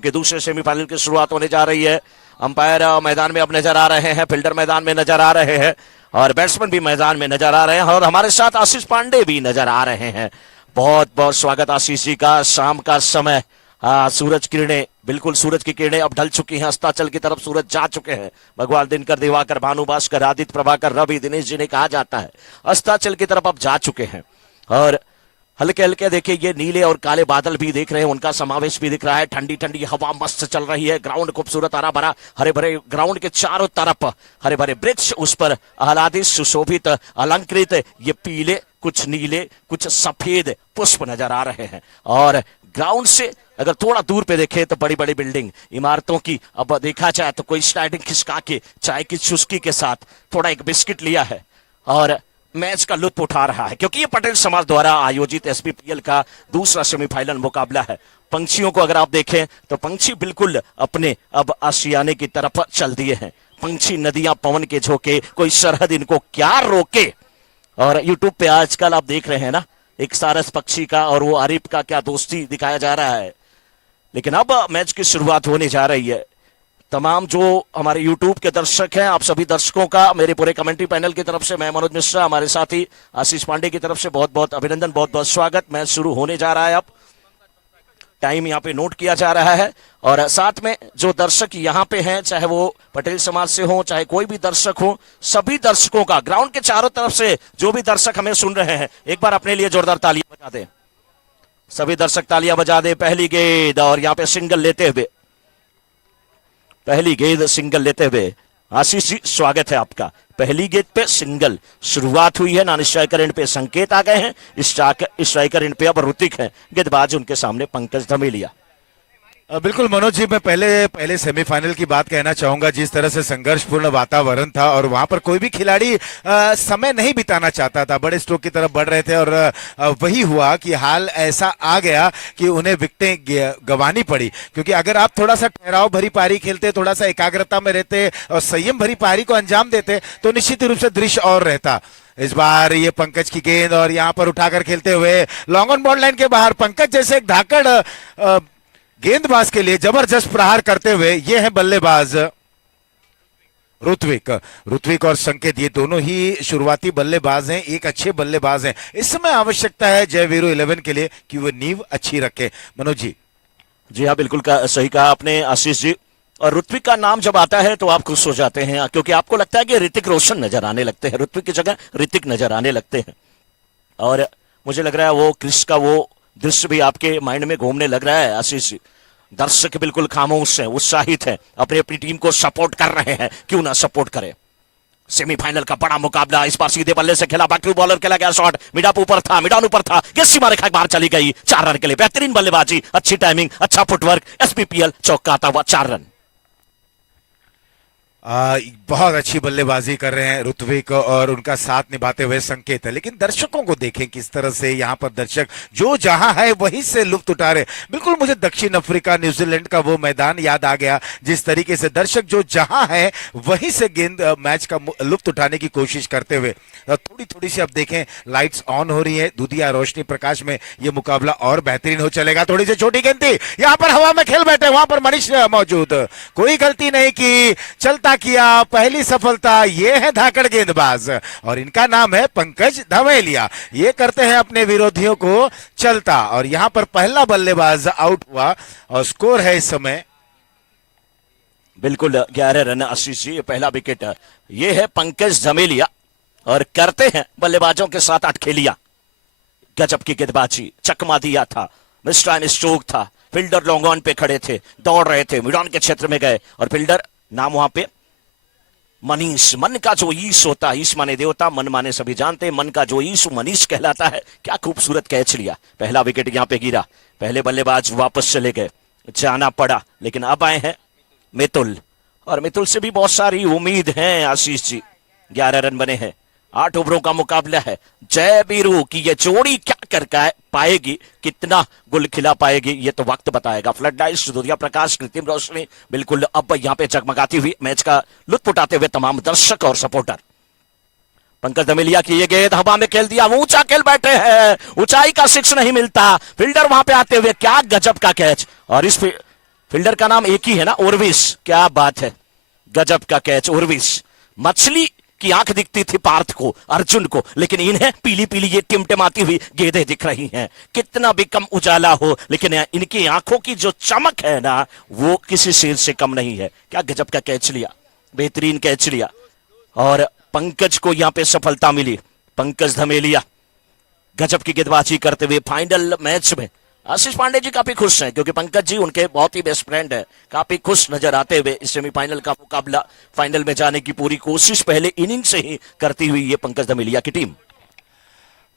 कि दूसरे सेमीफाइनल की शुरुआत होने जा रही है। अंपायर मैदान में अब नजर आ रहे हैं, फील्डर मैदान में नजर आ रहे हैं और बैट्समैन भी मैदान में नजर आ रहे हैं और हमारे साथ आशीष पांडे भी नजर आ रहे हैं। बहुत बहुत स्वागत आशीष जी का। शाम का समय, सूरज किरणें, बिल्कुल सूरज की किरणें अब ढल चुकी हैं, अस्ताचल की तरफ सूरज जा चुके हैं। भगवान दिनकर, दिवाकर, भानु भास्कर, आदित्य प्रभाकर, रवि, दिनेश जी ने कहा जाता है, अस्ताचल की तरफ अब जा चुके हैं और हल्के हल्के देखिए ये नीले और काले बादल भी देख रहे हैं, उनका समावेश भी दिख रहा है। ठंडी ठंडी हवा मस्त चल रही है। ग्राउंड खूबसूरत हरा भरा, हरे भरे ग्राउंड के चारों तरफ हरे भरे वृक्ष, उस पर आह्लादित सुशोभित अलंकृत ये पीले, कुछ नीले, कुछ सफेद पुष्प नजर आ रहे हैं। और ग्राउंड से अगर थोड़ा दूर पे देखें तो बड़ी बड़ी बिल्डिंग इमारतों की अब देखा जाए तो कोई स्लाइडिंग खिसका के चाय की चुस्की के साथ थोड़ा एक बिस्किट लिया है और मैच का लुत्फ उठा रहा है, क्योंकि ये पटेल समाज द्वारा आयोजित एसपीपीएल का दूसरा सेमीफाइनल मुकाबला है। पंछियों को अगर आप देखें तो पंछी बिल्कुल अपने अब आशियाने की तरफ चल दिए हैं। पंछी नदियां पवन के झोंके, कोई सरहद इनको क्या रोके। और यूट्यूब पे आजकल आप देख रहे हैं ना, एक सारस पक्षी का और वो आरिफ का क्या दोस्ती दिखाया जा रहा है। लेकिन अब मैच की शुरुआत होने जा रही है। तमाम जो हमारे YouTube के दर्शक हैं, आप सभी दर्शकों का मेरे पूरे कमेंट्री पैनल की तरफ से, मैं मनोज मिश्रा, हमारे साथी आशीष पांडे की तरफ से बहुत बहुत अभिनंदन, बहुत बहुत स्वागत। मैच शुरू होने जा रहा है। अब टाइम यहाँ पे नोट किया जा रहा है और साथ में जो दर्शक यहाँ पे हैं, चाहे वो पटेल समाज से हो, चाहे कोई भी दर्शक हो, सभी दर्शकों का, ग्राउंड के चारों तरफ से जो भी दर्शक हमें सुन रहे हैं, एक बार अपने लिए जोरदार तालियां बजा दें। सभी दर्शक तालियां बजा दे। पहली गेंद और यहाँ पे सिंगल लेते हुए, पहली गेंद सिंगल लेते हुए आशीष जी स्वागत है आपका। पहली गेंद पे सिंगल शुरुआत हुई है। नॉन स्ट्राइकर एंड पे संकेत आ गए हैं। स्ट्राइकर एंड पे अब ऋतिक है, गेंदबाज उनके सामने पंकज धमेलिया। बिल्कुल मनोज जी, मैं पहले सेमीफाइनल की बात कहना चाहूंगा। जिस तरह से संघर्षपूर्ण वातावरण था और वहां पर कोई भी खिलाड़ी समय नहीं बिताना चाहता था, बड़े स्ट्रोक की तरफ बढ़ रहे थे और वही हुआ कि हाल ऐसा आ गया कि उन्हें विकेटें गंवानी पड़ी। क्योंकि अगर आप थोड़ा सा ठहराव भरी पारी खेलते, थोड़ा सा एकाग्रता में रहते और संयम भरी पारी को अंजाम देते तो निश्चित रूप से दृश्य और रहता। इस बार ये पंकज की गेंद और यहाँ पर उठाकर खेलते हुए लॉन्ग ऑन बॉल लाइन के बाहर पंकज जैसे एक धाकड़ गेंदबाज के लिए जबरदस्त प्रहार करते हुए ये है बल्लेबाज ऋत्विक और संकेत। ये दोनों ही शुरुआती बल्लेबाज हैं, एक अच्छे बल्लेबाज हैं। इस समय आवश्यकता है जय वीरू 11 के लिए कि वो नींव अच्छी रखे। मनोज जी। जी हाँ, बिल्कुल सही कहा आपने आशीष जी। और ऋत्विक का नाम जब आता है तो आप खुश हो जाते हैं, क्योंकि आपको लगता है कि ऋतिक रोशन नजर आने लगते हैं, ऋत्विक की जगह ऋतिक नजर आने लगते हैं। और मुझे लग रहा है वो क्रिश का वो दृश्य भी आपके माइंड में घूमने लग रहा है आशीष जी। दर्शक बिल्कुल खामोश हैं, उत्साहित हैं, अपनी अपनी टीम को सपोर्ट कर रहे हैं, क्यों ना सपोर्ट करें। सेमीफाइनल का बड़ा मुकाबला, इस बार सीधे बल्ले से खेला, बैटरी बॉलर खेला गया शॉट, मिडान ऊपर था, ये सीमा रेखा बाहर चली गई। 4 रन के लिए बेहतरीन बल्लेबाजी, अच्छी टाइमिंग, अच्छा फुटवर्क, एसपीपीएल चौका आता हुआ 4 रन। बहुत अच्छी बल्लेबाजी कर रहे हैं ऋत्विक और उनका साथ निभाते हुए संकेत है। लेकिन दर्शकों को देखें किस तरह से यहाँ पर दर्शक जो जहां है वहीं से लुत्फ उठा रहे। बिल्कुल मुझे दक्षिण अफ्रीका न्यूजीलैंड का वो मैदान याद आ गया, जिस तरीके से दर्शक जो जहां है वहीं से गेंद मैच का लुत्फ उठाने की कोशिश करते हुए। थोड़ी थोड़ी सी अब देखें लाइट्स ऑन हो रही है, दुधिया रोशनी प्रकाश में ये मुकाबला और बेहतरीन हो चलेगा। थोड़ी सी छोटी गेंद थी, यहाँ पर हवा में खेल बैठे, वहां पर मनीष मौजूद, कोई गलती नहीं की, चलता किया, पहली सफलता। ये है धाकड़ गेंदबाज और इनका नाम है पंकज धमेलिया। ये करते हैं अपने विरोधियों को चलता। और यहां पर पहला बल्लेबाज आउट हुआ और स्कोर है इस समय बिल्कुल 11 रन आशीष जी, पहला विकेट ये है पंकज धमेलिया। और करते हैं बल्लेबाजों के साथ अटखेलिया। गजब की गेंदबाजी, चकमा दिया था, मिस्टाइन स्ट्रोक था, फील्डर लॉन्ग ऑन पे खड़े थे, दौड़ रहे थे, मिडान के क्षेत्र में गए और फील्डर नाम वहां पे मनीष, मन का जो ईश होता है, ईश माने देवता, मन माने सभी जानते, मन का जो ईश मनीष कहलाता है। क्या खूबसूरत कैच लिया, पहला विकेट यहां पे गिरा। पहले बल्लेबाज वापस चले गए, जाना पड़ा, लेकिन अब आए हैं मितुल और मितुल से भी बहुत सारी उम्मीद है आशीष जी। 11 रन बने हैं, 8 ओवरों का मुकाबला है। जय वीरू की ये जोड़ी क्या कर पाएगी, कितना गुल खिला पाएगी, ये तो वक्त बताएगा। फ्लड लाइट्स, दुधिया प्रकाश, कृत्रिम रोशनी, बिल्कुल अब यहाँ पे जगमगाती हुई, मैच का लुत्फ उठाते हुए तमाम दर्शक और सपोर्टर। पंकज धमेलिया की ये गेंद हवा में खेल दिया, ऊंचा खेल बैठे हैं, ऊंचाई का 6 नहीं मिलता, फील्डर वहां पे आते हुए, क्या गजब का कैच। और इस फील्डर का नाम एक ही है ना, उर्विश। क्या बात है, गजब का कैच उर्विश। मछली की आंख दिखती थी पार्थ को, अर्जुन को, लेकिन इन्हें पीली पीली ये टिमटिमाती हुई गेंदें दिख रही हैं। कितना भी कम उजाला हो, लेकिन इनकी आंखों की जो चमक है ना, वो किसी शेर से कम नहीं है। क्या गजब का कैच लिया, बेहतरीन कैच लिया। और पंकज को यहां पे सफलता मिली। पंकज धमेलिया गजब की गेंदबाजी करते हुए फाइनल मैच में। आशीष पांडे जी काफी खुश हैं, क्योंकि पंकज जी उनके बहुत ही बेस्ट फ्रेंड है। काफी खुश नजर आते हुए इस सेमीफाइनल का मुकाबला, फाइनल में जाने की पूरी कोशिश पहले इनिंग से ही करती हुई ये पंकज धमेलिया की टीम।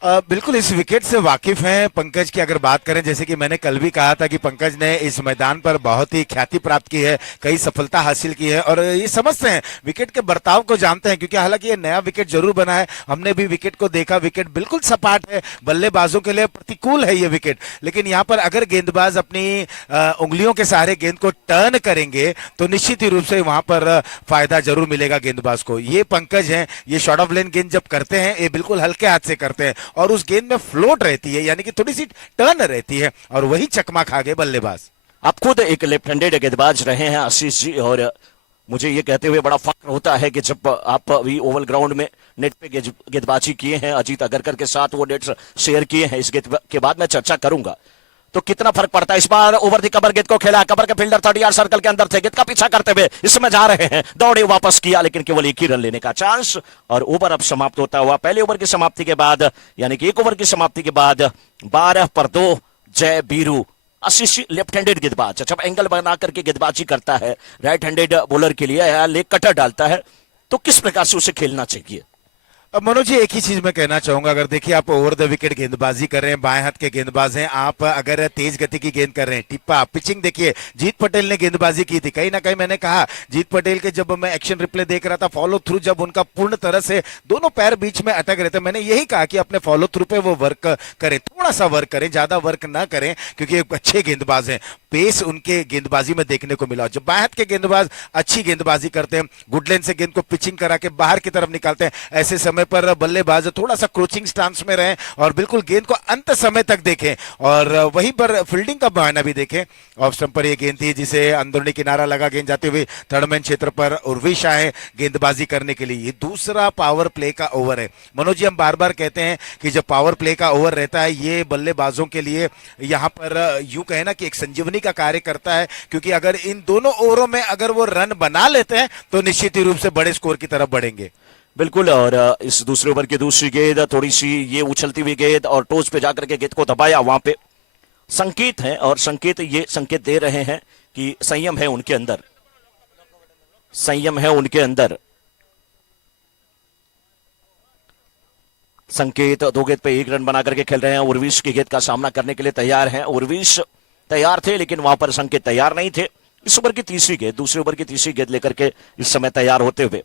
बिल्कुल इस विकेट से वाकिफ हैं पंकज की। अगर बात करें, जैसे कि मैंने कल भी कहा था कि पंकज ने इस मैदान पर बहुत ही ख्याति प्राप्त की है, कई सफलता हासिल की है, और ये समझते हैं, विकेट के बर्ताव को जानते हैं। क्योंकि हालांकि ये नया विकेट जरूर बना है, हमने भी विकेट को देखा, विकेट बिल्कुल सपाट है, बल्लेबाजों के लिए प्रतिकूल है ये विकेट। लेकिन यहाँ पर अगर गेंदबाज अपनी उंगलियों के सहारे गेंद को टर्न करेंगे तो निश्चित ही रूप से वहां पर फायदा जरूर मिलेगा गेंदबाज को। ये पंकज हैं, ये शॉर्ट ऑफ लेन गेंद जब करते हैं, ये बिल्कुल हल्के हाथ से करते हैं, और उस गेंद में फ्लोट रहती है, यानी कि थोड़ी सी टर्न रहती है, और वही चकमा खा गए बल्लेबाज। आप खुद एक लेफ्ट हैंडेड गेंदबाज रहे हैं आशीष जी, और मुझे ये कहते हुए बड़ा फख्र होता है कि जब आप अभी ओवल ग्राउंड में नेट पे गेंदबाजी किए हैं, अजीत अगरकर के साथ वो नेट शेयर किए हैं, इस गेंद के बाद मैं चर्चा करूंगा तो कितना फर्क पड़ता है। इस बार ओवर द कवर गेंद को खेला, कवर के फील्डर 30 यार्ड सर्कल के अंदर थे, गेंद का पीछा करते हुए इस समय जा रहे हैं, दौड़े वापस किया, लेकिन केवल एक ही रन लेने का चांस, और ओवर अब समाप्त होता हुआ। पहले ओवर की समाप्ति के बाद, यानी कि एक ओवर की समाप्ति के बाद 12 पर 2 जय बीरू। आशीष लेफ्ट हैंडेड गेंदबाज जब एंगल बना करके गेंदबाजी करता है, राइट हैंडेड बॉलर के लिए लेग कटर डालता है, तो किस प्रकार से उसे खेलना चाहिए? अब मनोज जी, एक ही चीज मैं कहना चाहूंगा, अगर देखिए आप ओवर द विकेट गेंदबाजी कर रहे हैं, बाएं हाथ के गेंदबाज हैं आप, अगर तेज गति की गेंद कर रहे हैं, टिप्पा पिचिंग देखिए, जीत पटेल ने गेंदबाजी की थी, कहीं ना कहीं मैंने कहा जीत पटेल के, जब मैं एक्शन रिप्ले देख रहा था, फॉलो थ्रू जब उनका पूर्ण तरह से दोनों पैर बीच में अटक रहे थे, मैंने यही कहा कि अपने फॉलो थ्रू पे वो वर्क करें, थोड़ा सा वर्क करें, ज्यादा वर्क ना करें, क्योंकि एक अच्छे गेंदबाज हैं, पेस उनके गेंदबाजी में देखने को मिला। जब बाएं हाथ के गेंदबाज अच्छी गेंदबाजी करते हैं, गुडलैंड से गेंद को पिचिंग करा के बाहर की तरफ निकालते हैं, ऐसे समय पर बल्लेबाज थोड़ा सा क्रोचिंग स्टांस में रहें और बिल्कुल गेंद को अंत समय तक देखें, और वहीं पर फील्डिंग का बहाना भी देखें। ऑफ स्टंप पर यह गेंद थी जिसे अंदरूनी किनारा लगा गेंद जाते हुए थर्ड मैन क्षेत्र पर उर्विश आए गेंदबाजी करने के लिए। ये दूसरा पावर प्ले का ओवर है। मनोज जी, हम बार बार कहते हैं कि जब पावर प्ले का ओवर रहता है, ये बल्लेबाजों के लिए यहां पर यूं कहे ना कि एक संजीवनी का कार्य करता है, क्योंकि अगर इन दोनों ओवरों में अगर वो रन बना लेते हैं तो निश्चित ही रूप से बड़े स्कोर की तरफ बढ़ेंगे। बिल्कुल। और इस दूसरे ओवर की दूसरी गेंद, थोड़ी सी ये उछलती हुई गेंद, और टोच पे जाकर के गेंद को दबाया, वहां पे संकेत है, और संकेत ये संकेत दे रहे हैं कि संयम है उनके अंदर, संयम है उनके अंदर। संकेत 2 गेंद पे 1 रन बना करके खेल रहे हैं, उर्विश की गेंद का सामना करने के लिए तैयार हैं। उर्विश तैयार थे, लेकिन वहां पर संकेत तैयार नहीं थे। इस ओवर की तीसरी गेंद, दूसरे ओवर की तीसरी गेंद लेकर के इस समय तैयार होते हुए,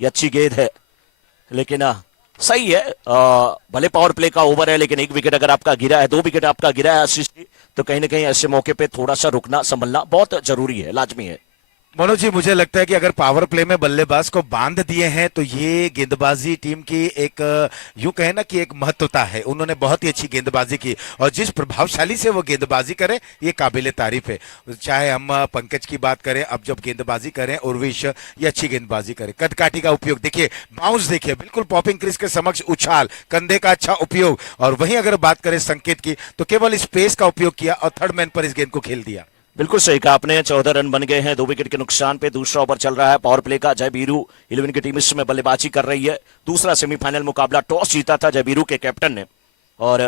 ये अच्छी गेंद है, लेकिन सही है, भले पावर प्ले का ओवर है, लेकिन 1 विकेट अगर आपका गिरा है, 2 विकेट आपका गिरा है आशीष जी, तो कहीं ना कहीं ऐसे मौके पे थोड़ा सा रुकना संभलना बहुत जरूरी है, लाजमी है। मनोज जी, मुझे लगता है कि अगर पावर प्ले में बल्लेबाज को बांध दिए हैं तो ये गेंदबाजी टीम की एक यूं कहे ना कि एक महत्वता है। उन्होंने बहुत ही अच्छी गेंदबाजी की, और जिस प्रभावशाली से वो गेंदबाजी करें, ये काबिले तारीफ है। चाहे हम पंकज की बात करें, अब जब गेंदबाजी करें उर्विश, ये अच्छी गेंदबाजी करें, कदकाठी का उपयोग देखिए, बाउंस देखिए, बिल्कुल पॉपिंग क्रीज के समक्ष उछाल, कंधे का अच्छा उपयोग, और वहीं अगर बात करें संकेत की, तो केवल स्पेस का उपयोग किया और थर्ड मैन पर इस गेंद को खेल दिया। बिल्कुल सही कहा आपने। 14 रन बन गए हैं 2 विकेट के नुकसान पे। दूसरा ओवर चल रहा है पावर प्ले का। जय बीरू 11 की टीम इस समय बल्लेबाजी कर रही है। दूसरा सेमीफाइनल मुकाबला, टॉस जीता था जय बीरू के कैप्टन ने, और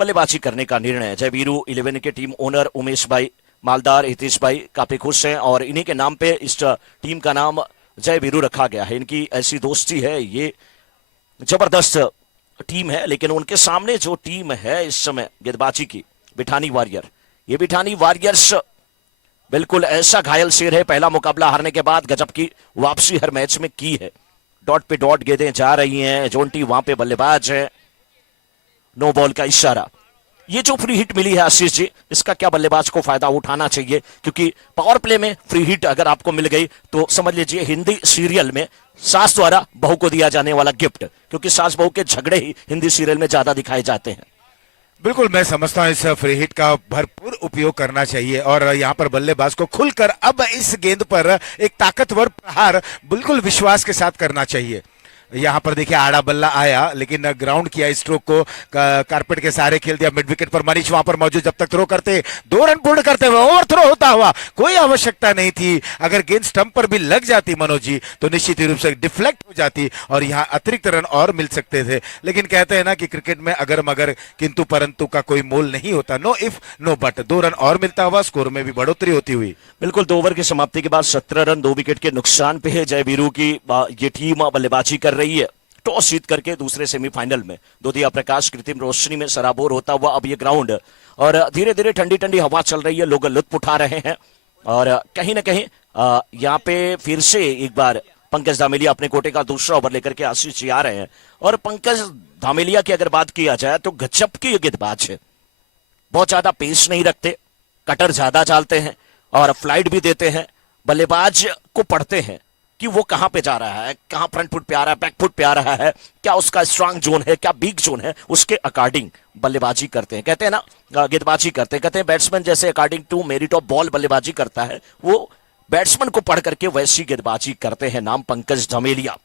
बल्लेबाजी करने का निर्णय जय बीरू 11 के टीम ओनर उमेश भाई मालदार, हितेश भाई काफी खुश हैं, और इन्हीं के नाम पे इस टीम का नाम जय बीरू रखा गया है। इनकी ऐसी दोस्ती है, ये जबरदस्त टीम है। लेकिन उनके सामने जो टीम है इस समय गेंदबाजी की, बिठानी वॉरियर, ये बिठानी वॉरियर्स बिल्कुल ऐसा घायल शेर है। पहला मुकाबला हारने के बाद गजब की वापसी हर मैच में की है। डॉट पे डॉट गेंदें जा रही हैं। जोंटी वहां पे बल्लेबाज है, नो बॉल का इशारा। ये जो फ्री हिट मिली है आशीष जी, इसका क्या बल्लेबाज को फायदा उठाना चाहिए? क्योंकि पावर प्ले में फ्री हिट अगर आपको मिल गई तो समझ लीजिए हिंदी सीरियल में सास द्वारा बहू को दिया जाने वाला गिफ्ट, क्योंकि सास बहू के झगड़े ही हिंदी सीरियल में ज्यादा दिखाए जाते हैं। बिल्कुल, मैं समझता हूँ इस फ्री हिट का भरपूर उपयोग करना चाहिए और यहाँ पर बल्लेबाज को खुलकर अब इस गेंद पर एक ताकतवर प्रहार बिल्कुल विश्वास के साथ करना चाहिए। यहाँ पर देखिए आड़ा बल्ला आया लेकिन ग्राउंड किया, स्ट्रोक को कारपेट के सहारे खेल दिया। मिड विकेट पर मनीष वहां पर मौजूद, जब तक थ्रो करते 2 रन पूर्ण करते हुए ओवर थ्रो होता हुआ, कोई आवश्यकता नहीं थी। अगर गेंद स्टंप पर भी लग जाती मनोज जी तो निश्चित रूप से डिफ्लेक्ट हो जाती और यहाँ अतिरिक्त रन और मिल सकते थे। लेकिन कहते हैं ना कि क्रिकेट में अगर मगर किंतु परंतु का कोई मोल नहीं होता, no if no but. 2 run और मिलता हुआ, स्कोर में भी बढ़ोतरी होती हुई। बिल्कुल 2 ओवर की समाप्ति के बाद 17 रन 2 विकेट के नुकसान पे है जय वीरू की ये टीम बल्लेबाजी कर रही है। टॉस जीत करके दूसरे सेमीफाइनल में दुधिया प्रकाश कृत्रिम रोशनी में सराबोर होता हुआ अब ये ग्राउंड, और धीरे धीरे ठंडी ठंडी हवा चल रही है, लोग लुत्फ उठा रहे हैं। और कहीं ना कहीं यहाँ पे फिर से एक बार पंकज धामेलिया अपने कोटे का दूसरा ओवर लेकर के आशीष जी आ रहे हैं। और पंकज धामेलिया की अगर बात किया जाए तो गजब की गेंदबाज है, बहुत ज्यादा पेस नहीं रखते, कटर ज्यादा चालते हैं और फ्लाइट भी देते हैं। बल्लेबाज को पढ़ते हैं कि वो कहां पे जा रहा है, कहां फ्रंट फुट पे आ रहा है, बैक फुट पे आ रहा है, क्या उसका स्ट्रांग जोन है, क्या वीक जोन है, उसके अकॉर्डिंग बल्लेबाजी करते हैं। कहते हैं ना गेंदबाजी करते हैं, कहते हैं बैट्समैन जैसे according to merit of ball बल्लेबाजी करता है, वो बैट्समैन को पढ़ करके वैसी गेंदबाजी करते हैं। नाम पंकज धमेलिया।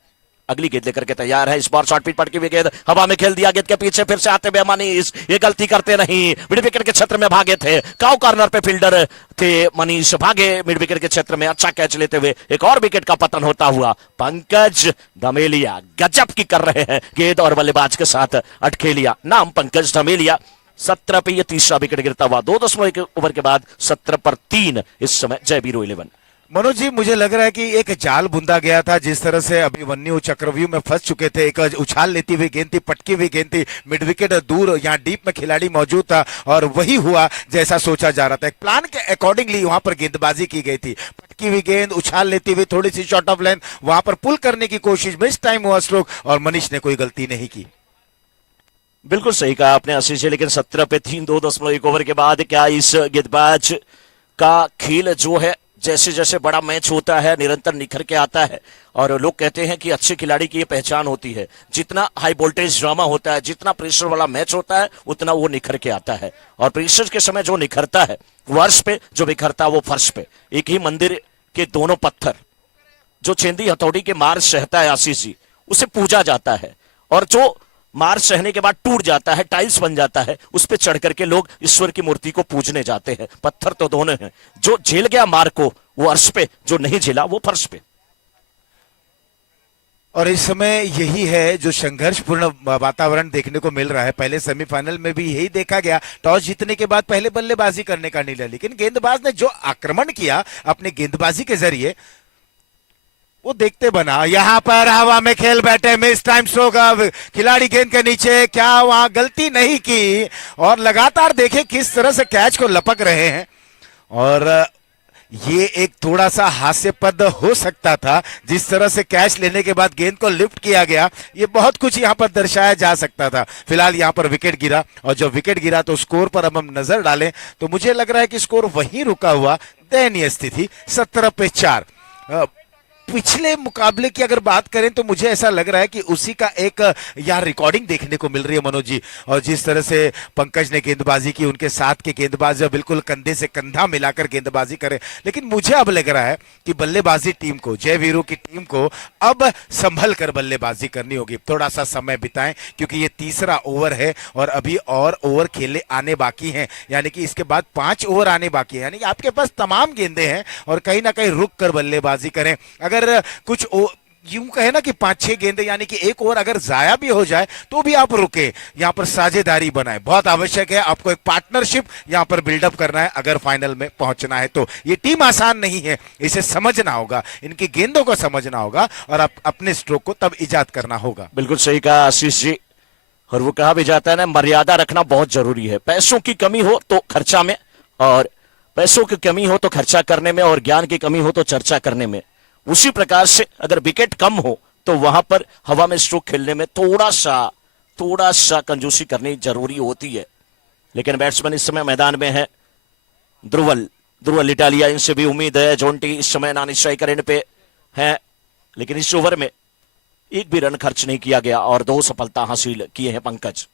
अगली गेंद लेकर के तैयार है, इस बार शॉर्ट पिच पटकी हुई गेंद हवा में खेल दिया, गेंद के पीछे फिर से आते हुए मनीष, ये गलती करते नहीं, मिड विकेट के क्षेत्र में भागे थे, काउ कॉर्नर पे फील्डर थे मनीष, भागे मिड विकेट के क्षेत्र में, अच्छा कैच लेते हुए एक और विकेट का पतन होता हुआ। पंकज धमेलिया गजब की कर रहे हैं गेंद और बल्लेबाज के साथ अटखेलिया। नाम पंकज धमेलिया। 17 पे ये तीसरा विकेट गिरता हुआ, 2.1 ओवर के बाद 17 पर 3 इस समय जय वीरू 11। मनोज जी, मुझे लग रहा है कि एक जाल बुंदा गया था, जिस तरह से अभिमन्यु चक्रव्यूह में फंस चुके थे। एक उछाल लेती हुई गेंद थी, पटकी हुई गेंद थी, मिड विकेट दूर, यहाँ डीप में खिलाड़ी मौजूद था और वही हुआ जैसा सोचा जा रहा था। एक प्लान के अकॉर्डिंगली वहां पर गेंदबाजी की गई थी, पटकी हुई गेंद, उछाल लेती हुई, थोड़ी सी शॉर्ट ऑफ लेंथ, वहां पर पुल करने की कोशिश, मिस टाइम हुआ स्ट्रोक और मनीष ने कोई गलती नहीं की। बिल्कुल सही कहा आपने आशीष जी, लेकिन 17 पे 3 2.1 ओवर के बाद क्या इस गेंदबाज का खेल जो है जैसे जैसे बड़ा मैच होता है निरंतर निखर के आता है। और लोग कहते हैं कि अच्छे खिलाड़ी की ये पहचान होती है, जितना हाई वोल्टेज ड्रामा होता है, जितना प्रेशर वाला मैच होता है, उतना वो निखर के आता है। और प्रेशर के समय जो निखरता है वर्ष पे, जो बिखरता है वो फर्श पे। एक ही मंदिर के दोनों पत्थर, जो चेंदी हथौड़ी के मार सहता है आशीष जी, उसे पूजा जाता है, और जो मार सहने के बाद टूट जाता है, टाइल्स बन जाता है, उस पे चढ़ करके लोग ईश्वर की मूर्ति को पूजने जाते हैं। पत्थर तो दोनों हैं, जो झेल गया मार को वो अर्श पे, जो नहीं झेला वो फर्श पे। और इस समय यही है जो संघर्षपूर्ण वातावरण देखने को मिल रहा है। पहले सेमीफाइनल में भी यही देखा गया, टॉस जीतने के बाद पहले बल्लेबाजी करने का निर्णय, लेकिन गेंदबाज ने जो आक्रमण किया अपने गेंदबाजी के जरिए वो देखते बना। यहाँ पर हवा में खेल बैठे, मिस टाइम स्ट्रोक, खिलाड़ी गेंद के नीचे, क्या वहां गलती नहीं की और लगातार देखे किस तरह से कैच को लपक रहे हैं। और ये एक थोड़ा सा हास्यपद हो सकता था, जिस तरह से कैच लेने के बाद गेंद को लिफ्ट किया गया, ये बहुत कुछ यहाँ पर दर्शाया जा सकता था। फिलहाल यहाँ पर विकेट गिरा, और जब विकेट गिरा तो स्कोर पर अब हम नजर डालें तो मुझे लग रहा है कि स्कोर वहीं रुका हुआ, दयनीय स्थिति 17 पे 4। पिछले मुकाबले की अगर बात करें तो मुझे ऐसा लग रहा है कि उसी का एक यहाँ रिकॉर्डिंग देखने को मिल रही है मनोज जी। और जिस तरह से पंकज ने गेंदबाजी की, उनके साथ के गेंदबाज बिल्कुल कंधे से कंधा मिलाकर गेंदबाजी करे। लेकिन मुझे अब लग रहा है कि बल्लेबाजी टीम को, जय वीरू की टीम को अब संभल कर बल्लेबाजी करनी होगी। थोड़ा सा समय बिताएं, क्योंकि ये तीसरा ओवर है और अभी और ओवर खेले आने बाकी हैं, यानी कि इसके बाद 5 ओवर आने बाकी है, यानी कि आपके पास तमाम गेंदे हैं और कहीं ना कहीं रुक कर बल्लेबाजी करें। अगर कुछ यूं कहे ना कि 5-6 गेंदे, यानी कि एक ओवर अगर जाया भी हो जाए तो भी आप रुके, यहां पर साझेदारी बनाए, बहुत आवश्यक है। आपको एक पार्टनरशिप यहां पर बिल्डअप करना है अगर फाइनल में पहुंचना है तो। ये टीम आसान नहीं है, इसे समझना होगा, इनकी गेंदों को समझना होगा और अपने स्ट्रोक को तब इजाद करना होगा। बिल्कुल सही कहा आशीष जी, और वो कहा भी जाता है ना, मर्यादा रखना बहुत जरूरी है। पैसों की कमी हो तो खर्चा में, और पैसों की कमी हो तो खर्चा करने में, और ज्ञान की कमी हो तो चर्चा करने में। उसी प्रकार से अगर विकेट कम हो तो वहां पर हवा में स्ट्रोक खेलने में थोड़ा सा कंजूसी करनी जरूरी होती है। लेकिन बैट्समैन इस समय मैदान में है, ध्रुवल इटालिया, इनसे भी उम्मीद है। जोंटी इस समय नॉन स्ट्राइकर एंड पे है, लेकिन इस ओवर में एक भी रन खर्च नहीं किया गया और 2 सफलता हासिल किए हैं पंकज।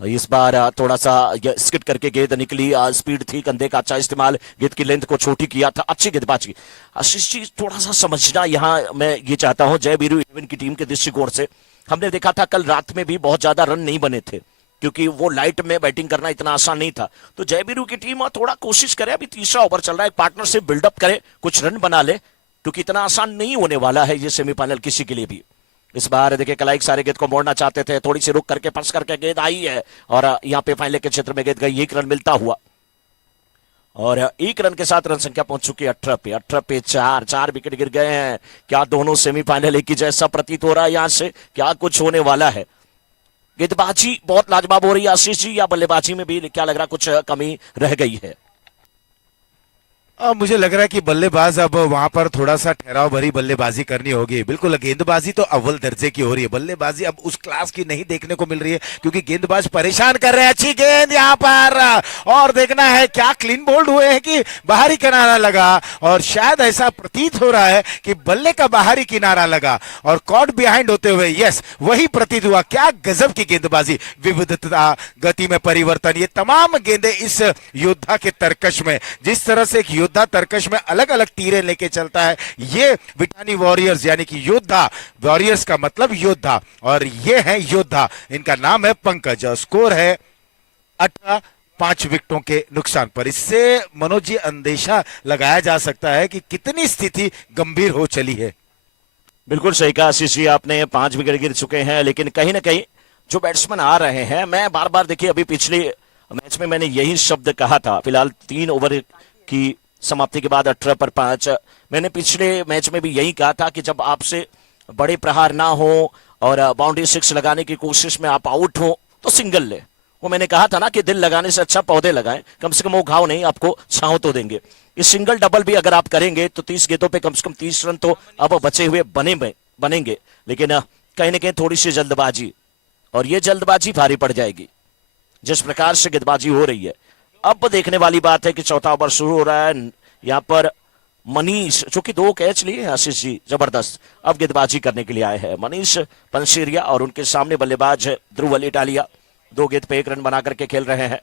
इस बार थोड़ा सा स्किट करके गेंद निकली, स्पीड थी, कंधे का अच्छा इस्तेमाल, गेंद की लेंथ को छोटी किया था, अच्छी गेंदबाजी। आशीष जी थोड़ा सा समझना यहाँ मैं ये चाहता हूँ जय वीरू 11 की टीम के दृष्टिकोण से। हमने देखा था कल रात में भी बहुत ज्यादा रन नहीं बने थे क्योंकि वो लाइट में बैटिंग करना इतना आसान नहीं था। तो जय वीरू की टीम थोड़ा कोशिश करे, अभी तीसरा ओवर चल रहा है, पार्टनरशिप बिल्डअप करे, कुछ रन बना ले, क्योंकि इतना आसान नहीं होने वाला है ये सेमीफाइनल किसी के लिए भी। इस बार देखिए कलाइक सारे गेंद को मोड़ना चाहते थे, थोड़ी सी रुक करके फंस करके गेंद आई है और यहाँ पे फाइनल के क्षेत्र में गेंद गई, 1 रन मिलता हुआ और 1 रन के साथ रन संख्या पहुंच चुकी है 18 पे। 18 पे 4 विकेट गिर गए हैं। क्या दोनों सेमीफाइनल एक ही जैसा प्रतीत हो रहा है? यहां से क्या कुछ होने वाला है? गेंदबाजी बहुत लाजवाब हो रही है आशीष जी, या बल्लेबाजी में भी क्या लग रहा कुछ कमी रह गई है? मुझे लग रहा है कि बल्लेबाज अब वहां पर थोड़ा सा ठहराव भरी बल्लेबाजी करनी होगी। बिल्कुल गेंदबाजी तो अव्वल दर्जे की हो रही है, बल्लेबाजी अब उस क्लास की नहीं देखने को मिल रही है क्योंकि गेंदबाज परेशान कर रहे हैं। अच्छी गेंद यहाँ पर और देखना है क्या क्लीन बोल्ड हुए हैं कि बाहरी किनारा लगा और शायद ऐसा प्रतीत हो रहा है कि बल्ले का बाहरी किनारा लगा और कॉट बिहाइंड होते हुए यस वही प्रतीत हुआ। क्या गजब की गेंदबाजी, विविधता, गति में परिवर्तन, ये तमाम गेंदें इस योद्धा के तरकश में, जिस तरह से एक योद्धा तरकश में अलग अलग तीरें लेके चलता है, ये विटानी वॉरियर्स यानी कि योद्धा, वॉरियर्स का मतलब योद्धा और ये है योद्धा, इनका नाम है पंकज। स्कोर है 18, 5 विकेटों के नुकसान पर। इससे मनोज जी अंदेशा लगाया जा सकता है कि कितनी स्थिति गंभीर हो चली है। बिल्कुल सही कहा आशीष जी आपने, 5 विकेट गिर चुके हैं, लेकिन कहीं ना कहीं जो बैट्समैन आ रहे हैं, मैं बार बार देखिए अभी पिछले मैच में मैंने यही शब्द कहा था, फिलहाल 3 ओवर की समाप्ति के बाद 18 पर 5, मैंने पिछले मैच में भी यही कहा था कि जब आपसे बड़े प्रहार ना हो और बाउंड्री 6 लगाने की कोशिश में आप आउट हो तो सिंगल ले। वो मैंने कहा था ना कि दिल लगाने से अच्छा पौधे लगाएं, कम से कम वो घाव नहीं आपको छांव तो देंगे। इस सिंगल डबल भी अगर आप करेंगे तो 30 गेंदों पे कम से कम 30 रन तो अब बचे हुए बनेंगे, लेकिन कहीं ना कहीं थोड़ी सी जल्दबाजी, और ये जल्दबाजी भारी पड़ जाएगी जिस प्रकार से गेंदबाजी हो रही है। अब देखने वाली बात है कि चौथा ओवर शुरू हो रहा है, यहाँ पर मनीष जो कि 2 कैच लिए आशीष जी, जबरदस्त अब गेंदबाजी करने के लिए आए हैं मनीष पंसेरिया और उनके सामने बल्लेबाज ध्रुव इटालिया, 2 गेंद पे 1 रन बना करके खेल रहे हैं।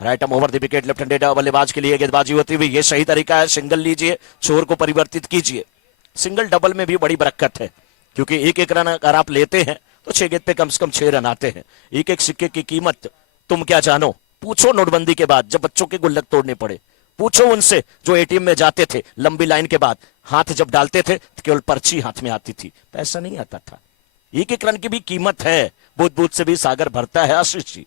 Right arm over the wicket, left handed बल्लेबाज के लिए गेंदबाजी होती हुई, ये सही तरीका है, सिंगल लीजिए, छोर को परिवर्तित कीजिए। सिंगल डबल में भी बड़ी बरकत है क्योंकि 1-1 रन अगर आप लेते हैं तो 6 गेंद पे कम से कम 6 रन आते हैं। 1-1 सिक्के की कीमत तुम क्या जानो, पूछो नोटबंदी के बाद जब बच्चों के गुल्लक तोड़ने पड़े, पूछो उनसे जो एटीएम में जाते थे लंबी लाइन के बाद, हाथ जब डालते थे तो केवल पर्ची हाथ में आती थी, पैसा नहीं आता था। 1-1 रन की भी कीमत है, बूंद बूंद से भी सागर भरता है आशीष जी।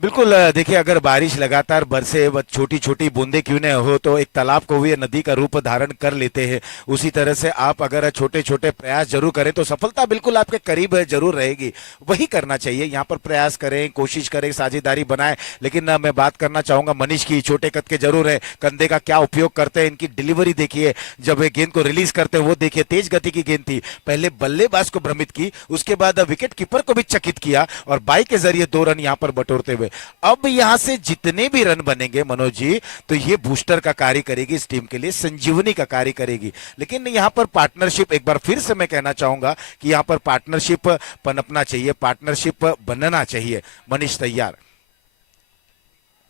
बिल्कुल देखिए अगर बारिश लगातार बरसे, छोटी छोटी बूंदे क्यों न हो, तो एक तालाब को भी नदी का रूप धारण कर लेते हैं। उसी तरह से आप अगर छोटे छोटे प्रयास जरूर करें तो सफलता बिल्कुल आपके करीब जरूर रहेगी। वही करना चाहिए, यहाँ पर प्रयास करें, कोशिश करें, साझेदारी बनाएं। लेकिन मैं बात करना चाहूंगा मनीष की, छोटे कद के जरूर है, कंधे का क्या उपयोग करते हैं, इनकी डिलीवरी देखिए, जब गेंद को रिलीज करते हैं वो देखिए, तेज गति की गेंद थी, पहले बल्लेबाज को भ्रमित की, उसके बाद विकेट कीपर को भी चकित किया और बाई के जरिए 2 रन यहाँ पर बटोरते हुए। अब यहां से जितने भी रन बनेंगे मनोज जी, तो ये बूस्टर का कार्य करेगी, इस टीम के लिए संजीवनी का कार्य करेगी। लेकिन यहां पर पार्टनरशिप, एक बार फिर से मैं कहना चाहूंगा कि यहां पर पार्टनरशिप पनपना चाहिए, पार्टनरशिप बनना चाहिए। मनीष तैयार,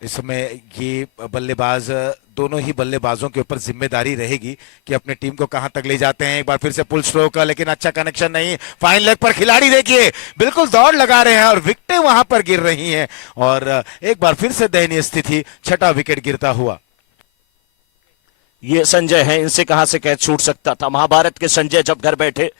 इस समय ये बल्लेबाज, दोनों ही बल्लेबाजों के ऊपर जिम्मेदारी रहेगी कि अपने टीम को कहां तक ले जाते हैं। एक बार फिर से पुल स्ट्रोक, लेकिन अच्छा कनेक्शन नहीं। फाइन लेग पर खिलाड़ी देखिए बिल्कुल दौड़ लगा रहे हैं और विकेटें वहां पर गिर रही हैं और एक बार फिर से दयनीय स्थिति, 6ठा विकेट गिरता हुआ। ये संजय है, इनसे कहां से कैच छूट सकता था। महाभारत के संजय जब घर बैठे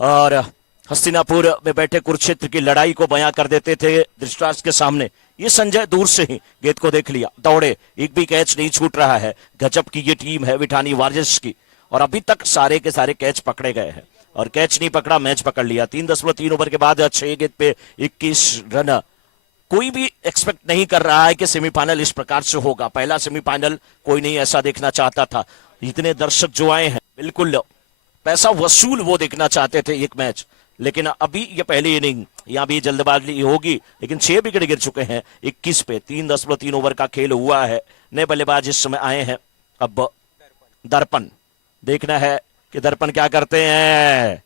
और हस्तिनापुर में बैठे कुरुक्षेत्र की लड़ाई को बयां कर देते थे धृतराष्ट्र के सामने, ये संजय दूर से ही गेंद को देख लिया, दौड़े, एक भी कैच नहीं छूट रहा है। गजब की ये टीम है विठानी वॉरियर्स की, और अभी तक सारे के सारे कैच पकड़े गए हैं, और कैच नहीं पकड़ा मैच पकड़ लिया। 3.3 ओवर के बाद 6 गेंद पे 21 रन। कोई भी एक्सपेक्ट नहीं कर रहा है कि सेमीफाइनल इस प्रकार से होगा। पहला सेमीफाइनल कोई नहीं ऐसा देखना चाहता था। इतने दर्शक जो आए हैं बिल्कुल पैसा वसूल वो देखना चाहते थे एक मैच, लेकिन अभी ये पहली इनिंग, यहाँ भी जल्दबाजी होगी, लेकिन 6 विकेट गिर चुके हैं 21 पे। 3.3 ओवर का खेल हुआ है। नए बल्लेबाज इस समय आए हैं। अब दर्पण देखना है कि दर्पण क्या करते हैं।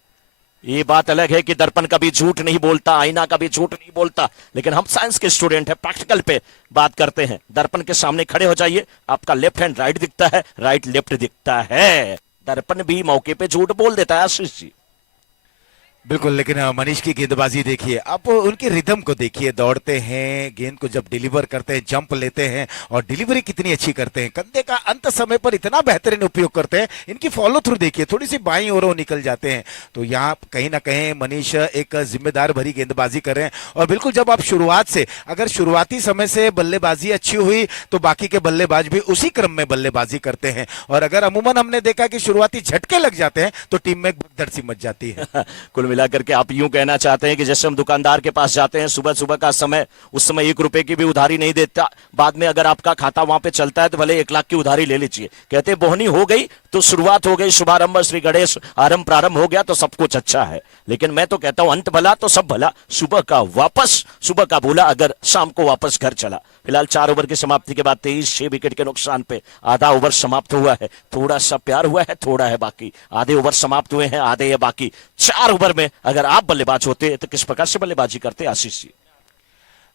ये बात अलग है कि दर्पण कभी झूठ नहीं बोलता, आईना कभी झूठ नहीं बोलता, लेकिन हम साइंस के स्टूडेंट हैं, प्रैक्टिकल पे बात करते हैं। दर्पण के सामने खड़े हो जाइए, आपका लेफ्ट हैंड राइट दिखता है, राइट लेफ्ट दिखता है। दर्पण भी मौके पे झूठ बोल देता है आशीष जी। बिल्कुल, लेकिन मनीष की गेंदबाजी देखिए, आप उनके रिदम को देखिए, दौड़ते हैं, गेंद को जब डिलीवर करते हैं, जंप लेते हैं और डिलीवरी कितनी अच्छी करते हैं, कंधे का अंत समय पर इतना बेहतरीन उपयोग करते हैं। इनकी फॉलो थ्रू देखिए, थोड़ी सी बाईं ओर वो निकल जाते हैं। तो यहाँ कहीं ना कहीं मनीष एक जिम्मेदार भरी गेंदबाजी कर रहे हैं। और बिल्कुल जब आप शुरुआत से, अगर शुरुआती समय से बल्लेबाजी अच्छी हुई तो बाकी के बल्लेबाज भी उसी क्रम में बल्लेबाजी करते हैं। और अगर अमूमन हमने देखा कि शुरुआती झटके लग जाते हैं तो टीम में एक भगदड़ सी मच जाती है। कुल मिलाकर के आप यूं कहना चाहते हैं कि जैसे हम दुकानदार के पास जाते हैं सुबह सुबह का समय, उस समय 1 रुपए की भी उधारी नहीं देता, बाद में अगर आपका खाता वहां पे चलता है तो भले 1 लाख की उधारी ले लीजिए, कहते हैं बोहनी हो गई तो शुरुआत हो गई, शुभारंभ श्री गणेश, आरंभ प्रारंभ हो गया तो सब कुछ अच्छा है। लेकिन मैं तो कहता हूं अंत भला तो सब भला, सुबह का वापस, सुबह का भूला अगर शाम को वापस घर चला। फिलहाल 4 ओवर की समाप्ति के बाद 23 विकेट के नुकसान पे आधा ओवर समाप्त हुआ है। थोड़ा सा प्यार हुआ है, थोड़ा है बाकी, आधे ओवर समाप्त हुए हैं, आधे है बाकी। 4 ओवर में अगर आप बल्लेबाज होते तो किस प्रकार से बल्लेबाजी करते आशीष जी?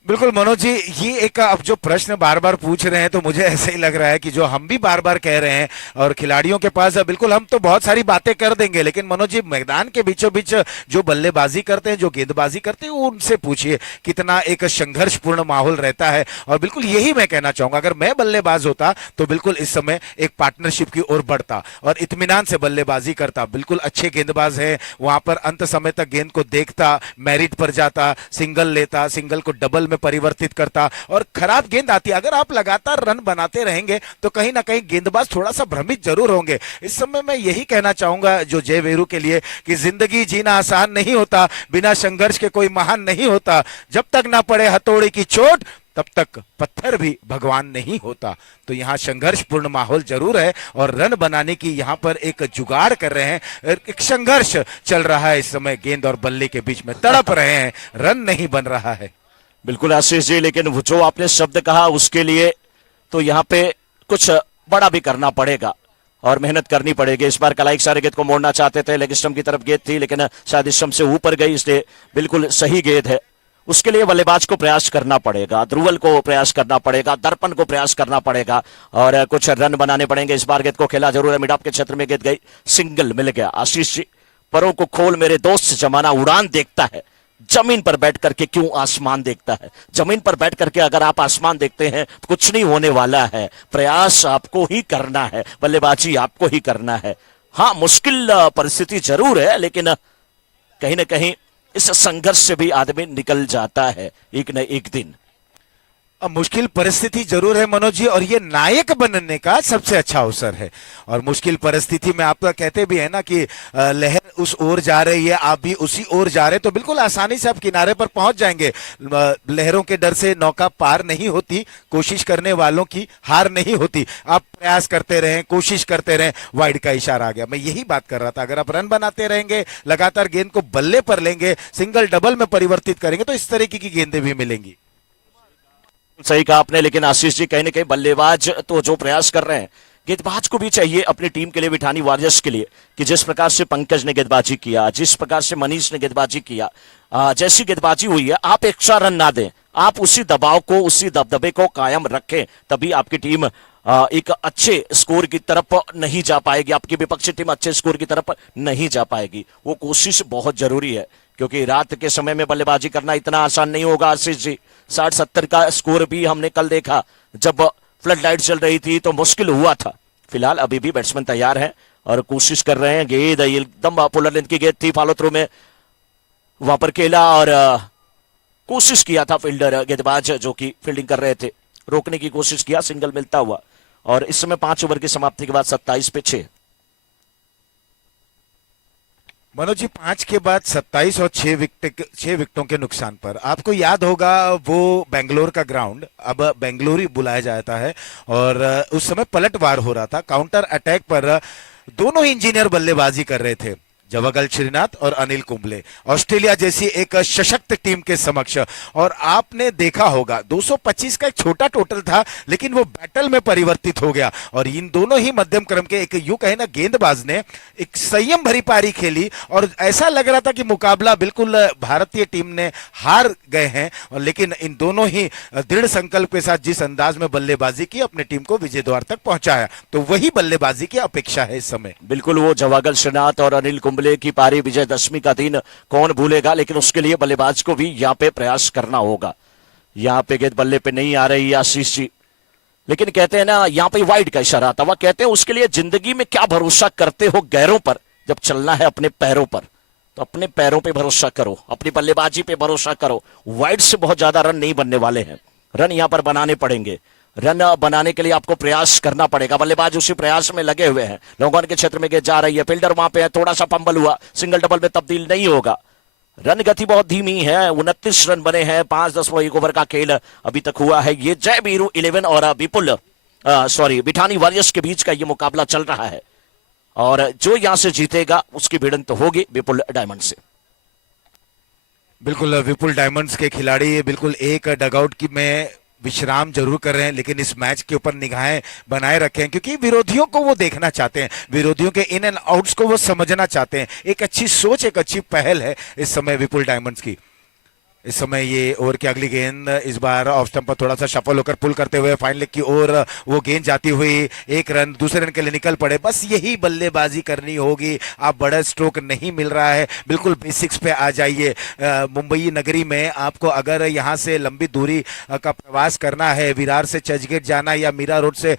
बिल्कुल मनोज जी, ये एक अब जो प्रश्न बार बार पूछ रहे हैं तो मुझे ऐसे ही लग रहा है कि जो हम भी बार बार कह रहे हैं और खिलाड़ियों के पास बिल्कुल हम तो बहुत सारी बातें कर देंगे, लेकिन मनोज जी मैदान के बीचों बीच जो बल्लेबाजी करते हैं, जो गेंदबाजी करते हैं, उनसे पूछिए कितना एक संघर्षपूर्ण माहौल रहता है। और बिल्कुल यही मैं कहना चाहूंगा, अगर मैं बल्लेबाज होता तो बिल्कुल इस समय एक पार्टनरशिप की ओर बढ़ता और इत्मीनान से बल्लेबाजी करता। बिल्कुल अच्छे गेंदबाज है, वहां पर अंत समय तक गेंद को देखता, मैरिट पर जाता, सिंगल लेता, सिंगल को डबल में परिवर्तित करता और खराब गेंद आती, अगर आप लगातार रन बनाते रहेंगे तो कहीं ना कहीं गेंदबाज थोड़ा सा भ्रमित जरूर होंगे। इस समय मैं यही कहना चाहूंगा जो जय वीरू के लिए कि जिंदगी जीना आसान नहीं होता, बिना संघर्ष के कोई महान नहीं होता, जब तक ना पड़े हथौड़े की चोट तब तक पत्थर भी भगवान नहीं होता। तो यहाँ संघर्षपूर्ण माहौल जरूर है और रन बनाने की यहाँ पर एक जुगाड़ कर रहे हैं, एक संघर्ष चल रहा है इस समय, गेंद और बल्ले के बीच में तड़प रहे हैं, रन नहीं बन रहा है। बिल्कुल आशीष जी, लेकिन जो आपने शब्द कहा उसके लिए तो यहाँ पे कुछ बड़ा भी करना पड़ेगा और मेहनत करनी पड़ेगी। इस बार कलाई सारे गेंद को मोड़ना चाहते थे, लेग स्टंप की तरफ गेंद थी, लेकिन शायद स्टंप से ऊपर गई, इसलिए बिल्कुल सही गेंद है। उसके लिए बल्लेबाज को प्रयास करना पड़ेगा, ध्रुवल को प्रयास करना पड़ेगा, दर्पण को प्रयास करना पड़ेगा और कुछ रन बनाने पड़ेंगे। इस बार गेंद को खेला जरूर है, मिड ऑफ के क्षेत्र में गेंद गई, सिंगल मिल गया। आशीष जी, परों को खोल मेरे दोस्त, जमाना उड़ान देखता है, जमीन पर बैठ करके क्यों आसमान देखता है? जमीन पर बैठ करके अगर आप आसमान देखते हैं तो कुछ नहीं होने वाला है। प्रयास आपको ही करना है, बल्लेबाजी आपको ही करना है। हाँ, मुश्किल परिस्थिति जरूर है, लेकिन कहीं ना कहीं इस संघर्ष से भी आदमी निकल जाता है एक न एक दिन। अब मुश्किल परिस्थिति जरूर है मनोज जी, और ये नायक बनने का सबसे अच्छा अवसर है। और मुश्किल परिस्थिति में आप कहते भी है ना कि लहर उस ओर जा रही है, आप भी उसी ओर जा रहे हैं, तो बिल्कुल आसानी से आप किनारे पर पहुंच जाएंगे। लहरों के डर से नौका पार नहीं होती, कोशिश करने वालों की हार नहीं होती। आप प्रयास करते रहें, कोशिश करते रहें। वाइड का इशारा आ गया, मैं यही बात कर रहा था। अगर आप रन बनाते रहेंगे, लगातार गेंद को बल्ले पर लेंगे, सिंगल डबल में परिवर्तित करेंगे तो इस तरीके की गेंदें भी मिलेंगी। सही कहा आपने, लेकिन आशीष जी कहीं ना कहीं बल्लेबाज तो जो प्रयास कर रहे हैं, गेंदबाज को भी चाहिए अपनी टीम के लिए, बिठानी वॉरियर्स के लिए, कि जिस प्रकार से पंकज ने गेंदबाजी किया, जिस प्रकार से मनीष ने गेंदबाजी किया, जैसी गेंदबाजी हुई है, आप एक्स्ट्रा रन ना दें, आप उसी दबाव को, उसी दबदबे को कायम रखें, तभी आपकी टीम एक अच्छे स्कोर की तरफ नहीं जा पाएगी, आपकी विपक्षी टीम अच्छे स्कोर की तरफ नहीं जा पाएगी। वो कोशिश बहुत जरूरी है, क्योंकि रात के समय में बल्लेबाजी करना इतना आसान नहीं होगा आशीष जी। 60-70 का स्कोर भी हमने कल देखा, जब फ्लड लाइट चल रही थी तो मुश्किल हुआ था। फिलहाल अभी भी बैट्समैन तैयार हैं और कोशिश कर रहे हैं। गेंद एकदम पोलर लेंथ की गेंद थी, फॉलो थ्रू में वहां पर खेला और कोशिश किया था फील्डर, गेंदबाज जो कि फील्डिंग कर रहे थे, रोकने की कोशिश किया, सिंगल मिलता हुआ। और इस समय 5 ओवर की समाप्ति के बाद 27 पे 6। मनोज जी, 5 के बाद 27 और 6 विकेटों के नुकसान पर आपको याद होगा वो बेंगलोर का ग्राउंड अब बेंगलोर ही बुलाया जाता है और उस समय पलटवार हो रहा था। काउंटर अटैक पर दोनों ही इंजीनियर बल्लेबाजी कर रहे थे। जवागल श्रीनाथ और अनिल कुंबले, ऑस्ट्रेलिया जैसी एक सशक्त टीम के समक्ष। और आपने देखा होगा 225 का एक छोटा टोटल था, लेकिन वो बैटल में परिवर्तित हो गया। और इन दोनों ही मध्यम क्रम के एक यूं कहे ना गेंदबाज ने एक संयम भरी पारी खेली और ऐसा लग रहा था कि मुकाबला बिल्कुल भारतीय टीम ने हार गए हैं। और लेकिन इन दोनों ही दृढ़ संकल्प के साथ जिस अंदाज में बल्लेबाजी की, अपने टीम को विजय द्वार तक पहुंचाया। तो वही बल्लेबाजी की अपेक्षा है इस समय। बिल्कुल, वो जवागल श्रीनाथ और अनिल कुंबले की पारी विजयदशमी का दिन कौन भूलेगा, लेकिन उसके लिए बल्लेबाज को भी यहाँ पे प्रयास करना होगा। यहाँ पे गेंद बल्ले पे नहीं आ रही आशीष जी, लेकिन कहते हैं ना यहाँ पे वाइड का इशारा था। वह कहते हैं उसके लिए जिंदगी में क्या भरोसा करते हो गैरों पर, जब चलना है अपने पैरों पर तो अपने पैरों पे भरोसा करो, अपनी बल्लेबाजी पे भरोसा करो। वाइड से बहुत ज्यादा रन नहीं बनने वाले हैं, रन यहाँ पर बनाने पड़ेंगे। रन बनाने के लिए आपको प्रयास करना पड़ेगा। बल्लेबाज उसी प्रयास में लगे हुए हैं। लॉन्ग ऑन के क्षेत्र में गेंद जा रही है, फील्डर वहां पे है, थोड़ा सा फंबल हुआ, सिंगल डबल में तब्दील नहीं होगा। रन गति बहुत धीमी है, 29 रन बने हैं, 5.1 ओवर का खेल अभी तक हुआ है। ये जय बीरू 11 और विपुल बिठानी वॉरियर्स के बीच का ये मुकाबला चल रहा है और जो यहां से जीतेगा उसकी भिड़ंत तो होगी विपुल डायमंड से। बिल्कुल, विपुल डायमंड्स के खिलाड़ी बिल्कुल एक डगआउट की में विश्राम जरूर कर रहे हैं, लेकिन इस मैच के ऊपर निगाहें बनाए रखे हैं क्योंकि विरोधियों को वो देखना चाहते हैं, विरोधियों के इन एंड आउट्स को वो समझना चाहते हैं। एक अच्छी सोच, एक अच्छी पहल है इस समय विपुल डायमंड्स की। इस समय ये ओवर की अगली गेंद इस बार ऑफ स्टंप पर थोड़ा सा शफल होकर पुल करते हुए फाइन लेग की ओर वो गेंद जाती हुई, एक रन दूसरे रन के लिए निकल पड़े। बस यही बल्लेबाजी करनी होगी। आप बड़ा स्ट्रोक नहीं मिल रहा है, बिल्कुल बेसिक्स पे आ जाइए। मुंबई नगरी में आपको अगर यहाँ से लंबी दूरी का प्रवास करना है, विरार से चर्चगेट जाना या मीरा रोड से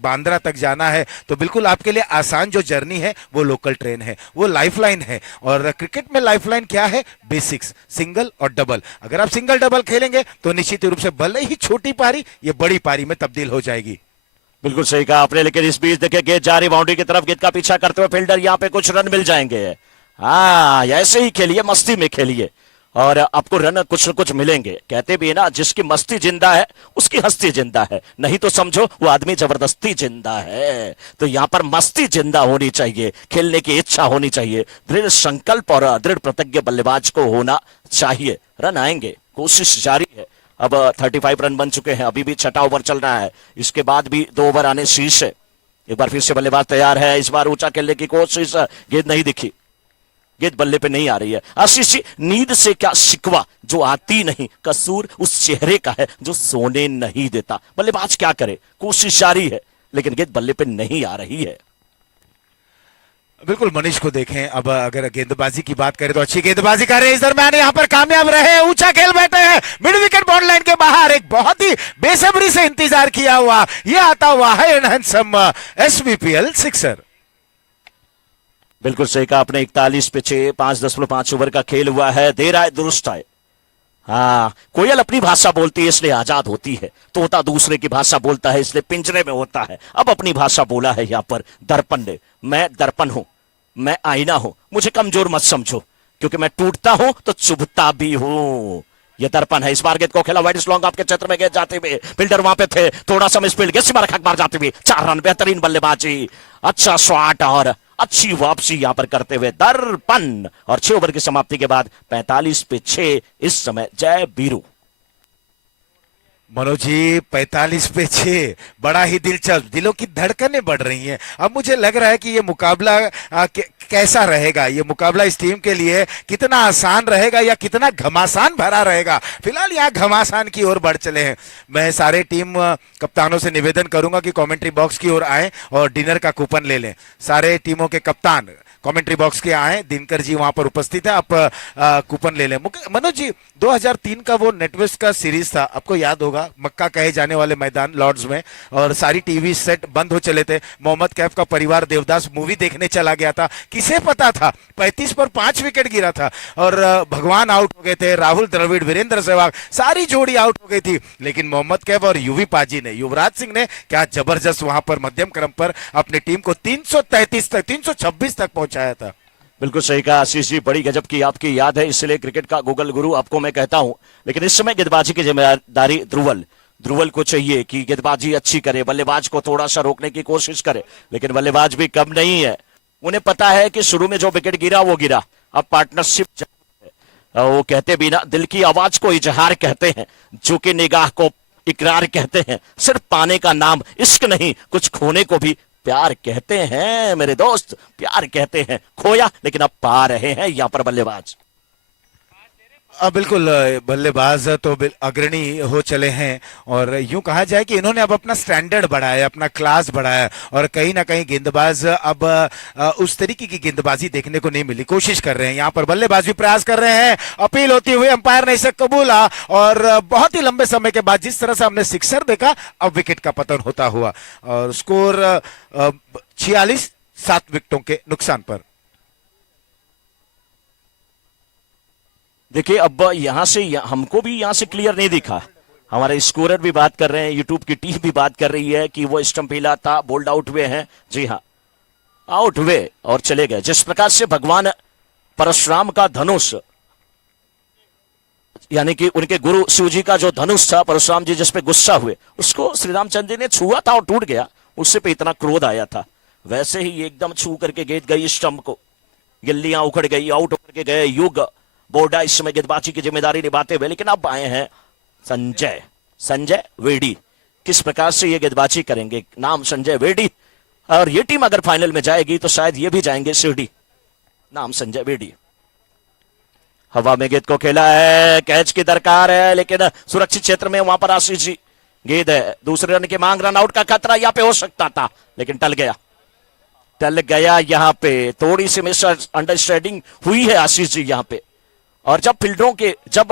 बांद्रा तक जाना है, तो बिल्कुल आपके लिए आसान जो जर्नी है वो लोकल ट्रेन है, वो लाइफलाइन है। और क्रिकेट में लाइफलाइन क्या है? बेसिक्स, सिंगल और डबल। अगर आप सिंगल डबल खेलेंगे तो निश्चित रूप से भले ही छोटी पारी ये बड़ी पारी में तब्दील हो जाएगी। बिल्कुल सही कहा आपने, लेकिन इस बीच देखिए गेंद जा रही बाउंड्री की तरफ, गेंद का पीछा करते हुए फील्डर, यहाँ पे कुछ रन मिल जाएंगे। हाँ, ऐसे ही खेलिए, मस्ती में खेलिए और आपको रन कुछ न कुछ मिलेंगे। कहते भी है ना, जिसकी मस्ती जिंदा है उसकी हस्ती जिंदा है, नहीं तो समझो वो आदमी जबरदस्ती जिंदा है। तो यहाँ पर मस्ती जिंदा होनी चाहिए, खेलने की इच्छा होनी चाहिए, दृढ़ संकल्प और दृढ़ प्रतिज्ञ बल्लेबाज को होना चाहिए। रन आएंगे, कोशिश जारी है। अब 35 रन बन चुके हैं, अभी भी छठा ओवर चल रहा है, इसके बाद भी 2 ओवर आने शीर्ष है। एक बार फिर से बल्लेबाज तैयार है, इस बार ऊंचा खेलने की कोशिश, गेंद नहीं दिखी, गेंद बल्ले पे नहीं आ रही है। आशीष जी, नींद से क्या शिकवा, जो आती नहीं, कसूर उस चेहरे का है जो सोने नहीं देता। बल्लेबाज क्या करे, कोशिश जारी है, लेकिन गेंद बल्ले पे नहीं आ रही है। बिल्कुल, मनीष को देखें। अब अगर गेंदबाजी की बात करें तो अच्छी गेंदबाजी कर रहे हैं, इस दरम्यान यहाँ पर कामयाब रहे, ऊंचा खेल बैठे हैं, मिड विकेट बॉल लाइन के बाहर। एक बहुत ही बेसब्री से इंतजार किया हुआ ये आता हुआ है हैंडसम SVPL सिक्सर। बिल्कुल सही कहा आपने, 41 पे 6, 5.5 ओवर का खेल हुआ है। देर आए दुरुस्त आए। हाँ, कोयल अपनी भाषा बोलती है इसलिए आजाद होती है, तोता दूसरे की भाषा बोलता है इसलिए पिंजरे में होता है। अब अपनी भाषा बोला है यहाँ पर दर्पण ने। मैं दर्पण हूं, मैं आईना हूं, मुझे कमजोर मत समझो, क्योंकि मैं टूटता हूं तो चुभता भी हूं। ये दर्पण है। इस बार गेंद को खेला वाइड स्लॉन्ग, आपके क्षेत्र में गेंद जाते हुए, फील्डर वहां पे थे, थोड़ा सा मिस फील्ड, गेंद सीमा रेखा के बाहर जाते हुए 4 रन। बेहतरीन बल्लेबाजी, अच्छा शॉट और अच्छी वापसी यहां पर करते हुए दर्पण। और 6 ओवर की समाप्ति के बाद 45 पे 6 इस समय जय बीरू। मनोज जी, 45 पे 6, बड़ा ही दिलचस्प, दिलों की धड़कनें बढ़ रही हैं। अब मुझे लग रहा है कि ये मुकाबला कैसा रहेगा, ये मुकाबला इस टीम के लिए कितना आसान रहेगा या कितना घमासान भरा रहेगा। फिलहाल यहाँ घमासान की ओर बढ़ चले हैं। मैं सारे टीम कप्तानों से निवेदन करूंगा कि कमेंट्री बॉक्स की ओर आए और डिनर का कूपन ले लें। सारे टीमों के कप्तान कमेंट्री बॉक्स के आए, दिनकर जी वहां पर उपस्थित है, आप कूपन ले लें। मनोज जी, 2003 का वो नेटवेस्ट का सीरीज था, आपको याद होगा, मक्का कहे जाने वाले मैदान लॉर्ड्स में, और सारी टीवी सेट बंद हो चले थे। मोहम्मद कैफ का परिवार देवदास मूवी देखने चला गया था। किसे पता था 35 पर 5 विकेट गिरा था और भगवान आउट हो गए थे, राहुल द्रविड़, वीरेंद्र सहवाग, सारी जोड़ी आउट हो गई थी। लेकिन मोहम्मद कैफ और यूवी पाजी ने, युवराज सिंह ने क्या जबरदस्त वहां पर मध्यम क्रम पर अपनी टीम को 333 तक, 326 तक पहुंचाया था। बिल्कुल सही कहा आशीष जी, बड़ी गजब की आपकी याद है, इसलिए क्रिकेट का गूगल गुरु आपको मैं कहता हूं। लेकिन इस समय गेंदबाजी की जिम्मेदारी ध्रुवल को चाहिए कि गेंदबाजी अच्छी करे, बल्लेबाज को थोड़ा सा रोकने की कोशिश करे, लेकिन बल्लेबाज भी कम नहीं है। उन्हें पता है कि शुरू में जो विकेट गिरा वो गिरा, अब पार्टनरशिप, वो कहते भी ना, दिल की आवाज को इजहार कहते हैं, जो कि निगाह को इकरार कहते हैं, सिर्फ पाने का नाम इश्क नहीं, कुछ खोने को भी प्यार कहते हैं मेरे दोस्त, प्यार कहते हैं। खोया लेकिन अब पा रहे हैं यहां पर बल्लेबाज। बिल्कुल बल्लेबाज तो अग्रणी हो चले हैं और यूं कहा जाए कि इन्होंने अब अपना स्टैंडर्ड बढ़ाया, अपना क्लास बढ़ाया और कहीं ना कहीं गेंदबाज अब उस तरीके की गेंदबाजी देखने को नहीं मिली। कोशिश कर रहे हैं यहाँ पर बल्लेबाज भी प्रयास कर रहे हैं, अपील होती हुई अंपायर ने इसे कबूला और बहुत ही लंबे समय के बाद जिस तरह से हमने सिक्सर देखा, अब विकेट का पतन होता हुआ और स्कोर 46, 7 विकेटों के नुकसान पर। देखिए अब यहां से हमको भी यहां से क्लियर नहीं दिखा, हमारे स्कोरर भी बात कर रहे हैं, यूट्यूब की टीम भी बात कर रही है कि वो स्टंप हिला था, बोल्ड आउट हुए हैं। जी हाँ, आउट हुए और चले गए। जिस प्रकार से भगवान परशुराम का धनुष, यानी कि उनके गुरु शिव जी का जो धनुष था, परशुराम जी जिस पे गुस्सा हुए, उसको श्री रामचंद्र जी ने छुआ था और टूट गया, उससे पे इतना क्रोध आया था। वैसे ही एकदम छू करके गेंद गई स्टंप को, गिल्लियां उखड़ गई, आउट होकर के गए युग। बोर्डा इस समय गेंदबाजी की जिम्मेदारी निभाते हुए, लेकिन अब आए हैं संजय वेडी। किस प्रकार से ये गेंदबाजी करेंगे, नाम संजय वेडी, और ये टीम अगर फाइनल में जाएगी तो शायद ये भी जाएंगे शिरडी। नाम संजय वेडी। हवा में गेंद को खेला है, कैच की दरकार है, लेकिन सुरक्षित क्षेत्र में वहां पर आशीष जी, गेंद है, दूसरे रन की मांग, रन आउट का खतरा यहां पे हो सकता था, लेकिन टल गया यहां पे। थोड़ी सी मिस अंडरस्टैंडिंग हुई है आशीष जी यहां पे, और जब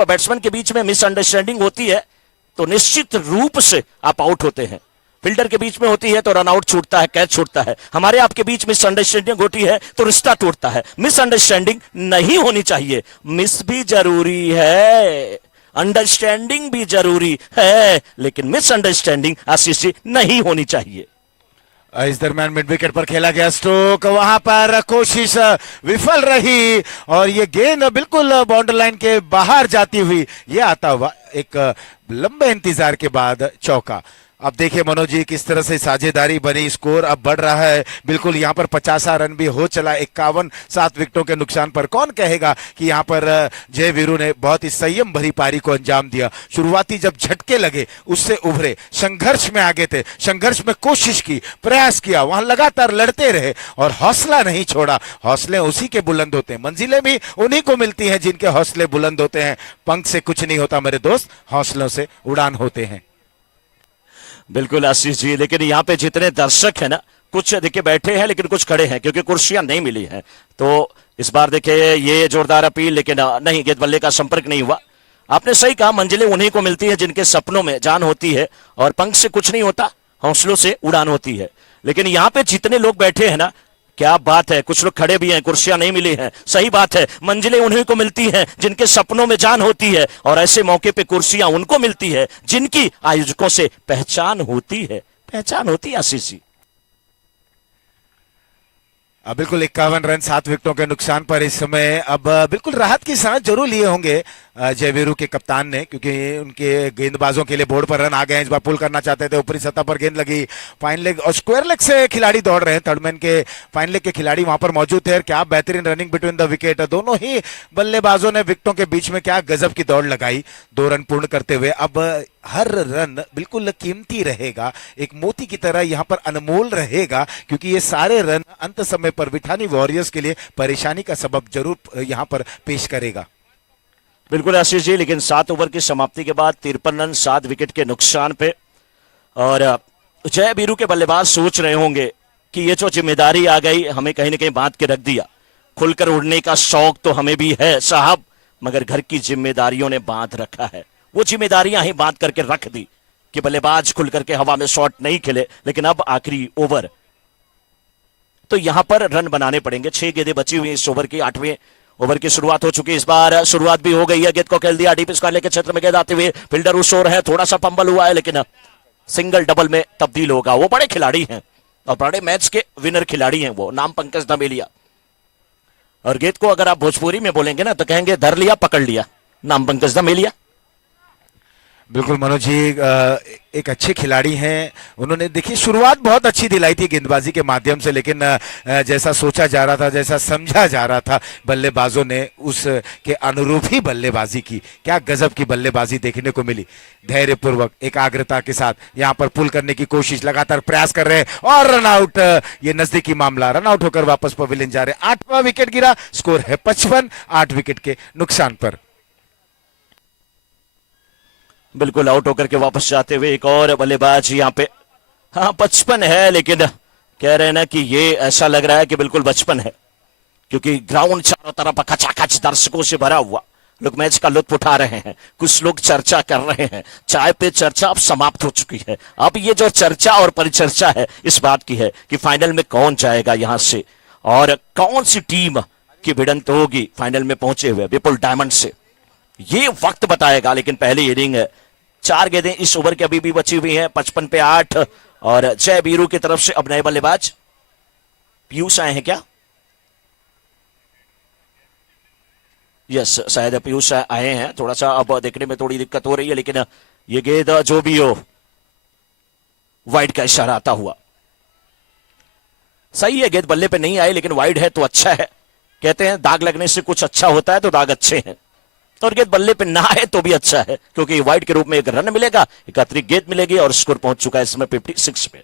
बैट्समैन के बीच में मिसअंडरस्टैंडिंग होती है तो निश्चित रूप से आप आउट होते हैं। फील्डर के बीच में होती है तो रन आउट छूटता है, कैच छूटता है। हमारे आपके बीच मिसअंडरस्टैंडिंग होती है तो रिश्ता टूटता है। मिसअंडरस्टैंडिंग नहीं होनी चाहिए, मिस भी जरूरी है, अंडरस्टैंडिंग भी जरूरी है, लेकिन मिसअंडरस्टैंडिंग आशीष जी नहीं होनी चाहिए। इस दरमियान मिड विकेट पर खेला गया स्ट्रोक, वहां पर कोशिश विफल रही और ये गेंद बिल्कुल बाउंड्री लाइन के बाहर जाती हुई, ये आता हुआ एक लंबे इंतजार के बाद चौका। अब देखिए मनोज जी किस तरह से साझेदारी बनी, स्कोर अब बढ़ रहा है, बिल्कुल यहाँ पर 50 रन भी हो चला, 51, 7 विकेटों के नुकसान पर। कौन कहेगा कि यहाँ पर जय वीरू ने बहुत ही संयम भरी पारी को अंजाम दिया। शुरुआती जब झटके लगे उससे उभरे, संघर्ष में आगे थे, संघर्ष में कोशिश की, प्रयास किया, वहां लगातार लड़ते रहे और हौसला नहीं छोड़ा। हौसले उसी के बुलंद होते हैं, मंजिलें भी उन्हीं को मिलती हैं जिनके हौसले बुलंद होते हैं। पंख से कुछ नहीं होता मेरे दोस्त, हौसलों से उड़ान होते हैं। बिल्कुल आशीष जी, लेकिन यहाँ पे जितने दर्शक है ना, कुछ देखिए बैठे हैं लेकिन कुछ खड़े हैं क्योंकि कुर्सियां नहीं मिली हैं। तो इस बार देखिए ये जोरदार अपील, लेकिन नहीं, गेंद बल्ले का संपर्क नहीं हुआ। आपने सही कहा, मंजिलें उन्हीं को मिलती है जिनके सपनों में जान होती है, और पंख से कुछ नहीं होता, हौसलों से उड़ान होती है। लेकिन यहाँ पे जितने लोग बैठे हैं ना, क्या बात है, कुछ लोग खड़े भी हैं, कुर्सियां नहीं मिली हैं, सही बात है, मंजिलें उन्हीं को मिलती हैं जिनके सपनों में जान होती है, और ऐसे मौके पे कुर्सियां उनको मिलती है जिनकी आयोजकों से पहचान होती है आशीष जी। बिल्कुल 51 रन 7 विकेटों के नुकसान पर इस समय अब बिल्कुल राहत की सांस जरूर लिए होंगे जय वीरू के कप्तान ने, क्योंकि उनके गेंदबाजों के लिए बोर्ड पर रन आ गए हैं। इस बार पुल करना चाहते थे, ऊपरी सतह पर गेंद लगी, फाइन लेग और स्क्वायर लेग से खिलाड़ी दौड़ रहे हैं, थर्ड मैन के फाइन लेग के खिलाड़ी वहां पर मौजूद थे। क्या बेहतरीन रनिंग बिटवीन द विकेट, दोनों ही बल्लेबाजों ने विकेटों के बीच में क्या गजब की दौड़ लगाई, 2 रन पूर्ण करते हुए। अब हर रन बिल्कुल कीमती रहेगा, एक मोती की तरह यहाँ पर अनमोल रहेगा, क्योंकि ये सारे रन अंत समय पर विठानी वॉरियर्स के लिए परेशानी का सबब जरूर यहाँ पर पेश करेगा। बिल्कुल आशीष जी, लेकिन 7 ओवर की समाप्ति के बाद 53 रन 7 विकेट के नुकसान पे, और जय वीरू के बल्लेबाज सोच रहे होंगे कि ये जो जिम्मेदारी आ गई, हमें कहीं ना कहीं बांध के रख दिया। खुलकर उड़ने का शौक तो हमें भी है साहब, मगर घर की जिम्मेदारियों ने बांध रखा है। वो जिम्मेदारियां ही बांध करके रख दी कि बल्लेबाज खुल करके हवा में शॉट नहीं खेले। लेकिन अब आखिरी ओवर, तो यहां पर रन बनाने पड़ेंगे। 6 गेंदें बची हुई इस ओवर की, 8वें ओवर की शुरुआत हो चुकी है। इस बार शुरुआत भी हो गई है, गेंद को खेल दिया डीप स्क्वायर के क्षेत्र में, गेंद आते हुए फील्डर उस ओर है, थोड़ा सा पंबल हुआ है, लेकिन सिंगल डबल में तब्दील होगा। वो बड़े खिलाड़ी हैं और बड़े मैच के विनर खिलाड़ी हैं, वो नाम पंकज धमेलिया। और गेंद को अगर आप भोजपुरी में बोलेंगे ना तो कहेंगे धर लिया पकड़ लिया, नाम पंकज धमेलिया। बिल्कुल मनोज जी एक अच्छे खिलाड़ी हैं। उन्होंने देखिए शुरुआत बहुत अच्छी दिलाई थी गेंदबाजी के माध्यम से, लेकिन जैसा सोचा जा रहा था, जैसा समझा जा रहा था, बल्लेबाजों ने उस के अनुरूप ही बल्लेबाजी की। क्या गजब की बल्लेबाजी देखने को मिली। धैर्यपूर्वक एकाग्रता के साथ यहाँ पर पुल करने की कोशिश, लगातार प्रयास कर रहे हैं और रन आउट। ये नजदीकी मामला, रन आउट होकर वापस पवेलियन जा रहे हैं। 8वां विकेट गिरा, स्कोर है 55, 8 विकेट के नुकसान पर। बिल्कुल आउट होकर के वापस जाते हुए एक और बल्लेबाज यहाँ पे। हाँ 55 है, लेकिन कह रहे हैं ना कि ये ऐसा लग रहा है कि बिल्कुल 55 है, क्योंकि ग्राउंड चारों तरफ खचाखच दर्शकों से भरा हुआ। लोग मैच का लुत्फ उठा रहे हैं, कुछ लोग चर्चा कर रहे हैं। चाय पे चर्चा अब समाप्त हो चुकी है। अब ये जो चर्चा और परिचर्चा है इस बात की है कि फाइनल में कौन जाएगा यहां से और कौन सी टीम की भिड़ंत होगी फाइनल में पहुंचे हुए विपुल डायमंड से, ये वक्त बताएगा। लेकिन पहली इनिंग 4 गेंदें इस ओवर की अभी भी बची हुई हैं, 55 पे 8। और जय वीरू की तरफ से अब नए बल्लेबाज पीयूष आए हैं क्या? यस, शायद पीयूष आए हैं। थोड़ा सा अब देखने में थोड़ी दिक्कत हो रही है, लेकिन ये गेंद जो भी हो, वाइड का इशारा आता हुआ। सही है, गेंद बल्ले पे नहीं आई, लेकिन वाइड है तो अच्छा है। कहते हैं दाग लगने से कुछ अच्छा होता है, तो दाग अच्छे हैं। और गेंद बल्ले पे ना आए तो भी अच्छा है, क्योंकि वाइड के रूप में एक रन मिलेगा, एक अतिरिक्त गेंद मिलेगी और स्कोर पहुंच चुका है इसमें 56 पे।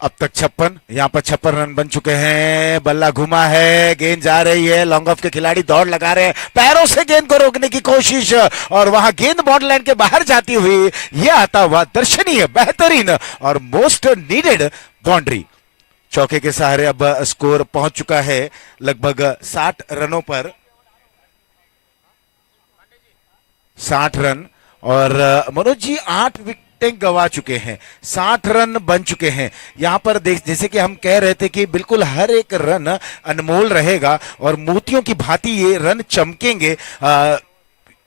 अब तक 56, यहाँ पर 56 रन बन चुके हैं। बल्ला घुमा है, गेंद जा रही है, लॉन्ग ऑफ के खिलाड़ी दौड़ लगा रहे हैं, पैरों से गेंद को रोकने की कोशिश, और वहां गेंद बॉर्डर लाइन के बाहर जाती हुई ये आता हुआ दर्शनीय, बेहतरीन और मोस्ट नीडेड बाउंड्री। चौके के सहारे अब स्कोर पहुंच चुका है लगभग 60 रनों पर, 60 रन। और मनोज जी 8 विकेट गवा चुके हैं, 60 रन बन चुके हैं। यहां पर देख, जैसे कि हम कह रहे थे कि बिल्कुल हर एक रन अनमोल रहेगा और मोतियों की भांति ये रन चमकेंगे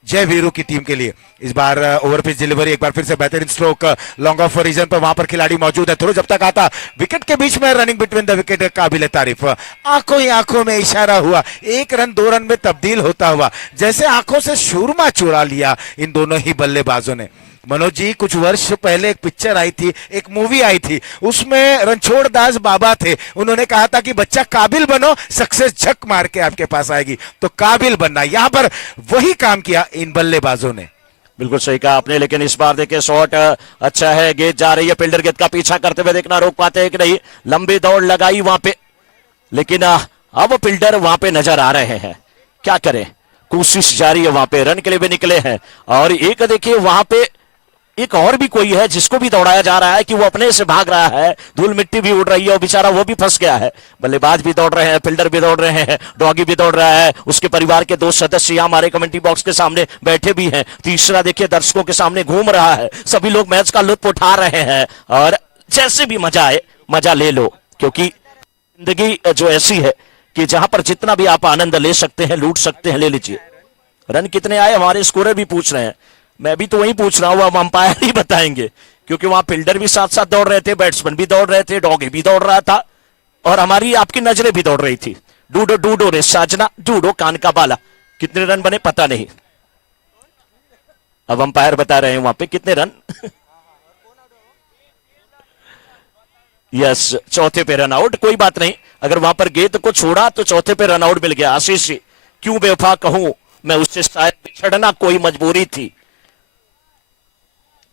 जय वीरू की टीम के लिए। इस बार ओवर पिच डिलीवरी, एक बार फिर से बेहतरीन स्ट्रोक लॉन्ग ऑफ रीजन पर, वहां पर खिलाड़ी मौजूद है। थ्रो जब तक आता, विकेट के बीच में रनिंग बिटवीन द विकेट, काबिल तारीफ। आंखों ही आंखों में इशारा हुआ, 1 रन 2 रन में तब्दील होता हुआ, जैसे आंखों से सुरमा चुरा लिया इन दोनों ही बल्लेबाजों ने। मनोज जी कुछ वर्ष पहले एक पिक्चर आई थी, एक मूवी आई थी, उसमें रणछोड़ दास बाबा थे। उन्होंने कहा था कि बच्चा काबिल बनो, सक्सेस झक मार के आपके पास आएगी। तो काबिल बनना, यहां पर वही काम किया इन बल्लेबाजों ने। बिल्कुल सही कहा आपने, लेकिन इस बार देखिए शॉट अच्छा है, गेंद जा रही है, फील्डर गेंद का पीछा करते हुए देखना रोक पाते हैं कि नहीं। लंबी दौड़ लगाई वहां पे, लेकिन अब फील्डर वहां पे नजर आ रहे हैं। क्या करें, कोशिश जारी है, वहां पे रन के लिए भी निकले हैं। और एक देखिए वहां पे एक और भी कोई है जिसको भी दौड़ाया जा रहा है कि वो अपने से भाग रहा है, धूल मिट्टी भी उड़ रही है और बेचारा वो भी फंस गया है। बल्लेबाज भी दौड़ रहे हैं, फील्डर भी दौड़ रहे हैं, डॉगी भी दौड़ रहा है, उसके परिवार के 2 सदस्य यहाँ हमारे कमेंट्री बॉक्स के सामने बैठे भी हैं, तीसरा देखिए दर्शकों के सामने घूम रहा है। सभी लोग मैच का लुत्फ उठा रहे हैं और जैसे भी मजा आए मजा ले लो, क्योंकि जिंदगी जो ऐसी है कि जहां पर जितना भी आप आनंद ले सकते हैं, लूट सकते हैं, ले लीजिए। रन कितने आए हमारे स्कोरर भी पूछ रहे हैं, मैं भी तो वही पूछ रहा हूं, अब अंपायर ही बताएंगे, क्योंकि वहां फील्डर भी साथ साथ दौड़ रहे थे, बैट्समैन भी दौड़ रहे थे, डॉगी भी दौड़ रहा था और हमारी आपकी नजरें भी दौड़ रही थी। डूडो डूडो रे साजना, डूडो कान का बाला। कितने रन बने पता नहीं, अब अंपायर बता रहे हैं वहां पे कितने रन। यस, चौथे पे रन आउट, कोई बात नहीं, अगर वहां पर गेंद को छोड़ा तो चौथे पे रन आउट मिल गया। आशीष जी, क्यों बेवफा कहूं मैं, उससे शायद बिछड़ना कोई मजबूरी थी,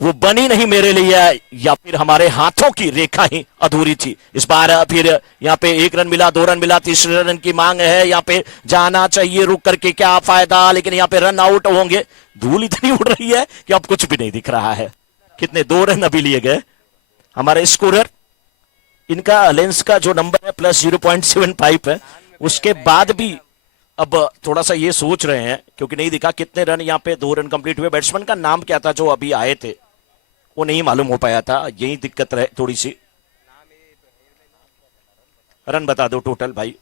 वो बनी नहीं मेरे लिए, या फिर हमारे हाथों की रेखा ही अधूरी थी। इस बार फिर यहाँ पे 1 रन मिला, 2 रन मिला, तीसरे रन की मांग है। यहाँ पे जाना चाहिए रुक करके, क्या फायदा, लेकिन यहाँ पे रन आउट होंगे। धूल इतनी उड़ रही है कि अब कुछ भी नहीं दिख रहा है। कितने 2 रन अभी लिए गए हमारे स्कोरर, इनका लेंस का जो नंबर है +0.75 है, उसके बाद भी अब थोड़ा सा ये सोच रहे हैं क्योंकि नहीं दिखा कितने रन। यहाँ पे 2 रन कंप्लीट हुए। बैट्समैन का नाम क्या था जो अभी आए थे, वो नहीं मालूम हो पाया था, यही दिक्कत रहे थोड़ी सी। रन बता दो टोटल भाई।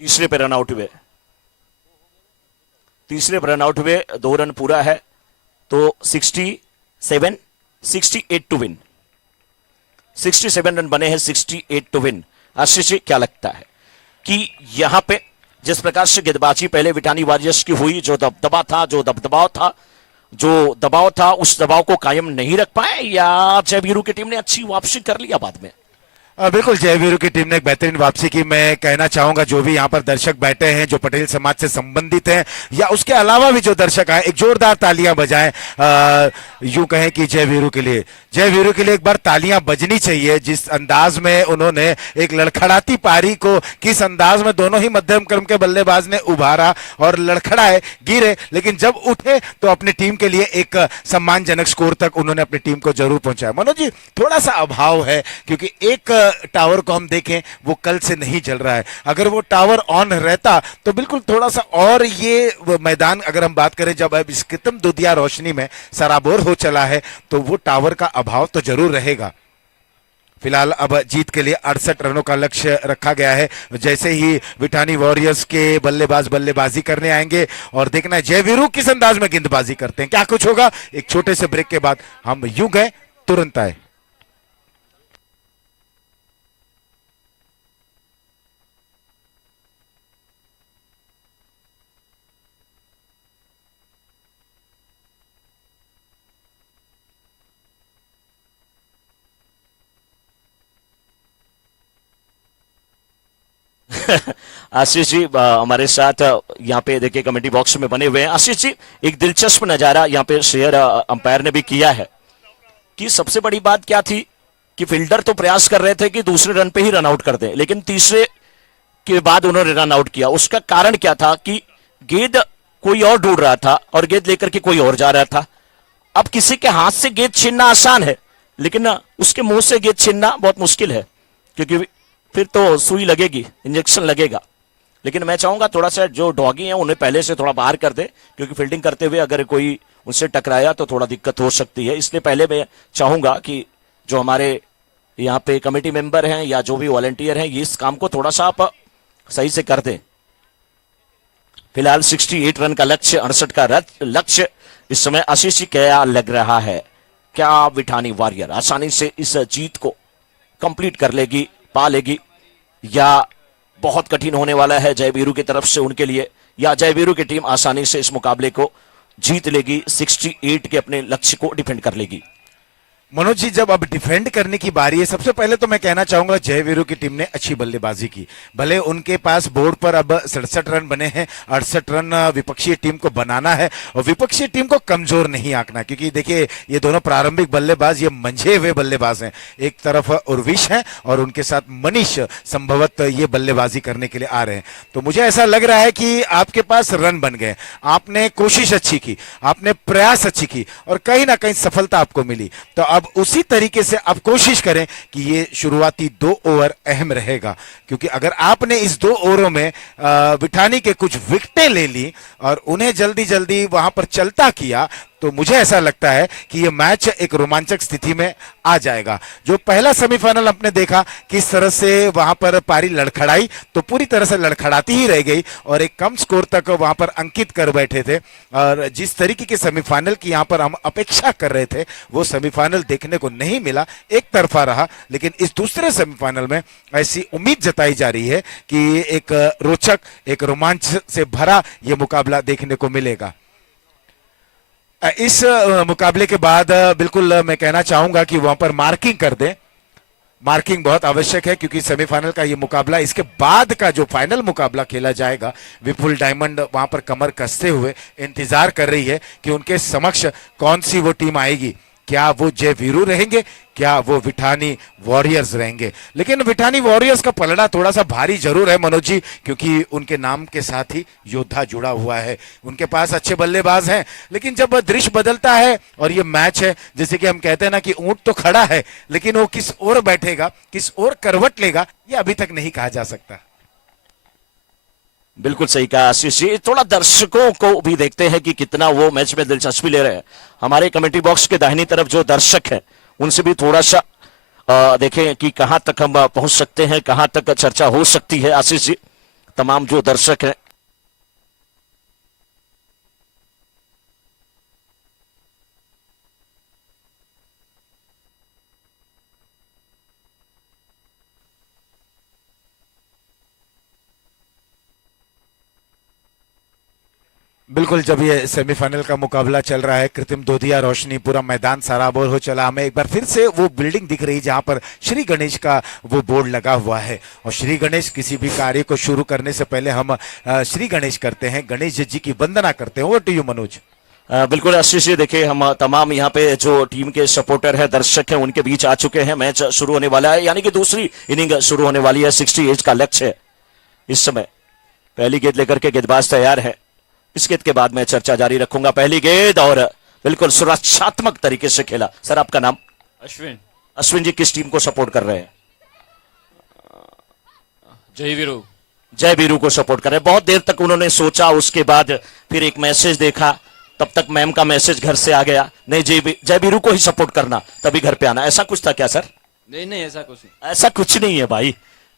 तीसरे पे रन आउट हुए, तीसरे पे रन आउट हुए, 2 रन पूरा है तो 68 टू विन। 67 रन बने हैं, 68 टू विन। आशीष जी क्या लगता है? कि यहां पे जिस प्रकार से गेंदबाजी पहले विटानी वॉरियर्स की हुई, जो दबदबा था, जो दबदबाव था, जो दबाव था, उस दबाव को कायम नहीं रख पाए, या जय वीरू की टीम ने अच्छी वापसी कर लिया बाद में? बिल्कुल जय वीरू की टीम ने एक बेहतरीन वापसी की। मैं कहना चाहूंगा जो भी यहाँ पर दर्शक बैठे हैं, जो पटेल समाज से संबंधित हैं या उसके अलावा भी जो दर्शक आए, एक जोरदार तालियां बजाएं। यूं कहें कि जय वीरू के लिए, जय वीरू के लिए एक बार तालियां बजनी चाहिए। जिस अंदाज में उन्होंने एक लड़खड़ाती पारी को, किस अंदाज में दोनों ही मध्यम क्रम के बल्लेबाज ने उभारा और लड़खड़ाए, गिरे, लेकिन जब उठे तो अपनी टीम के लिए एक सम्मानजनक स्कोर तक उन्होंने अपनी टीम को जरूर पहुंचाया। मनोज जी, थोड़ा सा अभाव है क्योंकि एक टावर को हम देखें वो कल से नहीं जल रहा है। अगर वो टावर ऑन रहता तो बिल्कुल थोड़ा सा और ये मैदान, अगर हम बात करें जब अब इस कृत्रिम दुधिया रोशनी में सराबोर हो चला है, तो वो टावर का अभाव तो जरूर रहेगा। फिलहाल अब जीत के लिए 68 रनों का लक्ष्य रखा गया है। जैसे ही विठानी वॉरियर्स के बल्लेबाज बल्लेबाजी करने आएंगे और देखना है जय वीरू किस अंदाज में गेंदबाजी करते हैं, क्या कुछ होगा। एक छोटे से ब्रेक के बाद हम यूं गए तुरंत आए। आशीष जी हमारे साथ यहाँ पे देखिए कमेटी बॉक्स में बने हुए हैं। आशीष जी, एक दिलचस्प नजारा यहाँ पे शेयर अंपायर ने भी किया है कि सबसे बड़ी बात क्या थी कि फील्डर तो प्रयास कर रहे थे कि दूसरे रन पे ही रन आउट कर दें, लेकिन तीसरे के बाद उन्होंने रन आउट किया। उसका कारण क्या था कि गेंद कोई और ढूंढ रहा था और गेंद लेकर के कोई और जा रहा था। अब किसी के हाथ से गेंद छीनना आसान है, लेकिन उसके मुंह से गेंद छीनना बहुत मुश्किल है, क्योंकि फिर तो सुई लगेगी, इंजेक्शन लगेगा। लेकिन मैं चाहूंगा थोड़ा सा जो डॉगी हैं उन्हें पहले से थोड़ा बाहर कर दे, क्योंकि फील्डिंग करते हुए अगर कोई उनसे टकराया तो थोड़ा दिक्कत हो सकती है। इसलिए पहले मैं चाहूंगा कि जो हमारे यहाँ पे कमेटी मेंबर हैं या जो भी वॉलंटियर हैं, ये इस काम को थोड़ा सा आप सही से कर दें। फिलहाल 68 रन का लक्ष्य, 68 का लक्ष्य इस समय। आशीष जी, क्या लग रहा है, क्या विठानी वॉरियर आसानी से इस जीत को कंप्लीट कर लेगी, पा लेगी, या बहुत कठिन होने वाला है जय वीरू की तरफ से उनके लिए, या जय वीरू की टीम आसानी से इस मुकाबले को जीत लेगी, 68 के अपने लक्ष्य को डिफेंड कर लेगी? मनोज जी, जब अब डिफेंड करने की बारी है, सबसे पहले तो मैं कहना चाहूंगा जय वीरू की टीम ने अच्छी बल्लेबाजी की। भले उनके पास बोर्ड पर अब 67 रन बने हैं, 68 रन विपक्षी टीम को बनाना है और विपक्षी टीम को कमजोर नहीं आंकना, क्योंकि देखिए ये दोनों प्रारंभिक बल्लेबाज ये मंझे हुए बल्लेबाज हैं। एक तरफ उर्विश हैं और उनके साथ मनीष संभवत ये बल्लेबाजी करने के लिए आ रहे हैं। तो मुझे ऐसा लग रहा है कि आपके पास रन बन गए, आपने कोशिश अच्छी की, आपने प्रयास अच्छी की और कहीं ना कहीं सफलता आपको मिली। तो अब उसी तरीके से आप कोशिश करें कि ये शुरुआती 2 ओवर अहम रहेगा, क्योंकि अगर आपने इस 2 ओवरों में विठानी के कुछ विकेटें ले ली और उन्हें जल्दी जल्दी वहां पर चलता किया, तो मुझे ऐसा लगता है कि ये मैच एक रोमांचक स्थिति में आ जाएगा। जो पहला सेमीफाइनल आपने देखा किस तरह से वहां पर पारी लड़खड़ाई, तो पूरी तरह से लड़खड़ाती ही रह गई और एक कम स्कोर तक वहां पर अंकित कर बैठे थे। और जिस तरीके के सेमीफाइनल की यहां पर हम अपेक्षा कर रहे थे, वो सेमीफाइनल देखने को नहीं मिला, एक तरफा रहा। लेकिन इस दूसरे सेमीफाइनल में ऐसी उम्मीद जताई जा रही है कि एक रोचक, एक रोमांच से भरा यह मुकाबला देखने को मिलेगा। इस मुकाबले के बाद बिल्कुल मैं कहना चाहूंगा कि वहां पर मार्किंग कर दें। मार्किंग बहुत आवश्यक है, क्योंकि सेमीफाइनल का ये मुकाबला, इसके बाद का जो फाइनल मुकाबला खेला जाएगा, विपुल डायमंड वहां पर कमर कसते हुए इंतजार कर रही है कि उनके समक्ष कौन सी वो टीम आएगी। क्या वो जय वीरू रहेंगे, क्या वो विठानी वॉरियर्स रहेंगे। लेकिन विठानी वॉरियर्स का पलड़ा थोड़ा सा भारी जरूर है मनोज जी, क्योंकि उनके नाम के साथ ही योद्धा जुड़ा हुआ है। उनके पास अच्छे बल्लेबाज हैं, लेकिन जब दृश्य बदलता है और ये मैच है, जैसे कि हम कहते हैं ना कि ऊंट तो खड़ा है, लेकिन वो किस ओर बैठेगा, किस ओर करवट लेगा, ये अभी तक नहीं कहा जा सकता। बिल्कुल सही कहा आशीष जी। थोड़ा दर्शकों को भी देखते हैं कि कितना वो मैच में दिलचस्पी ले रहे हैं। हमारे कमेटी बॉक्स के दाहिनी तरफ जो दर्शक हैं, उनसे भी थोड़ा सा देखें कि कहां तक हम पहुंच सकते हैं, कहां तक चर्चा हो सकती है। आशीष जी, तमाम जो दर्शक हैं, बिल्कुल, जब ये सेमीफाइनल का मुकाबला चल रहा है, कृत्रिम दोधिया रोशनी, पूरा मैदान सराबोर हो चला, हमें एक बार फिर से वो बिल्डिंग दिख रही जहां पर श्री गणेश का वो बोर्ड लगा हुआ है। और श्री गणेश, किसी भी कार्य को शुरू करने से पहले हम श्री गणेश करते हैं, गणेश जी की वंदना करते हैं। Over to you Manoj. बिल्कुल आशीष जी, देखिए हम तमाम यहाँ पे जो टीम के सपोर्टर है, दर्शक हैं, उनके बीच आ चुके हैं। मैच शुरू होने वाला है, यानी कि दूसरी इनिंग शुरू होने वाली है। 68 का लक्ष्य है इस समय। पहली गेंद लेकर के गेंदबाज तैयार है। इस गेंद के बाद मैं चर्चा जारी रखूंगा। पहली गेंद और बिल्कुल सुरक्षात्मक तरीके से खेला। सर आपका नाम? अश्विन। अश्विन जी किस टीम को सपोर्ट कर रहे हैं? जय वीरू। जय वीरू को सपोर्ट कर रहे हैं। बहुत देर तक उन्होंने सोचा, उसके बाद फिर एक मैसेज देखा, तब तक मैम का मैसेज घर से आ गया, नहीं जय वीरू को ही सपोर्ट करना, तभी घर पे आना। ऐसा कुछ था क्या सर? नहीं, ऐसा कुछ नहीं। ऐसा कुछ नहीं है भाई,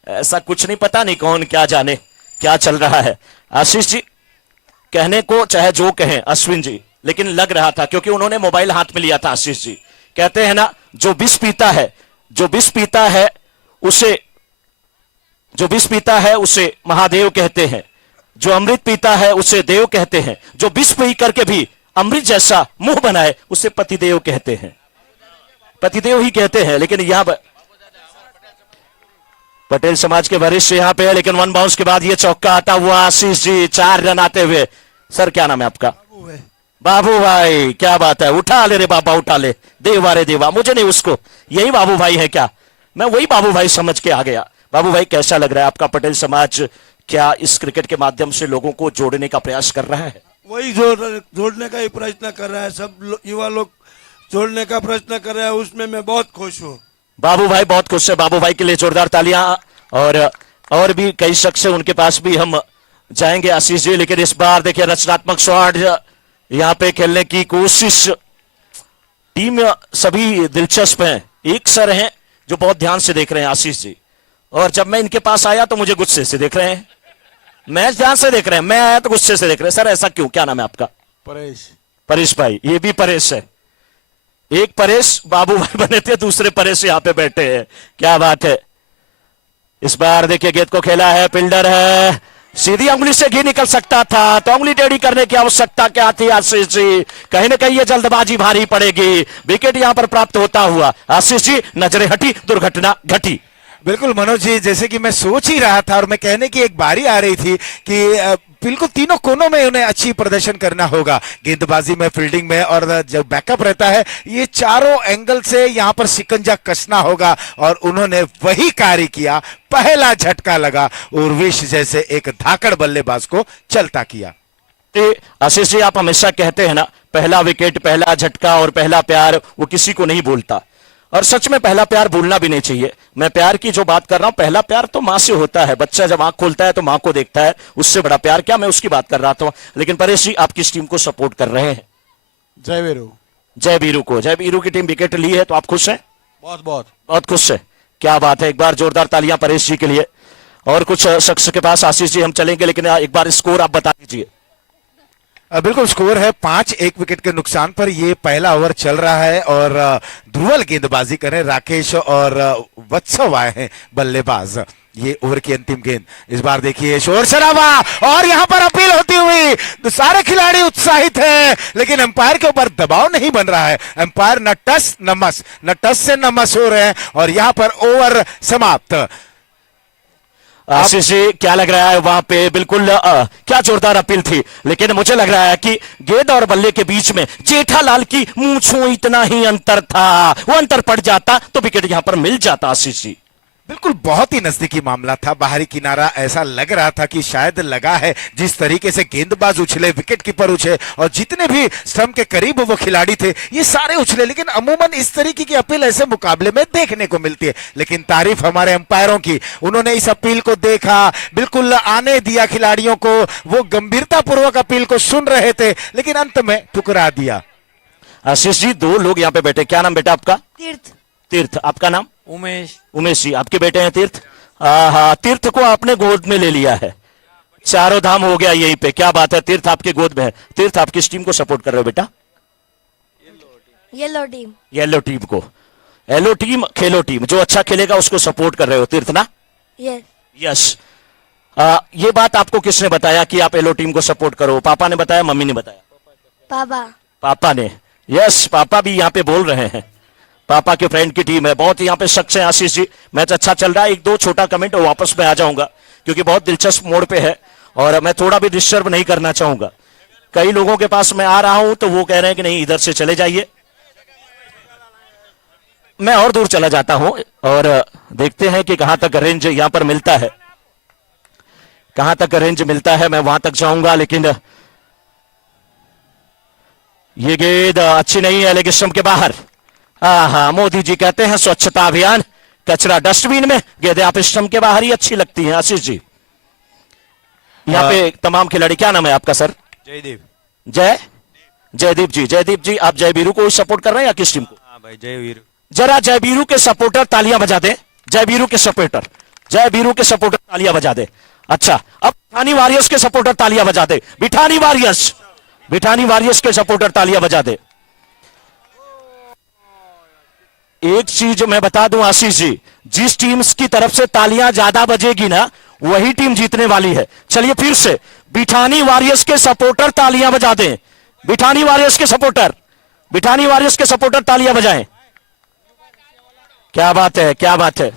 ऐसा कुछ नहीं। पता नहीं कौन क्या जाने क्या चल रहा है। आशीष जी, कहने को चाहे जो कहें अश्विन जी, लेकिन लग रहा था, क्योंकि उन्होंने मोबाइल हाथ में लिया था। आशीष जी कहते हैं ना, जो विष पीता है उसे महादेव कहते हैं, जो अमृत पीता है उसे देव कहते हैं, जो विष पी करके भी अमृत जैसा मुंह बनाए उसे पतिदेव कहते हैं। पतिदेव ही कहते हैं। लेकिन यहां पटेल समाज के वरिष्ठ यहां पे है, लेकिन वन बाउंस के बाद ये चौका आता हुआ आशीष जी 4 रन आते हुए। सर क्या नाम है आपका? बाबू भाई, क्या बात है, उठा ले रे बाबा, उठा ले। देवा रे देवा, मुझे नहीं, उसको यही बाबू भाई है क्या? मैं वही बाबू भाई समझ के आ गया। बाबू भाई, कैसा लग रहा है आपका पटेल समाज क्या इस क्रिकेट के माध्यम से लोगों को जोड़ने का प्रयास कर रहा है? वही जोड़ने का ही प्रयत्न कर रहा है। सब युवा लोग जोड़ने का प्रयत्न कर रहे हैं, उसमें मैं बहुत खुश हूँ। बाबू भाई बहुत खुश है। बाबू भाई के लिए जोरदार तालियां। और भी कई शख्स है, उनके पास भी हम जाएंगे आशीष जी। लेकिन इस बार देखिए रचनात्मक शॉट यहां पे खेलने की कोशिश। टीम सभी दिलचस्प हैं, एक सर हैं जो बहुत ध्यान से देख रहे हैं आशीष जी। और जब मैं इनके पास आया तो मुझे गुस्से से देख रहे हैं, मैच ध्यान से देख रहे हैं, मैं आया तो गुस्से से देख रहे हैं। सर ऐसा क्यों? क्या नाम है आपका? परेश। परेश भाई, ये भी परेश है। एक परेश बाबू भाई बने थे, दूसरे परेश यहाँ पे बैठे हैं। क्या बात है। इस बार देखिए गेंद को खेला है, फील्डर है, सीधी उंगली से घी निकल सकता था, तो उंगली टेढ़ी करने की आवश्यकता क्या थी आशीष जी? कहीं ना कहीं ये जल्दबाजी भारी पड़ेगी। विकेट यहां पर प्राप्त होता हुआ आशीष जी, नजरें हटी, दुर्घटना घटी। बिल्कुल मनोज जी, जैसे कि मैं सोच ही रहा था और मैं कहने की एक बारी आ रही थी कि बिल्कुल तीनों कोनों में उन्हें अच्छी प्रदर्शन करना होगा, गेंदबाजी में, फील्डिंग में, और जब बैकअप रहता है ये चारों एंगल से यहाँ पर शिकंजा कसना होगा। और उन्होंने वही कार्य किया। पहला झटका लगा, उर्विश जैसे एक धाकड़ बल्लेबाज को चलता किया। आशीष जी, आप हमेशा कहते हैं ना, पहला विकेट, पहला झटका और पहला प्यार वो किसी को नहीं भूलता। और सच में पहला प्यार भूलना भी नहीं चाहिए। मैं प्यार की जो बात कर रहा हूं, पहला प्यार तो मां से होता है। बच्चा जब आंख खोलता है तो मां को देखता है, उससे बड़ा प्यार क्या, मैं उसकी बात कर रहा था। लेकिन परेश जी, आप किस टीम को सपोर्ट कर रहे हैं? जय वीरू। जय वीरू को। जय वीरू की टीम विकेट ली है तो आप खुश हैं? बहुत बहुत बहुत खुश है। क्या बात है। एक बार जोरदार तालियां परेश जी के लिए। और कुछ शख्स के पास आशीष जी हम चलेंगे, लेकिन एक बार स्कोर आप बता दीजिए। बिल्कुल, स्कोर है 5, 1 विकेट के नुकसान पर ये पहला ओवर चल रहा है। और ध्रुवल गेंदबाजी करें, राकेश और वत्सव आए हैं बल्लेबाज। ये ओवर की अंतिम गेंद। इस बार देखिए शोर शराबा, और यहां पर अपील होती हुई, तो सारे खिलाड़ी उत्साहित हैं, लेकिन अंपायर के ऊपर दबाव नहीं बन रहा है। अंपायर न टस न मस, न टस से न मस हो रहे हैं, और यहां पर ओवर समाप्त। आशीष जी, क्या लग रहा है वहां पे? बिल्कुल क्या जोरदार अपील थी। लेकिन मुझे लग रहा है कि गेंद और बल्ले के बीच में जेठालाल की मूंछों इतना ही अंतर था। वो अंतर पड़ जाता तो विकेट यहां पर मिल जाता आशीष जी। बिल्कुल, बहुत ही नजदीकी मामला था। बाहरी किनारा ऐसा लग रहा था कि शायद लगा है। जिस तरीके से गेंदबाज उछले, विकेट कीपर उछले, और जितने भी स्टंप के करीब वो खिलाड़ी थे ये सारे उछले। लेकिन अमूमन इस तरीके की अपील ऐसे मुकाबले में देखने को मिलती है। लेकिन तारीफ हमारे अंपायरों की, उन्होंने इस अपील को देखा, बिल्कुल आने दिया खिलाड़ियों को। वो गंभीरता पूर्वक अपील को सुन रहे थे, लेकिन अंत में ठुकरा दिया। आशीष जी, 2 लोग यहाँ पे बैठे। क्या नाम बेटा आपका? तीर्थ। तीर्थ। आपका नाम? उमेश। उमेश जी, आपके बेटे हैं तीर्थ? हाँ, तीर्थ को आपने गोद में ले लिया है। चारों धाम हो गया यहीं पे। क्या बात है, तीर्थ आपके गोद में है। तीर्थ, आप किस टीम को सपोर्ट कर रहे हो बेटा? Yellow team. येलो टीम को। येलो टीम, खेलो टीम, जो अच्छा खेलेगा उसको सपोर्ट कर रहे हो तीर्थ ना? यस। यस। ये बात आपको किसने बताया कि आप येलो टीम को सपोर्ट करो? पापा ने बताया, मम्मी ने बताया? पापा। पापा ने। यस, पापा भी यहाँ पे बोल रहे हैं। पापा के फ्रेंड की टीम है, बहुत यहाँ पे शख्स है। आशीष जी, मैच अच्छा चल रहा है। एक दो छोटा कमेंट और वापस मैं आ जाऊंगा, क्योंकि बहुत दिलचस्प मोड़ पे है और मैं थोड़ा भी डिस्टर्ब नहीं करना चाहूंगा। कई लोगों के पास मैं आ रहा हूं तो वो कह रहे हैं कि नहीं, इधर से चले जाइए। मैं और दूर चला जाता हूं और देखते हैं कि कहां तक रेंज यहां पर मिलता है, कहां तक रेंज मिलता है। मैं वहां तक जाऊंगा, लेकिन ये गेंद अच्छी नहीं है, लेकिन स्टंप के बाहर। हाँ, मोदी जी कहते हैं स्वच्छता अभियान, कचरा डस्टबिन में, गेंदें आप स्टंप के बाहर ही अच्छी लगती हैं। आशीष जी, यहाँ पे तमाम खिलाड़ी, क्या नाम है आपका सर? जयदीप। जयदीप जी। जयदीप जी, आप जयवीरू को सपोर्ट कर रहे हैं या किस टीम को? हाँ भाई, जयवीर। जरा जयवीरू के सपोर्टर तालियां बजा दे। जयवीरू के सपोर्टर तालियां बजा दे। अच्छा, अब बिठानी वॉरियर्स के सपोर्टर तालियां बजा दे। बिठानी वॉरियर्स के सपोर्टर तालियां बजा दे। एक चीज मैं बता दूं आशीष जी, जिस टीम्स की तरफ से तालियां ज्यादा बजेगी ना, वही टीम जीतने वाली है। चलिए फिर से, बिठानी वॉरियर्स के सपोर्टर तालियां बजा दें। बिठानी वॉरियर्स के सपोर्टर तालियां बजाएं। क्या बात है, क्या बात है।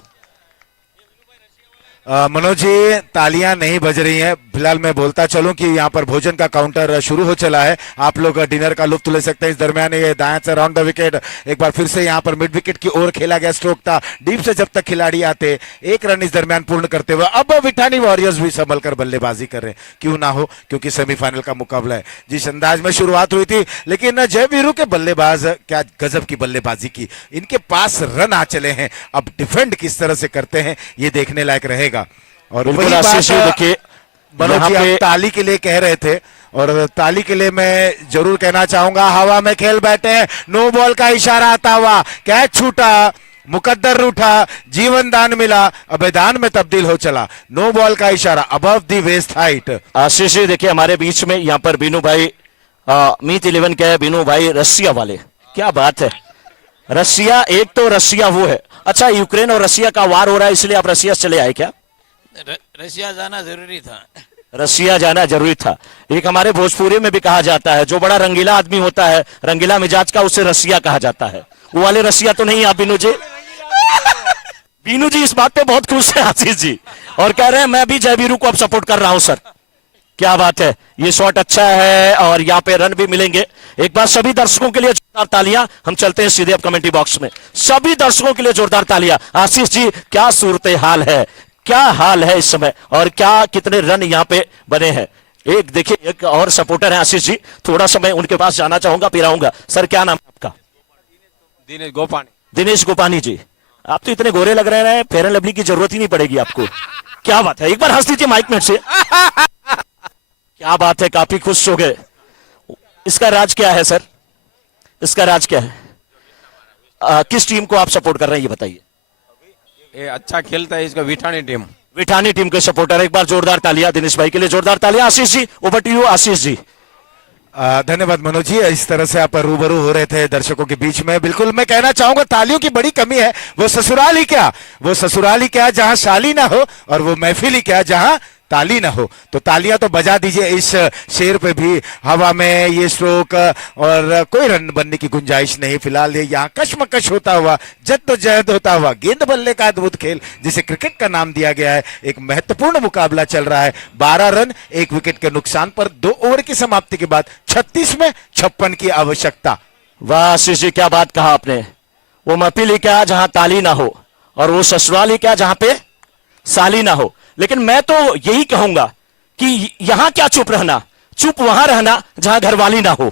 मनोज जी, तालियां नहीं बज रही हैं। फिलहाल मैं बोलता चलूं कि यहाँ पर भोजन का काउंटर शुरू हो चला है। आप लोग डिनर का लुत्फ ले सकते हैं। इस दरमियान ये दाएं से राउंड द विकेट एक बार फिर से यहाँ पर मिड विकेट की ओर खेला गया स्ट्रोक था। डीप से जब तक खिलाड़ी आते, एक रन इस दरमियान पूर्ण करते हुए अब बिठानी वॉरियर्स भी संभल कर बल्लेबाजी कर रहे हैं। क्यों ना हो, क्योंकि सेमीफाइनल का मुकाबला है। जिस अंदाज में शुरुआत हुई थी, लेकिन जयवीरू के बल्लेबाज क्या गजब की बल्लेबाजी की। इनके पास रन आ चले हैं, अब डिफेंड किस तरह से करते हैं ये देखने लायक रहेगा। और वही बात देखिए, मनोज जी आप ताली के लिए कह रहे थे, और ताली के लिए मैं जरूर कहना चाहूंगा, हवा में खेल बैठे हैं। नो बॉल का इशारा आता हुआ, कैच छूटा, मुकद्दर रूठा, जीवन दान मिला, अबेदान में तब्दील हो चला। नो बॉल का इशारा, above the waste height. Ashish ji देखिए, हमारे बीच में यहाँ पर बीनू भाई, मीत 11 के बीनू भाई रसिया वाले, क्या बात है। रसिया, एक तो रसिया वो है। अच्छा, यूक्रेन और रसिया का वार हो रहा है, इसलिए आप रसिया चले आए क्या? रशिया जाना जरूरी था। रसिया जाना जरूरी था। एक हमारे भोजपुरी में भी कहा जाता है, जो बड़ा रंगीला आदमी होता है, रंगीला मिजाज का, उसे रसिया कहा जाता है। वो वाले रसिया तो नहीं आप बीनू जी? बीनू जी इस बात पे बहुत खुश है आशीष जी, और कह रहे हैं मैं भी जयवीरू को अब सपोर्ट कर रहा हूं सर। क्या बात है, ये शॉट अच्छा है और यहाँ पे रन भी मिलेंगे। एक बार सभी दर्शकों के लिए जोरदार तालियां। हम चलते हैं सीधे अब कमेंट्री बॉक्स में। सभी दर्शकों के लिए जोरदार तालियां। आशीष जी, क्या सूरत हाल है, क्या हाल है इस समय, और क्या कितने रन यहाँ पे बने हैं। एक देखिए, एक और सपोर्टर है आशीष जी, थोड़ा समय उनके पास जाना चाहूंगा, फिर आऊंगा। सर क्या नाम है आपका? दिनेश गोपानी। दिनेश गोपानी जी, आप तो इतने गोरे लग रहे हैं, फेयर एंड लवली की जरूरत ही नहीं पड़ेगी आपको। क्या बात है, एक बार हंस दीजिए माइक में से। क्या बात है, काफी खुश हो गए। इसका राज क्या है सर, इसका राज क्या है? किस टीम को आप सपोर्ट कर रहे हैं ये बताइए। ये अच्छा खेलता है, इसका विठानी टीम। विठानी टीम के सपोर्टर, एक बार जोरदार तालियां दिनेश भाई के लिए, जोरदार तालियां। Ashish ji, over to you Ashish ji. धन्यवाद मनोज जी, इस तरह से आप रूबरू हो रहे थे दर्शकों के बीच में। बिल्कुल मैं कहना चाहूंगा, तालियों की बड़ी कमी है। वो ससुराल ही क्या जहां शाली ना हो, और वो महफिल ही क्या जहां ताली ना हो। तो तालियां तो बजा दीजिए इस शेर पे भी। हवा में ये स्ट्रोक, और कोई रन बनने की गुंजाइश नहीं। फिलहाल ये यहाँ कशमकश होता हुआ, जद्दोजहद होता हुआ, गेंद बल्ले का अद्भुत खेल जिसे क्रिकेट का नाम दिया गया है, एक महत्वपूर्ण मुकाबला चल रहा है। 12 रन 1 विकेट के नुकसान पर 2 ओवर की समाप्ति के बाद 36 में 56 की आवश्यकता। वाह आशीष जी, क्या बात कहा आपने। वो महफिल ही क्या जहां ताली ना हो, और वो ससुराल ही क्या जहां पे साली ना हो। लेकिन मैं तो यही कहूंगा कि यहां क्या चुप रहना, चुप वहां रहना जहां घरवाली ना हो।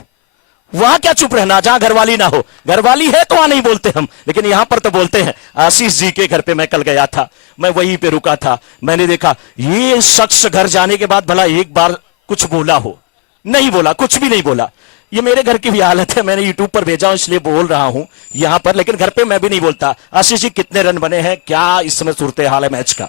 वहां क्या चुप रहना जहां घरवाली ना हो। घरवाली है तो वहां नहीं बोलते हम, लेकिन यहां पर तो बोलते हैं। आशीष जी के घर पे मैं कल गया था, मैं वहीं पे रुका था। मैंने देखा ये शख्स घर जाने के बाद भला एक बार कुछ बोला हो? नहीं बोला, कुछ भी नहीं बोला। ये मेरे घर की भी हालत है, मैंने यूट्यूब पर भेजा इसलिए बोल रहा हूं यहां पर, लेकिन घर पे मैं भी नहीं बोलता। आशीष जी, कितने रन बने हैं, क्या इस समय सूरत हाल है मैच का?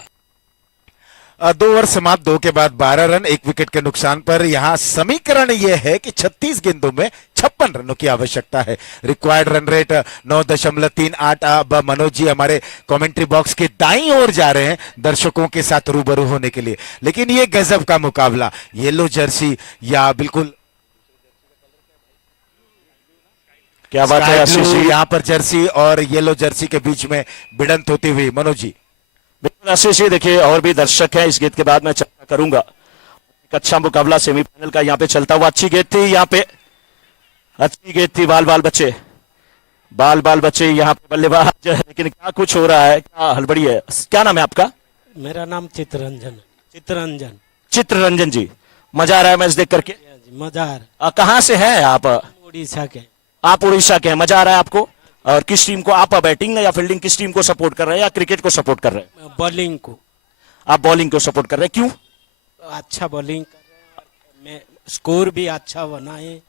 2 ओवर समाप्त, 2 के बाद 12 रन 1 विकेट के नुकसान पर। यहाँ समीकरण यह है कि 36 गेंदों में 56 रनों की आवश्यकता है। Required run rate 9.38। अब मनोज जी हमारे कमेंट्री बॉक्स के दाईं ओर जा रहे हैं दर्शकों के साथ रूबरू होने के लिए। लेकिन ये गजब का मुकाबला, येलो जर्सी या बिल्कुल क्या बात है आशीष जी, यहाँ पर जर्सी और येलो जर्सी के बीच में भिड़ंत होती हुई। मनोज जी बिल्कुल आशीष जी, देखिए और भी दर्शक हैं, इस गेंद के बाद मैं चर्चा करूंगा। एक अच्छा मुकाबला सेमीफाइनल का यहाँ पे चलता हुआ, अच्छी गेंद थी यहाँ पे, अच्छी गेंद थी। बाल बाल बच्चे यहाँ पे बल्लेबाज, लेकिन क्या कुछ हो रहा है, क्या हड़बड़ी है। क्या नाम है आपका? मेरा नाम चित्ररंजन चित्ररंजन जी, मजा आ रहा है मैच देख करके? मजा आ रहा कहाँ से हैं आप? उड़ीसा के। आप उड़ीसा के हैं, मजा आ रहा है आपको? और किस टीम को आप, बैटिंग या फील्डिंग, किस टीम को सपोर्ट कर रहे हैं या क्रिकेट को सपोर्ट कर रहे हैं? बॉलिंग को। आप बॉलिंग को सपोर्ट कर रहे हैं, क्यों? अच्छा बॉलिंग कर रहे हैं, स्कोर भी अच्छा बनाए,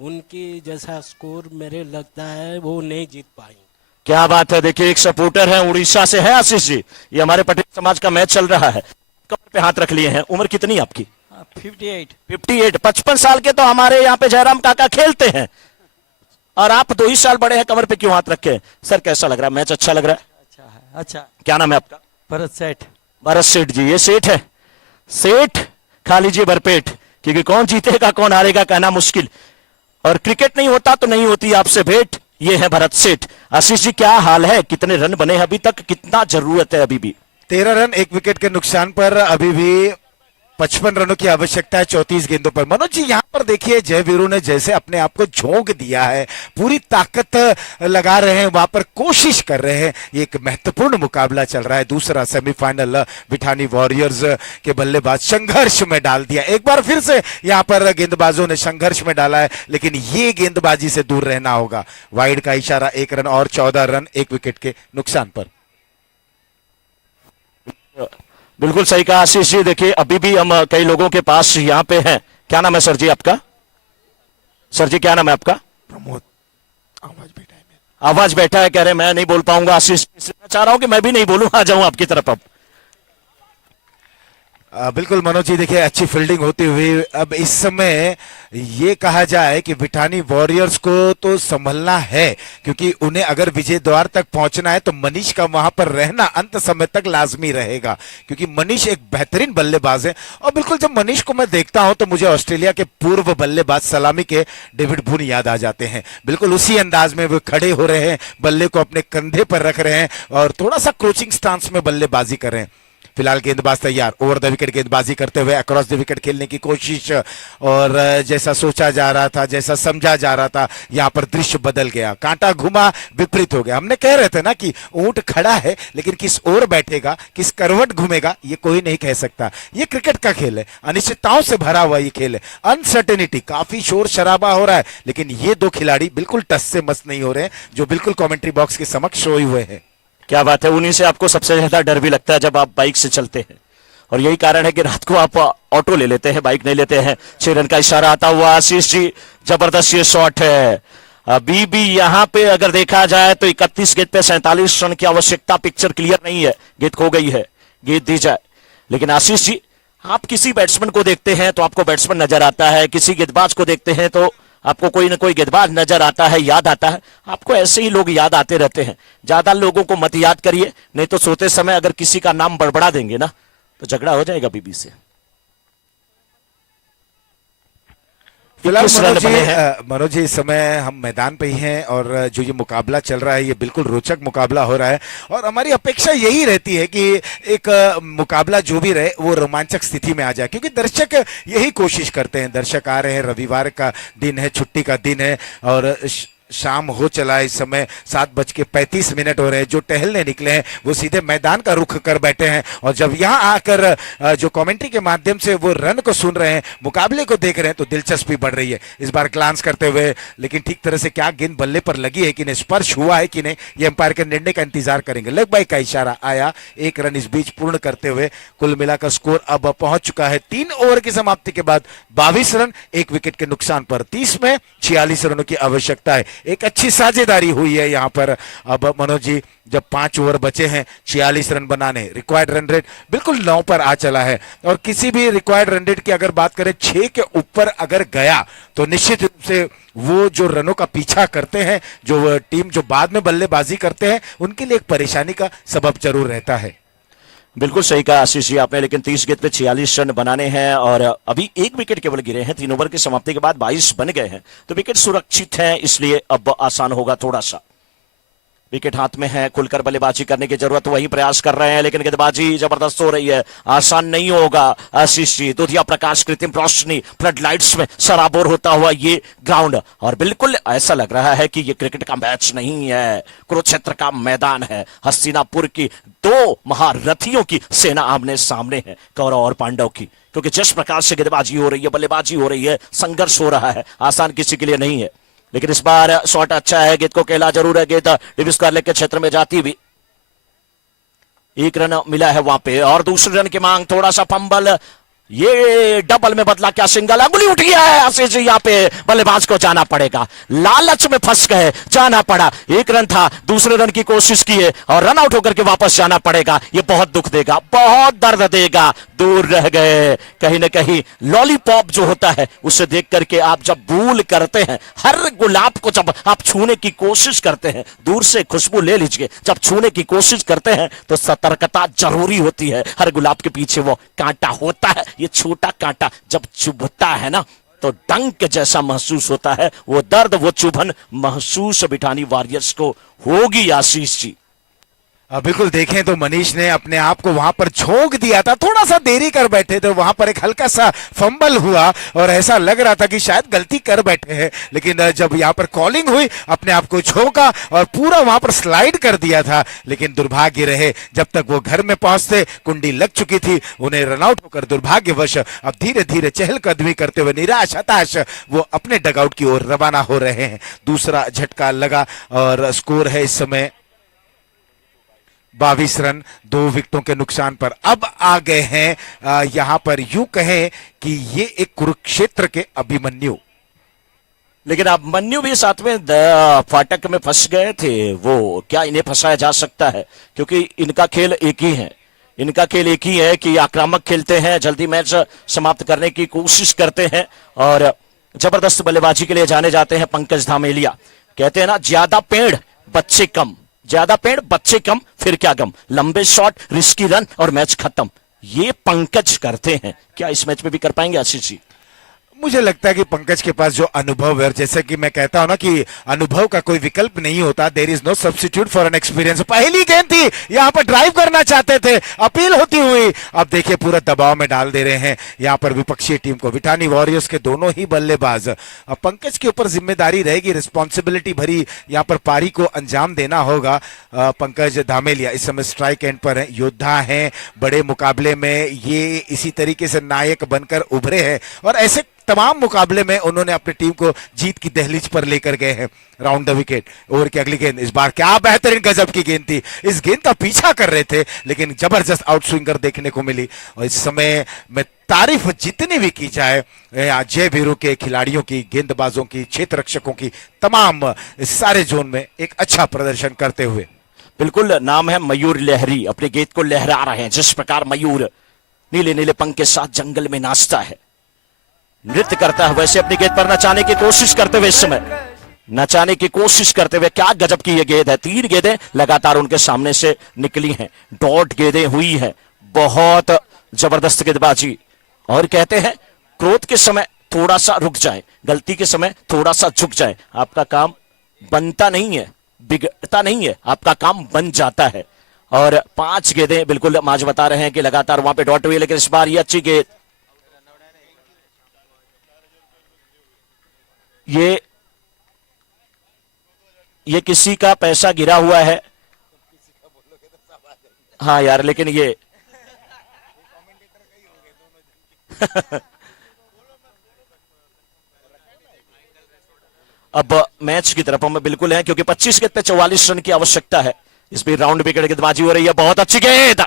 उनकी जैसा स्कोर मेरे लगता है वो नहीं जीत पाएंगे। क्या बात है, देखिए एक सपोर्टर है, उड़ीसा से है आशीष जी, ये हमारे पटेल समाज का मैच चल रहा है, कमर पे हाथ रख लिए हैं। उम्र कितनी आपकी? 58। 55 साल के तो हमारे यहाँ पे जयराम काका खेलते हैं, और आप 2 ही साल बड़े हैं, कमर पे क्यों हाथ रखे? सर कैसा लग रहा है मैच? अच्छा लग रहा है? अच्छा है, अच्छा। क्या नाम है आपका? भरत सेठ जी, ये सेठ है, सेठ खा लीजिए भरपेट, क्योंकि कौन जीतेगा कौन हारेगा कहना मुश्किल, और क्रिकेट नहीं होता तो नहीं होती आपसे भेंट। ये है भरत सेठ। आशीष जी क्या हाल है, कितने रन बने हैं अभी तक, कितना जरूरत है अभी भी? 13 रन 1 विकेट के नुकसान पर, अभी भी 55 रनों की आवश्यकता है 34 गेंदों पर। मनोज जी यहाँ पर देखिए जयवीरू ने जैसे अपने आप को झोंक दिया है, पूरी ताकत लगा रहे हैं, वहां पर कोशिश कर रहे हैं। ये एक महत्वपूर्ण मुकाबला चल रहा है, दूसरा सेमीफाइनल। विठानी वॉरियर्स के बल्लेबाज संघर्ष में डाल दिया, एक बार फिर से यहाँ पर गेंदबाजों ने संघर्ष में डाला है, लेकिन ये गेंदबाजी से दूर रहना होगा। वाइड का इशारा, 1 रन और 14 रन 1 विकेट के नुकसान पर। बिल्कुल सही कहा आशीष जी। देखिए अभी भी हम कई लोगों के पास यहाँ पे हैं। क्या नाम है सर जी आपका? सर जी क्या नाम है आपका? प्रमोद। आवाज बैठा है, कह रहे मैं नहीं बोल पाऊंगा आशीष, मैं चाह रहा हूं कि मैं भी नहीं बोलूं, आ जाऊं आपकी तरफ। अब बिल्कुल मनोज जी, देखिए अच्छी फील्डिंग होती हुई। अब इस समय ये कहा जाए कि विठानी वॉरियर्स को तो संभलना है, क्योंकि उन्हें अगर विजय द्वार तक पहुंचना है तो मनीष का वहां पर रहना अंत समय तक लाजमी रहेगा, क्योंकि मनीष एक बेहतरीन बल्लेबाज है। और बिल्कुल जब मनीष को मैं देखता हूं तो मुझे ऑस्ट्रेलिया के पूर्व बल्लेबाज सलामी के डेविड वुन याद आ जाते हैं। बिल्कुल उसी अंदाज में वो खड़े हो रहे हैं, बल्ले को अपने कंधे पर रख रहे हैं और थोड़ा सा क्रोचिंग स्टांस में बल्लेबाजी कर रहे हैं। फिलहाल गेंदबाज तैयार, ओवर द विकेट गेंदबाजी करते हुए अक्रॉस द विकेट खेलने की कोशिश, और जैसा सोचा जा रहा था, जैसा समझा जा रहा था, यहाँ पर दृश्य बदल गया, कांटा घुमा, विपरीत हो गया। हमने कह रहे थे ना कि ऊंट खड़ा है, लेकिन किस ओर बैठेगा, किस करवट घूमेगा, ये कोई नहीं कह सकता। ये क्रिकेट का खेल है, अनिश्चितताओं से भरा हुआ ये खेल है, अनसर्टेनिटी, काफी शोर शराबा हो रहा है, लेकिन ये 2 खिलाड़ी बिल्कुल टस से मस नहीं हो रहे हैं, जो बिल्कुल कमेंट्री बॉक्स के समक्ष सोए हुए हैं। क्या बात है, उन्हीं से आपको सबसे ज्यादा डर भी लगता है जब आप बाइक से चलते हैं, और यही कारण है कि रात को आप ऑटो ले लेते हैं, बाइक नहीं लेते हैं। 6 रन का इशारा आता हुआ आशीष जी, जबरदस्त ये शॉट है। अभी भी यहाँ पे अगर देखा जाए तो 31 गेंद पे 47 रन की आवश्यकता, पिक्चर क्लियर नहीं है, गेंद खो गई है, गेंद दी जाए। लेकिन आशीष जी आप किसी बैट्समैन को देखते हैं तो आपको बैट्समैन नजर आता है, किसी गेंदबाज को देखते हैं तो आपको कोई ना कोई गेंदबाज नजर आता है, याद आता है। आपको ऐसे ही लोग याद आते रहते हैं। ज्यादा लोगों को मत याद करिए, नहीं तो सोते समय अगर किसी का नाम बड़बड़ा देंगे ना तो झगड़ा हो जाएगा बीबी से। फिलहाल 21 रन बने हैं। मनोज जी इस समय हम मैदान पे ही हैं, और जो ये मुकाबला चल रहा है ये बिल्कुल रोचक मुकाबला हो रहा है, और हमारी अपेक्षा यही रहती है कि एक मुकाबला जो भी रहे वो रोमांचक स्थिति में आ जाए, क्योंकि दर्शक यही कोशिश करते हैं। दर्शक आ रहे हैं, रविवार का दिन है, छुट्टी का दिन है, और शाम हो चला है, इस समय 7:35 हो रहे हैं। जो टहलने निकले हैं वो सीधे मैदान का रुख कर बैठे हैं, और जब यहाँ आकर जो कमेंट्री के माध्यम से वो रन को सुन रहे हैं, मुकाबले को देख रहे हैं, तो दिलचस्पी बढ़ रही है। इस बार ग्लांस करते हुए, लेकिन ठीक तरह से क्या गेंद बल्ले पर लगी है कि नहीं, स्पर्श हुआ है कि नहीं, ये अंपायर के निर्णय का इंतजार करेंगे। लेग बाई का इशारा आया, 1 रन इस बीच पूर्ण करते हुए कुल मिलाकर स्कोर अब पहुंच चुका है 3 ओवर की समाप्ति के बाद 22 रन 1 विकेट के नुकसान पर। 30 में 46 रनों की आवश्यकता है। एक अच्छी साझेदारी हुई है यहाँ पर। अब मनोज जी, जब 5 ओवर बचे हैं, 46 रन बनाने, रिक्वायर्ड रन रेट बिल्कुल 9 पर आ चला है। और किसी भी रिक्वायर्ड रन रेट की अगर बात करें, 6 के ऊपर अगर गया तो निश्चित रूप से वो जो रनों का पीछा करते हैं, जो टीम जो बाद में बल्लेबाजी करते हैं, उनके लिए एक परेशानी का सबब जरूर रहता है। बिल्कुल सही कहा आशीष जी आपने, लेकिन 30 गेंद पे 46 रन बनाने हैं और अभी 1 विकेट केवल गिरे हैं। 3 ओवर की समाप्ति के बाद 22 बन गए हैं, तो विकेट सुरक्षित हैं, इसलिए अब आसान होगा थोड़ा सा। विकेट हाथ में है, खुलकर बल्लेबाजी करने की जरूरत, वही प्रयास कर रहे हैं, लेकिन गेंदबाजी जबरदस्त हो रही है, आसान नहीं होगा आशीष जी। दुधिया प्रकाश, कृत्रिम रोशनी, फ्लड लाइट्स में सराबोर होता हुआ ये ग्राउंड, और बिल्कुल ऐसा लग रहा है कि ये क्रिकेट का मैच नहीं है, कुरुक्षेत्र का मैदान है। हस्तिनापुर की 2 महारथियों की सेना आमने सामने है, कौरव और पांडव की, क्योंकि जिस प्रकार से गेंदबाजी हो रही है, बल्लेबाजी हो रही है, संघर्ष हो रहा है, आसान किसी के लिए नहीं है। लेकिन इस बार शॉट अच्छा है, गेंद को केला जरूर है, गेंद डिविस कार्ले के क्षेत्र में जाती हुई। 1 रन मिला है वहां पे, और दूसरे रन की मांग, थोड़ा सा फंबल, ये डबल में बदला क्या सिंगल, अंगुली उठी है आशीष जी, यहाँ पे बल्लेबाज को जाना पड़ेगा, लालच में फंस गए, जाना पड़ा। 1 रन था, दूसरे रन की कोशिश की है और रन आउट होकर के वापस जाना पड़ेगा। ये बहुत दुख देगा, बहुत दर्द देगा, दूर रह गए। कहीं ना कहीं लॉलीपॉप जो होता है, उसे देख करके आप जब भूल करते हैं, हर गुलाब को जब आप छूने की कोशिश करते हैं, दूर से खुशबू ले लीजिए, जब छूने की कोशिश करते हैं तो सतर्कता जरूरी होती है। हर गुलाब के पीछे वो कांटा होता है, ये छोटा कांटा जब चुभता है ना, तो डंक जैसा महसूस होता है, वो दर्द, वो चुभन महसूस बिठानी वॉरियर्स को होगी आशीष जी। बिल्कुल, देखें तो मनीष ने अपने आप को वहां पर झोंक दिया था, थोड़ा सा देरी कर बैठे थे, वहां पर एक हल्का सा फंबल हुआ और ऐसा लग रहा था कि शायद गलती कर बैठे हैं, लेकिन जब यहाँ पर कॉलिंग हुई, अपने आप को झोंका और पूरा वहां पर स्लाइड कर दिया था। लेकिन दुर्भाग्य रहे, जब तक वो घर में पहुंचते कुंडी लग चुकी थी, उन्हें रनआउट होकर दुर्भाग्यवश अब धीरे धीरे चहलकदमी करते हुए निराश हताश वो अपने डगआउट की ओर रवाना हो रहे हैं। दूसरा झटका लगा और स्कोर है इस समय 22 रन 2 विकेटों के नुकसान पर अब आ गए हैं। यहां पर यूं कहें कि ये एक कुरुक्षेत्र के अभिमन्यु, लेकिन अब मन्यु भी साथ में फाटक में फंस गए थे, वो क्या इन्हें फंसाया जा सकता है? क्योंकि इनका खेल एक ही है, इनका खेल एक ही है कि आक्रामक खेलते हैं, जल्दी मैच समाप्त करने की कोशिश करते हैं और जबरदस्त बल्लेबाजी के लिए जाने जाते हैं पंकज धामेलिया। कहते हैं ना, ज्यादा पेड़ बच्चे कम, ज्यादा पेड़ बच्चे कम, फिर क्या गम, लंबे शॉट, रिस्की रन और मैच खत्म, ये पंकज करते हैं। क्या इस मैच में भी कर पाएंगे आशीष जी? मुझे लगता है कि पंकज के पास जो अनुभव है, जैसे कि मैं कहता हूं ना कि अनुभव का कोई विकल्प नहीं होता, there is no substitute for an experience. पहली गेंद थी, यहां पर ड्राइव करना चाहते थे, अपील होती हुई, अब देखिए पूरा दबाव में डाल दे रहे हैं यहां पर विपक्षी टीम को। विठानी वॉरियर्स के दोनों ही बल्लेबाज, अब पंकज के ऊपर जिम्मेदारी रहेगी, रिस्पॉन्सिबिलिटी भरी यहां पर पारी को अंजाम देना होगा। पंकज धामेलिया इस समय स्ट्राइक एंड पर है, योद्धा हैं, बड़े मुकाबले में ये इसी तरीके से नायक बनकर उभरे हैं और ऐसे तमाम मुकाबले में उन्होंने अपनी टीम को जीत की दहलीज पर लेकर गए हैं। राउंड द विकेट, ओवर की अगली गेंद, इस बार क्या बेहतरीन गजब की गेंद थी, इस गेंद का पीछा कर रहे थे लेकिन जबरदस्त आउट स्विंगर देखने को मिली। और इस समय में तारीफ जितनी भी की जाए जय वीरू के खिलाड़ियों की, गेंदबाजों की, क्षेत्र रक्षकों की, तमाम इस सारे जोन में एक अच्छा प्रदर्शन करते हुए। बिल्कुल, नाम है मयूर लहरी, अपने गेंद को लहरा रहे हैं, जिस प्रकार मयूर नीले नीले पंख के साथ जंगल में नाचता है, नृत्य करता है, वैसे अपनी गेंद पर नचाने की कोशिश करते हुए, इस समय नचाने की कोशिश करते हुए, क्या गजब की ये गेंद है। 3 गेंदें लगातार उनके सामने से निकली हैं, डॉट गेंदें हुई हैं, बहुत जबरदस्त गेंदबाजी। और कहते हैं क्रोध के समय थोड़ा सा रुक जाए, गलती के समय थोड़ा सा झुक जाए, आपका काम बनता नहीं है, बिगड़ता नहीं है, आपका काम बन जाता है। और 5 गेंदें बिल्कुल माज बता रहे हैं कि लगातार वहां पे डॉट हुई, लेकिन इस बार ये अच्छी गेंद, ये किसी का पैसा गिरा हुआ है। हाँ यार, लेकिन ये अब मैच की तरफ हम बिल्कुल हैं, क्योंकि 25 गेंद पे 44 रन की आवश्यकता है। इस भी राउंड विकेट गेंदबाजी हो रही है, बहुत अच्छी गेंद,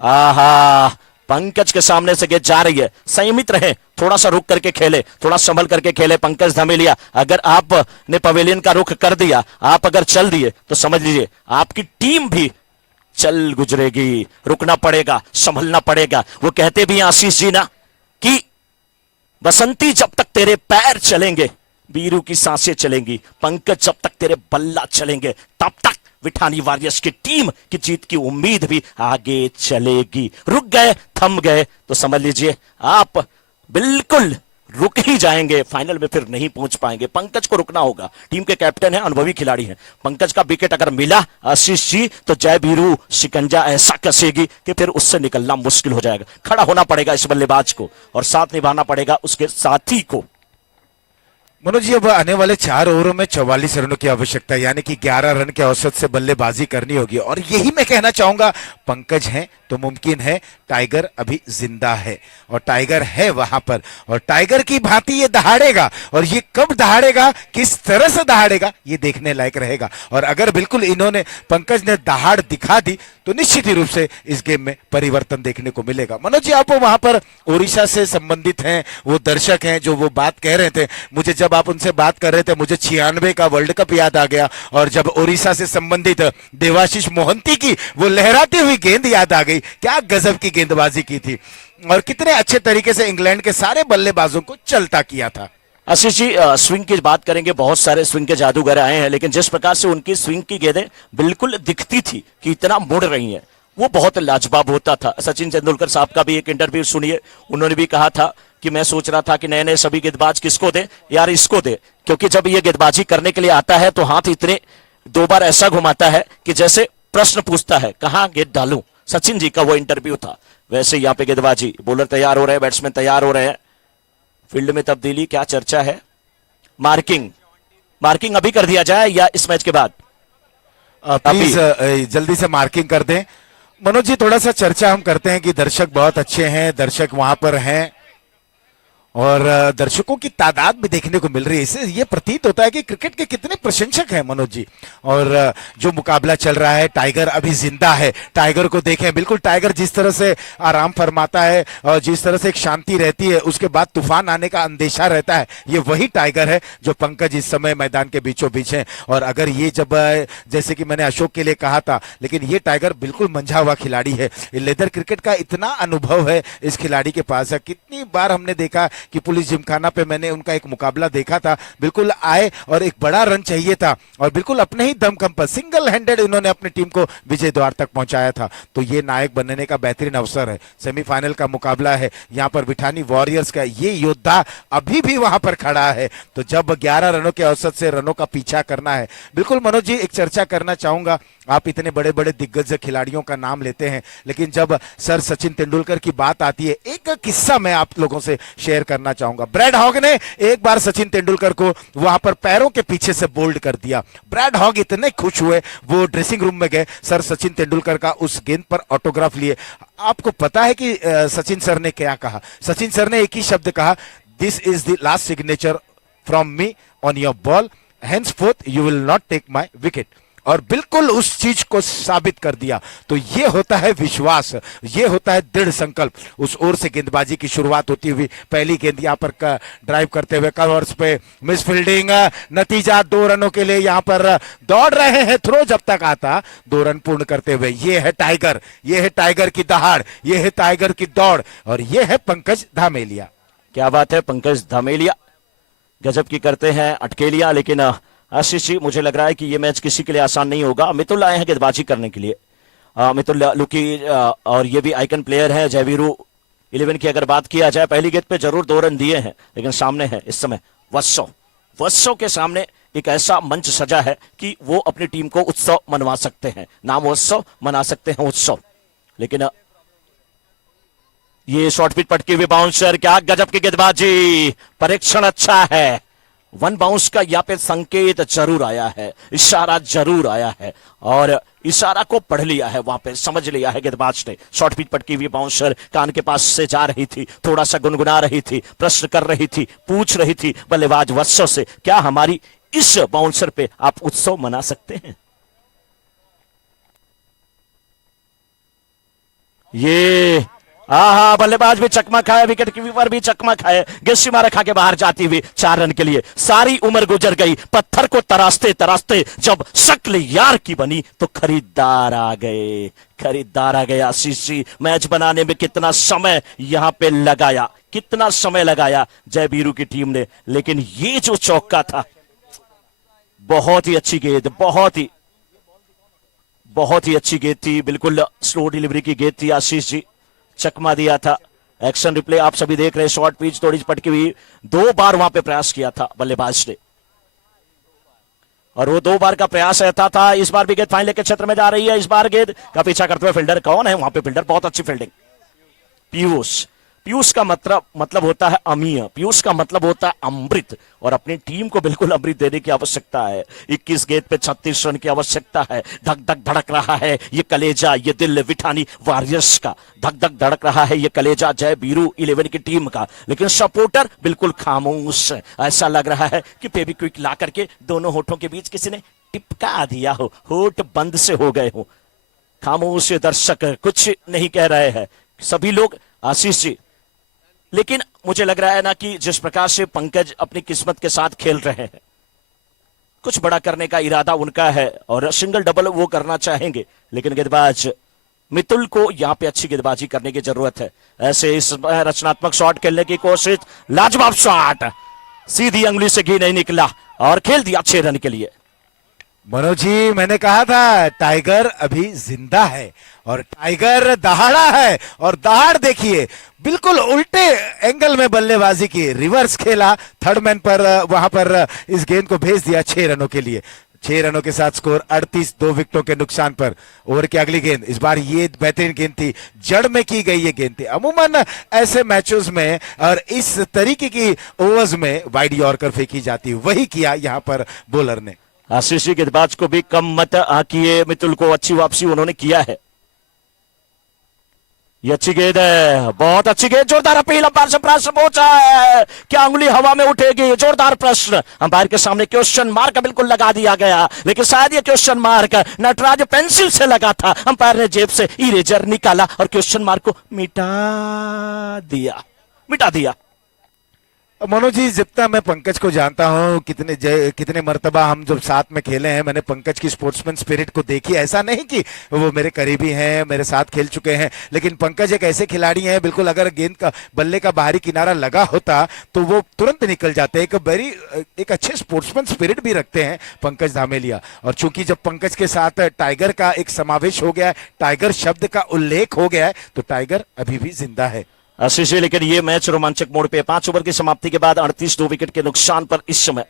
आहा, पंकज के सामने से गेंद जा रही है, संयमित रहे, थोड़ा सा रुक करके खेले, थोड़ा संभल करके खेले पंकज धमेलिया। अगर आपने पवेलियन का रुख कर दिया, आप अगर चल दिए तो समझ लीजिए आपकी टीम भी चल गुजरेगी। रुकना पड़ेगा, संभलना पड़ेगा। वो कहते भी हैं आशीष जी ना कि बसंती जब तक तेरे पैर चलेंगे वीरू की सांसें चलेंगी, पंकज जब तक तेरे बल्ला चलेंगे तब तक विठानी वॉरियर्स की टीम की जीत की उम्मीद भी आगे चलेगी। रुक गए, थम गए तो समझ लीजिए आप बिल्कुल रुक ही जाएंगे, फाइनल में फिर नहीं पहुंच पाएंगे। पंकज को रुकना होगा, टीम के कैप्टन है, अनुभवी खिलाड़ी हैं। पंकज का विकेट अगर मिला आशीष जी तो जय वीरू शिकंजा ऐसा कसेगी कि फिर उससे निकलना मुश्किल हो जाएगा। खड़ा होना पड़ेगा इस बल्लेबाज को और साथ निभाना पड़ेगा उसके साथी को। मनोज जी, अब आने वाले 4 ओवरों में 44 रनों की आवश्यकता, यानी कि 11 रन के औसत से बल्लेबाजी करनी होगी। और यही मैं कहना चाहूंगा, पंकज हैं तो मुमकिन है, टाइगर अभी जिंदा है और टाइगर है वहां पर, और टाइगर की भांति ये दहाड़ेगा। और ये कब दहाड़ेगा, किस तरह से दहाड़ेगा, ये देखने लायक रहेगा। और अगर बिल्कुल इन्होंने, पंकज ने दहाड़ दिखा दी तो निश्चित ही रूप से इस गेम में परिवर्तन देखने को मिलेगा। मनोज जी, आप वहां पर ओडिशा से संबंधित हैं, वो दर्शक हैं जो वो बात कह रहे थे, मुझे जब आप उनसे बात कर रहे थे मुझे 96 का वर्ल्ड कप याद आ गया, और जब ओडिशा से संबंधित देवाशीष मोहंती की वो लहराती हुई गेंद याद आ गई। क्या गजब की गेंदबाजी की थी और कितने अच्छे तरीके से इंग्लैंड के सारे बल्लेबाजों को चलता किया था। आशीष जी, स्विंग की बात करेंगे, बहुत सारे स्विंग के जादूगर आए हैं, लेकिन जिस प्रकार से उनकी स्विंग की गेंदें बिल्कुल दिखती थी कि इतना मुड़ रही हैं, वो बहुत लाजवाब होता था। सचिन तेंदुलकर साहब का भी एक इंटरव्यू सुनिए, उन्होंने भी कहा था कि मैं सोच रहा था कि नए नए सभी गेंदबाज किसको दे, यार इसको दे, क्योंकि जब ये गेंदबाजी करने के लिए आता है तो हाथ इतने 2 बार ऐसा घुमाता है कि जैसे प्रश्न पूछता है कहां गेंद डालूं। सचिन जी का वो इंटरव्यू था। वैसे यहाँ पे गेंदबाजी, बॉलर तैयार हो रहे हैं, बैट्समैन तैयार हो रहे हैं, फील्ड में तब्दीली, क्या चर्चा है, मार्किंग अभी कर दिया जाए या इस मैच के बाद? प्लीज जल्दी से मार्किंग कर दें। मनोज जी, थोड़ा सा चर्चा हम करते हैं कि दर्शक बहुत अच्छे हैं, दर्शक वहां पर हैं और दर्शकों की तादाद भी देखने को मिल रही है। इससे ये प्रतीत होता है कि क्रिकेट के कितने प्रशंसक हैं मनोज जी। और जो मुकाबला चल रहा है, टाइगर अभी जिंदा है। टाइगर को देखें, बिल्कुल टाइगर जिस तरह से आराम फरमाता है और जिस तरह से एक शांति रहती है, उसके बाद तूफान आने का अंदेशा रहता है, ये वही टाइगर है जो पंकज इस समय मैदान के बीचों बीच है। और अगर ये जब, जैसे कि मैंने अशोक के लिए कहा था, लेकिन ये टाइगर बिल्कुल मंझा हुआ खिलाड़ी है। लेदर क्रिकेट का इतना अनुभव है इस खिलाड़ी के पास है। कितनी बार हमने देखा कि पुलिस जिमखाना पे मैंने उनका एक मुकाबला देखा था, बिल्कुल आए और एक बड़ा रन चाहिए था और बिल्कुल अपने ही दमखम पर सिंगल हैंडेड इन्होंने अपनी टीम को विजय द्वार तक पहुंचाया था। तो ये नायक बनने का बेहतरीन अवसर है। सेमीफाइनल का मुकाबला है, यहाँ पर विठानी वॉरियर्स का ये योद्धा अभी भी वहां पर खड़ा है। तो जब 11 रनों के औसत से रनों का पीछा करना है, बिल्कुल मनोज जी, एक चर्चा करना चाहूंगा। आप इतने बड़े बड़े दिग्गज खिलाड़ियों का नाम लेते हैं, लेकिन जब सर सचिन तेंदुलकर की बात आती है, एक किस्सा मैं आप लोगों से शेयर करना चाहूंगा। ब्रैड हॉग ने एक बार सचिन तेंदुलकर को वहां पर पैरों के पीछे से बोल्ड कर दिया। ब्रैड हॉग इतने खुश हुए, वो ड्रेसिंग रूम में गए, सर सचिन तेंदुलकर का उस गेंद पर ऑटोग्राफ लिए। आपको पता है कि सचिन सर ने क्या कहा? सचिन सर ने एक ही शब्द कहा, this is the last signature from me on your ball, henceforth you will not take my wicket। और बिल्कुल उस चीज को साबित कर दिया। तो ये होता है विश्वास, ये होता है दृढ़ संकल्प। उस ओर से गेंदबाजी की शुरुआत होती हुई, पहली गेंद यहाँ पर ड्राइव करते हुए कवर्स पे मिस फील्डिंग, नतीजा 2 रनों के लिए यहाँ पर दौड़ रहे हैं। थ्रो जब तक आता 2 रन पूर्ण करते हुए। ये है टाइगर, ये है टाइगर की दहाड़, ये है टाइगर की दौड़, और ये है पंकज धामेलिया। क्या बात है, पंकज धामेलिया गजब की करते हैं अटकेलियां। लेकिन आशीष जी, मुझे लग रहा है कि ये मैच किसी के लिए आसान नहीं होगा। मितुल आए हैं गेंदबाजी करने के लिए, मितुल लुकी, और ये भी आइकन प्लेयर है। जयवीरू 11 की अगर बात किया जाए, पहली गेंद पे जरूर 2 रन दिए हैं, लेकिन सामने है इस समय वत्सव के सामने एक ऐसा मंच सजा है कि वो अपनी टीम को उत्सव मनवा सकते हैं, नाम उत्सव मना सकते हैं, उत्सव। लेकिन ये शॉर्ट पिच पटकी हुई बाउंसर, क्या गजब की गेंदबाजी, परीक्षण अच्छा है। 1 बाउंस का यहाँ पे संकेत जरूर आया है, इशारा जरूर आया है, और इशारा को पढ़ लिया है, वहां पे समझ लिया है गेंदबाज ने। शॉर्ट पिच पटकी हुई बाउंसर कान के पास से जा रही थी, थोड़ा सा गुनगुना रही थी, प्रश्न कर रही थी, पूछ रही थी बल्लेबाज वत्सव से, क्या हमारी इस बाउंसर पे आप उत्सव मना सकते हैं? ये हाँ, बल्लेबाज भी चकमा खाए, विकेट कीपर भी चकमा खाए, गेंद मारा खा के बाहर जाती हुई 4 रन के लिए। सारी उम्र गुजर गई, पत्थर को तराशते तराशते जब शक्ल यार की बनी तो खरीदार आ गए, खरीदार आ गए। आशीष जी, मैच बनाने में कितना समय यहां पे लगाया, कितना समय लगाया जय वीरू की टीम ने, लेकिन ये जो चौका था, बहुत ही अच्छी गेंद, बहुत ही अच्छी गेंद थी, बिल्कुल स्लो डिलीवरी की गेंद थी। आशीष जी, चकमा दिया था। एक्शन रिप्ले आप सभी देख रहे हैं, शॉर्ट पिच थोड़ी पटकी हुई, 2 बार वहां पे प्रयास किया था बल्लेबाज ने, और वो 2 बार का प्रयास रहता था। इस बार भी गेंद फाइनल के क्षेत्र में जा रही है। इस बार गेंद का पीछा करते हुए फील्डर कौन है वहां पे? फील्डर, बहुत अच्छी फील्डिंग, पीयूष। पीयूष का मतलब होता है अमीय, पीयूष का मतलब होता है अमृत, और अपनी टीम को बिल्कुल अमृत देने की आवश्यकता है। 21 गेंद पे 36 रन की आवश्यकता है। धक धक धड़क रहा है ये कलेजा, ये दिल विठानी वॉरियर्स का, धक धक धड़क रहा है ये कलेजा जय वीरू 11 की टीम का, लेकिन सपोर्टर बिल्कुल खामोश। ऐसा लग रहा है कि फेविक्विक ला करके दोनों होठों के बीच किसी ने टिपका दिया हो, होठ बंद से हो गए हो। खामोश दर्शक कुछ नहीं कह रहे हैं, सभी लोग। आशीष जी, लेकिन मुझे लग रहा है ना कि जिस प्रकार से पंकज अपनी किस्मत के साथ खेल रहे हैं, कुछ बड़ा करने का इरादा उनका है और सिंगल डबल वो करना चाहेंगे, लेकिन गेंदबाज मितुल को यहां पे अच्छी गेंदबाजी करने की जरूरत है। ऐसे इस रचनात्मक शॉट खेलने की कोशिश, लाजवाब शॉट, सीधी अंगुली से घी नहीं निकला और खेल दिया 6 रन के लिए। मनोज जी, मैंने कहा था टाइगर अभी जिंदा है और टाइगर दहाड़ा है, और दहाड़ देखिए, बिल्कुल उल्टे एंगल में बल्लेबाजी की, रिवर्स खेला, थर्ड मैन पर वहां पर इस गेंद को भेज दिया 6 रनों के लिए। 6 रनों के साथ स्कोर 38, 2 विकेटों के नुकसान पर। ओवर की अगली गेंद, इस बार ये बेहतरीन गेंद थी, जड़ में की गई ये गेंद थी। अमूमन ऐसे मैचों में और इस तरीके की ओवर्स में वाइड यॉर्कर फेंकी जाती, वही किया यहाँ पर बॉलर ने। आशीष जी, गेंदबाज को भी कम मत आकिए, मितुल को अच्छी वापसी उन्होंने किया है। ये अच्छी गेंद है, बहुत अच्छी गेंद, जोरदार अपील, अंपायर से प्रश्न पहुंचा है, क्या उंगली हवा में उठेगी? जोरदार प्रश्न, अंपायर के सामने क्वेश्चन मार्क बिल्कुल लगा दिया गया, लेकिन शायद ये क्वेश्चन मार्क नटराज पेंसिल से लगा था, अंपायर ने जेब से इरेजर निकाला और क्वेश्चन मार्क को मिटा दिया। मनोज जी, जितना मैं पंकज को जानता हूं, कितने मर्तबा हम जब साथ में खेले हैं, मैंने पंकज की स्पोर्ट्समैन स्पिरिट को देखी। ऐसा नहीं कि वो मेरे करीबी हैं, मेरे साथ खेल चुके हैं, लेकिन पंकज एक ऐसे खिलाड़ी हैं, बिल्कुल अगर गेंद का बल्ले का बाहरी किनारा लगा होता तो वो तुरंत निकल जाते हैं। एक अच्छे स्पोर्ट्समैन स्पिरिट भी रखते हैं पंकज धामेलिया। और चूंकि जब पंकज के साथ टाइगर का एक समावेश हो गया है, टाइगर शब्द का उल्लेख हो गया है, तो टाइगर अभी भी जिंदा है। आशीष जी, लेकिन ये मैच रोमांचक मोड़ पे, 5 ओवर की समाप्ति के बाद 38, 2 विकेट के नुकसान पर इस समय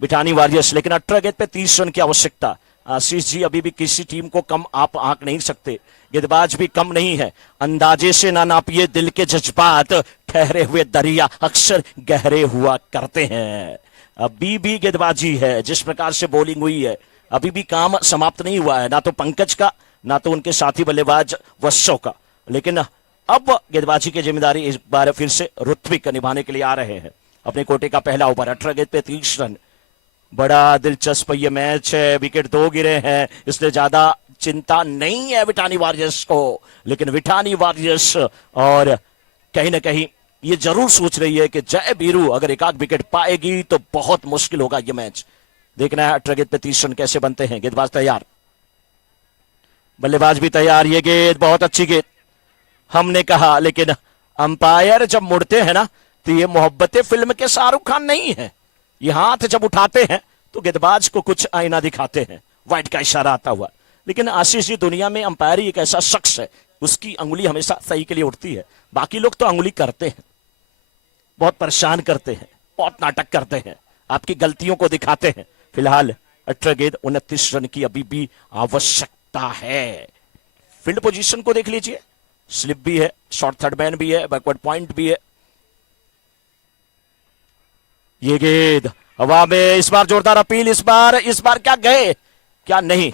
बिठानी वॉरियर्स, लेकिन 18 गेंद पे 30 रन की आवश्यकता। आशीष जी, अभी भी किसी टीम को कम आप आंक नहीं सकते, गेंदबाज भी कम नहीं है। अंदाजे से ना नापिए दिल के जज्बात, ठहरे हुए दरिया अक्सर गहरे हुआ करते हैं। अभी भी गेंदबाजी है, जिस प्रकार से बॉलिंग हुई है, अभी भी काम समाप्त नहीं हुआ है, ना तो पंकज का, ना तो उनके साथी बल्लेबाज वत्सो का। लेकिन अब गेंदबाजी की जिम्मेदारी इस बार फिर से ऋत्विक निभाने के लिए आ रहे हैं। अपने कोटे का पहला ओवर, 18 गेंद पे 30 रन। बड़ा दिलचस्प ये मैच है, विकेट 2 गिरे हैं, इसलिए ज्यादा चिंता नहीं है विठानी वॉरियर्स को, लेकिन विठानी वॉरियर्स और कहीं ना कहीं ये जरूर सोच रही है कि जय वीरू अगर एक आध विकेट पाएगी तो बहुत मुश्किल होगा ये मैच। देखना है 18 गेंद पे 30 रन कैसे बनते हैं। गेंदबाज तैयार, बल्लेबाज भी तैयार। ये गेंद बहुत अच्छी गेंद हमने कहा, लेकिन अंपायर जब मुड़ते हैं ना तो ये मोहब्बतें फिल्म के शाहरुख खान नहीं है। ये हाथ जब उठाते हैं तो गेंदबाज को कुछ आईना दिखाते हैं, वाइड का इशारा आता हुआ। लेकिन आशीष जी, दुनिया में अंपायर एक ऐसा शख्स है, उसकी अंगुली हमेशा सही के लिए उठती है। बाकी लोग तो अंगुली करते हैं, बहुत परेशान करते हैं, बहुत नाटक करते हैं, आपकी गलतियों को दिखाते हैं। फिलहाल 18 गेंद 29 रन की अभी भी आवश्यकता है। फील्ड पोजीशन को देख लीजिए, स्लिप भी है, शॉर्ट थर्ड मैन भी है, बैकवर्ड पॉइंट भी है। ये गेंद हवा में, इस बार जोरदार अपील, इस बार क्या गए क्या नहीं।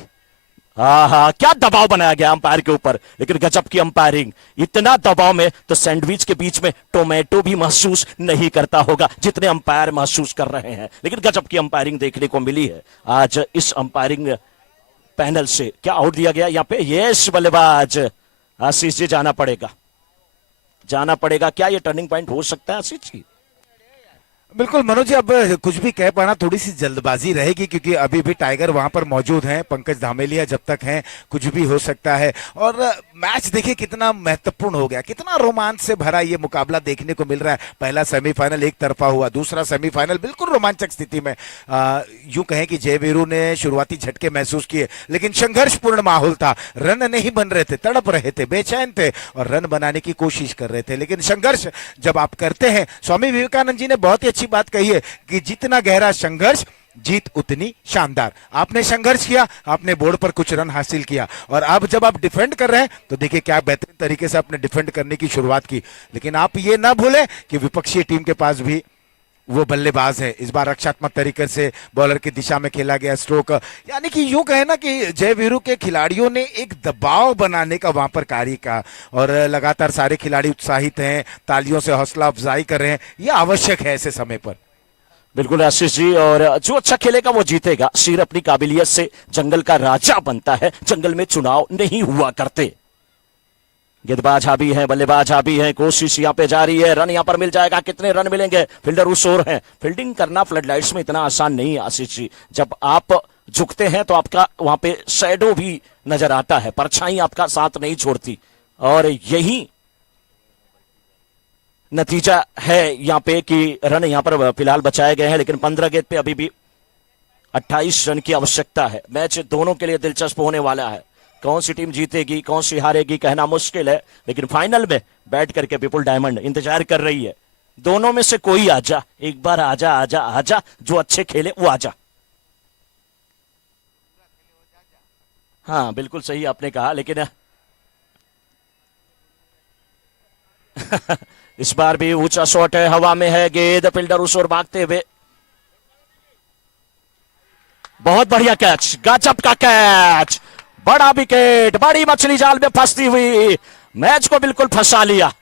हाँ, क्या दबाव बनाया गया अंपायर के ऊपर, लेकिन गजब की अंपायरिंग। इतना दबाव में तो सैंडविच के बीच में टोमेटो भी महसूस नहीं करता होगा जितने अंपायर महसूस कर रहे हैं, लेकिन गजब की अंपायरिंग देखने को मिली है आज इस अंपायरिंग पैनल से। क्या आउट दिया गया यहाँ पे? यस, बल्लेबाज आशीष जी जाना पड़ेगा। जाना पड़ेगा। क्या ये टर्निंग पॉइंट हो सकता है आशीष जी? बिल्कुल मनोज जी, अब कुछ भी कह पाना थोड़ी सी जल्दबाजी रहेगी, क्योंकि अभी भी टाइगर वहां पर मौजूद हैं, पंकज धामेलिया जब तक हैं कुछ भी हो सकता है। और मैच देखिए कितना महत्वपूर्ण हो गया, कितना रोमांच से भरा ये मुकाबला देखने को मिल रहा है। पहला सेमीफाइनल एक तरफा हुआ, दूसरा सेमीफाइनल बिल्कुल रोमांचक स्थिति में। यूं कहें कि जयवीरू ने शुरुआती झटके महसूस किए, लेकिन संघर्षपूर्ण माहौल था, रन नहीं बन रहे थे, तड़प रहे थे, बेचैन थे और रन बनाने की कोशिश कर रहे थे। लेकिन संघर्ष जब आप करते हैं, स्वामी विवेकानंद जी ने बहुत ही अच्छी बात कही है कि जितना गहरा संघर्ष जीत उतनी शानदार। आपने संघर्ष किया, आपने बोर्ड पर कुछ रन हासिल किया, और अब जब आप डिफेंड कर रहे हैं तो देखिए क्या बेहतरीन तरीके से आपने डिफेंड करने की शुरुआत की। लेकिन आप ये ना भूलें कि विपक्षी टीम के पास भी वो बल्लेबाज है। इस बार रक्षात्मक तरीके से बॉलर की दिशा में खेला गया स्ट्रोक, यानी कि यूं कहे ना कि जयवीरू के खिलाड़ियों ने एक दबाव बनाने का वहां पर कार्य किया, और लगातार सारे खिलाड़ी उत्साहित हैं, तालियों से हौसला अफजाई कर रहे हैं। यह आवश्यक है ऐसे समय पर। बिल्कुल आशीष जी, और जो अच्छा खेलेगा वो जीतेगा। शेर अपनी काबिलियत से जंगल का राजा बनता है, जंगल में चुनाव नहीं हुआ करते। गेंदबाज हावी है, बल्लेबाज हावी है, कोशिश यहाँ पे जारी है, रन यहाँ पर मिल जाएगा। कितने रन मिलेंगे? फील्डर उस ओर है। फील्डिंग करना फ्लड लाइट्स में इतना आसान नहीं है आशीष जी। जब आप झुकते हैं तो आपका वहां पे शैडो भी नजर आता है, परछाई आपका साथ नहीं छोड़ती, और यही नतीजा है यहाँ पे कि रन यहाँ पर फिलहाल बचाए गए हैं। लेकिन 15 गेंद पे अभी भी 28 रन की आवश्यकता है। मैच दोनों के लिए दिलचस्प होने वाला है। कौन सी टीम जीतेगी, कौन सी हारेगी, कहना मुश्किल है। लेकिन फाइनल में बैठ करके पीपुल डायमंड इंतजार कर रही है, दोनों में से कोई आजा, एक बार आजा आजा आजा, जो अच्छे खेले वो आजा। हाँ बिल्कुल सही आपने कहा, लेकिन इस बार भी ऊंचा शॉट है, हवा में है गेंद, फील्डर उस ओर भागते हुए। बहुत बढ़िया कैच, गजब का कैच, बड़ा विकेट, बड़ी मछली जाल में फंसती हुई मैच को बिल्कुल फंसा लिया।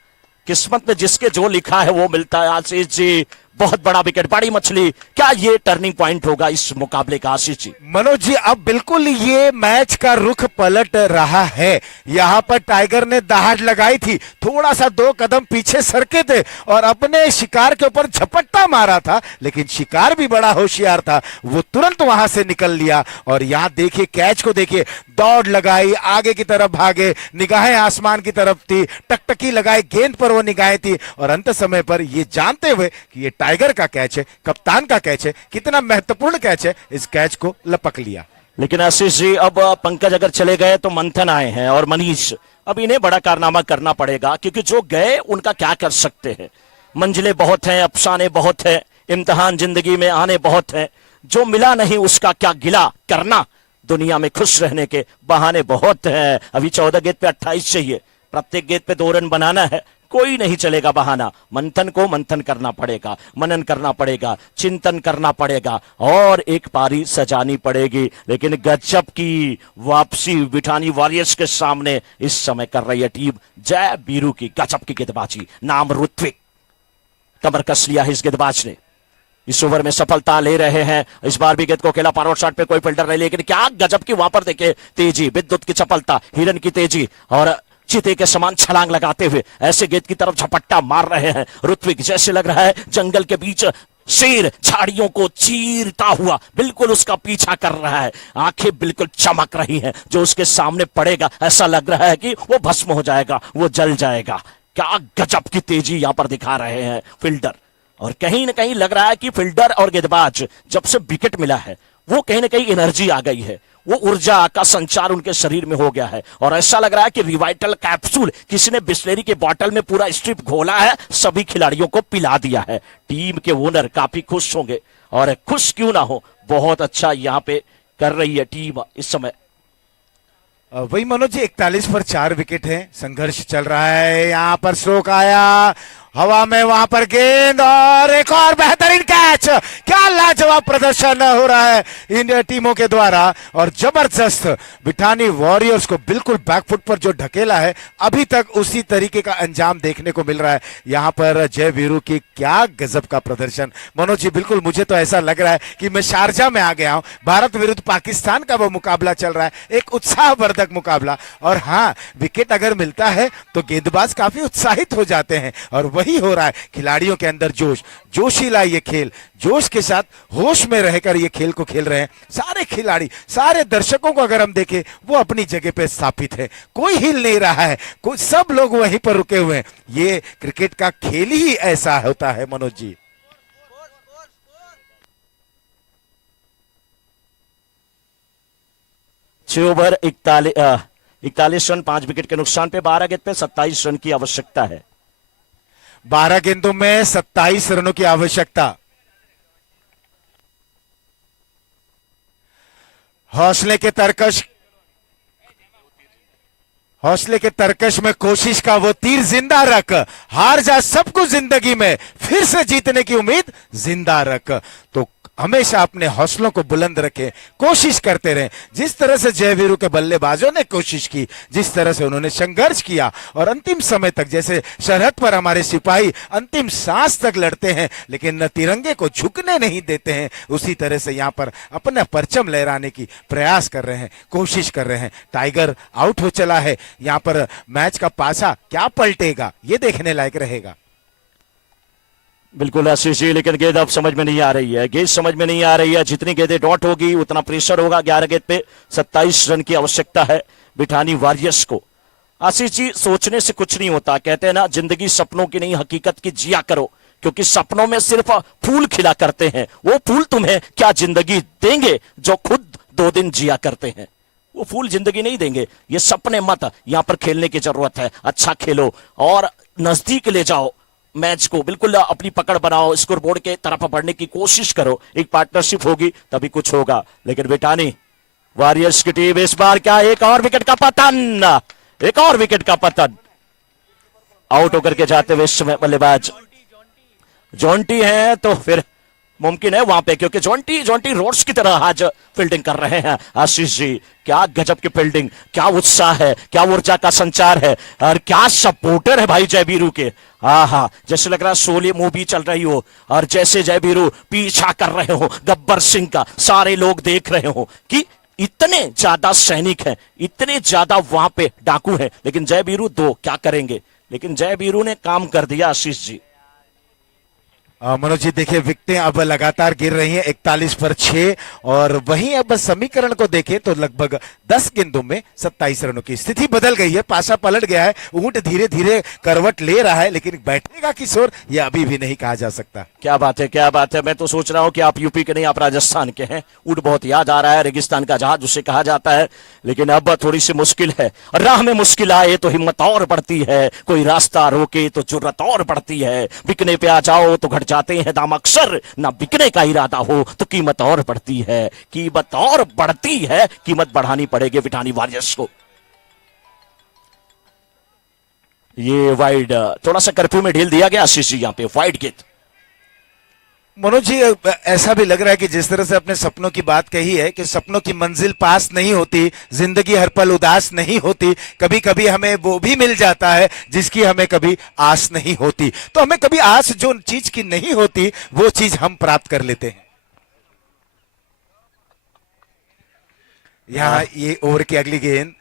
किस्मत में जिसके जो लिखा है वो मिलता है आशीष जी। बहुत बड़ा विकेट, बड़ी मछली। क्या ये टर्निंग पॉइंट होगा इस मुकाबले का आशीष जी? मनोज जी, अब बिल्कुल ये मैच का रुख पलट रहा है। यहां पर टाइगर ने दहाड़ लगाई थी, थोड़ा सा 2 कदम पीछे सरके थे और अपने शिकार के ऊपर झपट्टा मारा था, लेकिन शिकार भी बड़ा होशियार था, वो तुरंत वहां से निकल लिया। और यहां देखिए कैच को देखिए, दौड़ लगाई, आगे की तरफ भागे, निगाहें आसमान की तरफ थी, टकटकी लगाई, गेंद पर वो निगाहें थी, और अंत समय पर ये जानते हुए कि ये टाइगर का कैच है, कप्तान का कैच है, कितना महत्वपूर्ण कैच है, इस कैच को लपक लिया। लेकिन आशीष जी, अब पंकज अगर चले गए तो मंथन आए हैं और मनीष, अब इन्हें बड़ा कारनामा करना पड़ेगा, क्योंकि जो गए उनका क्या कर सकते हैं। मंजिलें बहुत हैं, अफसाने बहुत हैं, इम्तिहान जिंदगी में आने बहुत हैं, जो मिला नहीं उसका क्या गिला करना, दुनिया में खुश रहने के बहाने बहुत हैं। अभी 14 गेंद पे 28 चाहिए, प्रत्येक गेंद पे 2 रन बनाना है, कोई नहीं चलेगा बहाना। मंथन को मंथन करना पड़ेगा, मनन करना पड़ेगा, चिंतन करना पड़ेगा, और एक पारी सजानी पड़ेगी। लेकिन गजब की वापसी बिठानी वॉरियर्स के सामने इस समय कर रही है टीम जयवीरू की। गजब की गेंदबाजी, नाम ऋत्विक, कमर कस लिया है इस गेंदबाज ने। इस ओवर में सफलता ले रहे हैं। इस बार भी गेंद को खेला, फॉरवर्ड शॉट पे कोई फिल्डर नहीं, लेकिन क्या गजब की वहां पर देखे तेजी, विद्युत की चपलता, हिरन की तेजी, और चीते के समान छलांग लगाते हुए ऐसे गेंद की तरफ झपट्टा मार रहे हैं ऋत्विक। जैसे लग रहा है जंगल के बीच शेर झाड़ियों को चीरता हुआ बिल्कुल उसका पीछा कर रहा है। आंखें बिल्कुल चमक रही हैं, जो उसके सामने पड़ेगा ऐसा लग रहा है कि वो भस्म हो जाएगा, वो जल जाएगा। क्या गजब की तेजी यहां पर दिखा रहे हैं फील्डर, और कहीं ना कहीं लग रहा है कि फील्डर और गेंदबाज जब से विकेट मिला है वो कहीं ना कहीं एनर्जी आ गई है, वो ऊर्जा का संचार उनके शरीर में हो गया है, और ऐसा लग रहा है कि रिवाइटल कैप्सूल किसी ने बिस्लेरी के बोतल में पूरा स्ट्रिप घोला है, सभी खिलाड़ियों को पिला दिया है। टीम के ओनर काफी खुश होंगे, और खुश क्यों ना हो, बहुत अच्छा यहाँ पे कर रही है टीम इस समय। वही मनोज जी, 41 पर 4 विकेट है, संघर्ष चल रहा है। यहाँ पर स्ट्रोक आया हवा में वहां पर गेंद और एक और बेहतरीन कैच। क्या लाजवाब प्रदर्शन हो रहा है इन टीमों के द्वारा और जबरदस्त बिठानी वॉरियर्स को बिल्कुल बैकफुट पर जो ढकेला है अभी तक उसी तरीके का अंजाम देखने को मिल रहा है। यहां पर जय वीरू की क्या गजब का प्रदर्शन। मनोज जी बिल्कुल मुझे तो ऐसा लग रहा है कि मैं शारजा में आ गया हूं। भारत विरुद्ध पाकिस्तान का वो मुकाबला चल रहा है, एक उत्साहवर्धक मुकाबला। और हाँ, विकेट अगर मिलता है तो गेंदबाज काफी उत्साहित हो जाते हैं और वही हो रहा है। खिलाड़ियों के अंदर जोश, जोशीला ये खेल, जोश के साथ होश में रहकर ये खेल को खेल रहे हैं सारे खिलाड़ी। सारे दर्शकों को अगर हम देखें वो अपनी जगह पे स्थापित है, कोई हिल नहीं रहा है, कोई, सब लोग वहीं पर रुके हुए हैं। ये क्रिकेट का खेल ही ऐसा होता है Manoj ji. 6 over 41 run 5 wicket के नुकसान पे 12 गेंद पे 27 रन की आवश्यकता है। 12 गेंदों में 27 रनों की आवश्यकता। हौसले के तरकश में कोशिश का वो तीर जिंदा रख, हार जा सब कुछ जिंदगी में, फिर से जीतने की उम्मीद जिंदा रख। तो हमेशा अपने हौसलों को बुलंद रखें, कोशिश करते रहें। जिस तरह से जयवीरू के बल्लेबाजों ने कोशिश की, जिस तरह से उन्होंने संघर्ष किया और अंतिम समय तक, जैसे सरहद पर हमारे सिपाही अंतिम सांस तक लड़ते हैं लेकिन तिरंगे को झुकने नहीं देते हैं, उसी तरह से यहां पर अपना परचम लहराने की प्रयास कर रहे हैं, कोशिश कर रहे हैं। टाइगर आउट हो चला है। यहां पर मैच का पासा क्या पलटेगा ये देखने लायक रहेगा। बिल्कुल आशीष जी, लेकिन गेंद अब समझ में नहीं आ रही है, गेंद समझ में नहीं आ रही है। जितनी गेंदें डॉट होगी उतना प्रेशर होगा। 11 गेंद पे 27 रन की आवश्यकता है बिठानी वॉरियर्स को। आशीष जी, सोचने से कुछ नहीं होता, कहते हैं ना जिंदगी सपनों की नहीं हकीकत की जिया करो, क्योंकि सपनों में सिर्फ फूल खिला करते हैं। वो फूल तुम्हें क्या जिंदगी देंगे जो खुद 2 दिन जिया करते हैं? वो फूल जिंदगी नहीं देंगे। ये सपने मत, यहां पर खेलने की जरूरत है। अच्छा खेलो और नजदीक ले जाओ मैच को, बिल्कुल अपनी पकड़ बनाओ, स्कोरबोर्ड के तरफ बढ़ने की कोशिश करो। एक पार्टनरशिप होगी तभी कुछ होगा। लेकिन बिठानी वॉरियर्स की टीम इस बार क्या, एक और विकेट का पतन, एक और विकेट का पतन। आउट होकर के जाते हुए इस समय बल्लेबाज जॉन्टी हैं तो फिर मुमकिन है वहां पे, क्योंकि जॉन्टी रोड्स की तरह आज फील्डिंग कर रहे हैं। आशीष जी, क्या गजब की फील्डिंग, क्या उत्साह है, क्या ऊर्जा का संचार है और क्या सपोर्टर है भाई जयवीरू के। हाँ, जैसे लग रहा है शोले मूवी चल रही हो और जैसे जयवीरू पीछा कर रहे हो गब्बर सिंह का, सारे लोग देख रहे हो कि इतने ज्यादा सैनिक हैं, इतने ज्यादा वहां पे डाकू हैं, लेकिन जयवीरू 2 क्या करेंगे। लेकिन जयवीरू ने काम कर दिया आशीष जी। मनोज जी देखिए, विकेटें अब लगातार गिर रही हैं 41 पर 6 और वहीं अब समीकरण को देखें तो लगभग 10 गेंदों में 27 रनों की स्थिति बदल गई है। पासा पलट गया है, ऊंट धीरे धीरे करवट ले रहा है, लेकिन बैठेगा किस ओर यह अभी भी नहीं कहा जा सकता। क्या बात है, क्या बात है। मैं तो सोच रहा हूं कि आप यूपी के नहीं, आप राजस्थान के हैं। ऊंट बहुत याद आ रहा है, रेगिस्तान का जहाज उसे कहा जाता है। लेकिन अब थोड़ी सी मुश्किल है, राह में मुश्किल आए तो हिम्मत और बढ़ती है, कोई रास्ता रोके तो जुर्रत और बढ़ती है। बिकने पे आ जाओ तो घट जाते हैं दाम अक्सर, ना बिकने का इरादा हो तो कीमत और बढ़ती है, कीमत और बढ़ती है, कीमत बढ़ानी पड़ेगी बिठानी वॉरियर्स को। ये वाइड, थोड़ा सा कर्फ्यू में ढील दिया गया आशीष जी, यहां पे वाइड गेंद। मनोज जी, ऐसा भी लग रहा है कि जिस तरह से अपने सपनों की बात कही है कि सपनों की मंजिल पास नहीं होती, जिंदगी हर पल उदास नहीं होती, कभी कभी हमें वो भी मिल जाता है जिसकी हमें कभी आस नहीं होती। तो हमें कभी आस जो चीज की नहीं होती वो चीज हम प्राप्त कर लेते हैं। यहां ये ओवर की अगली गेंद,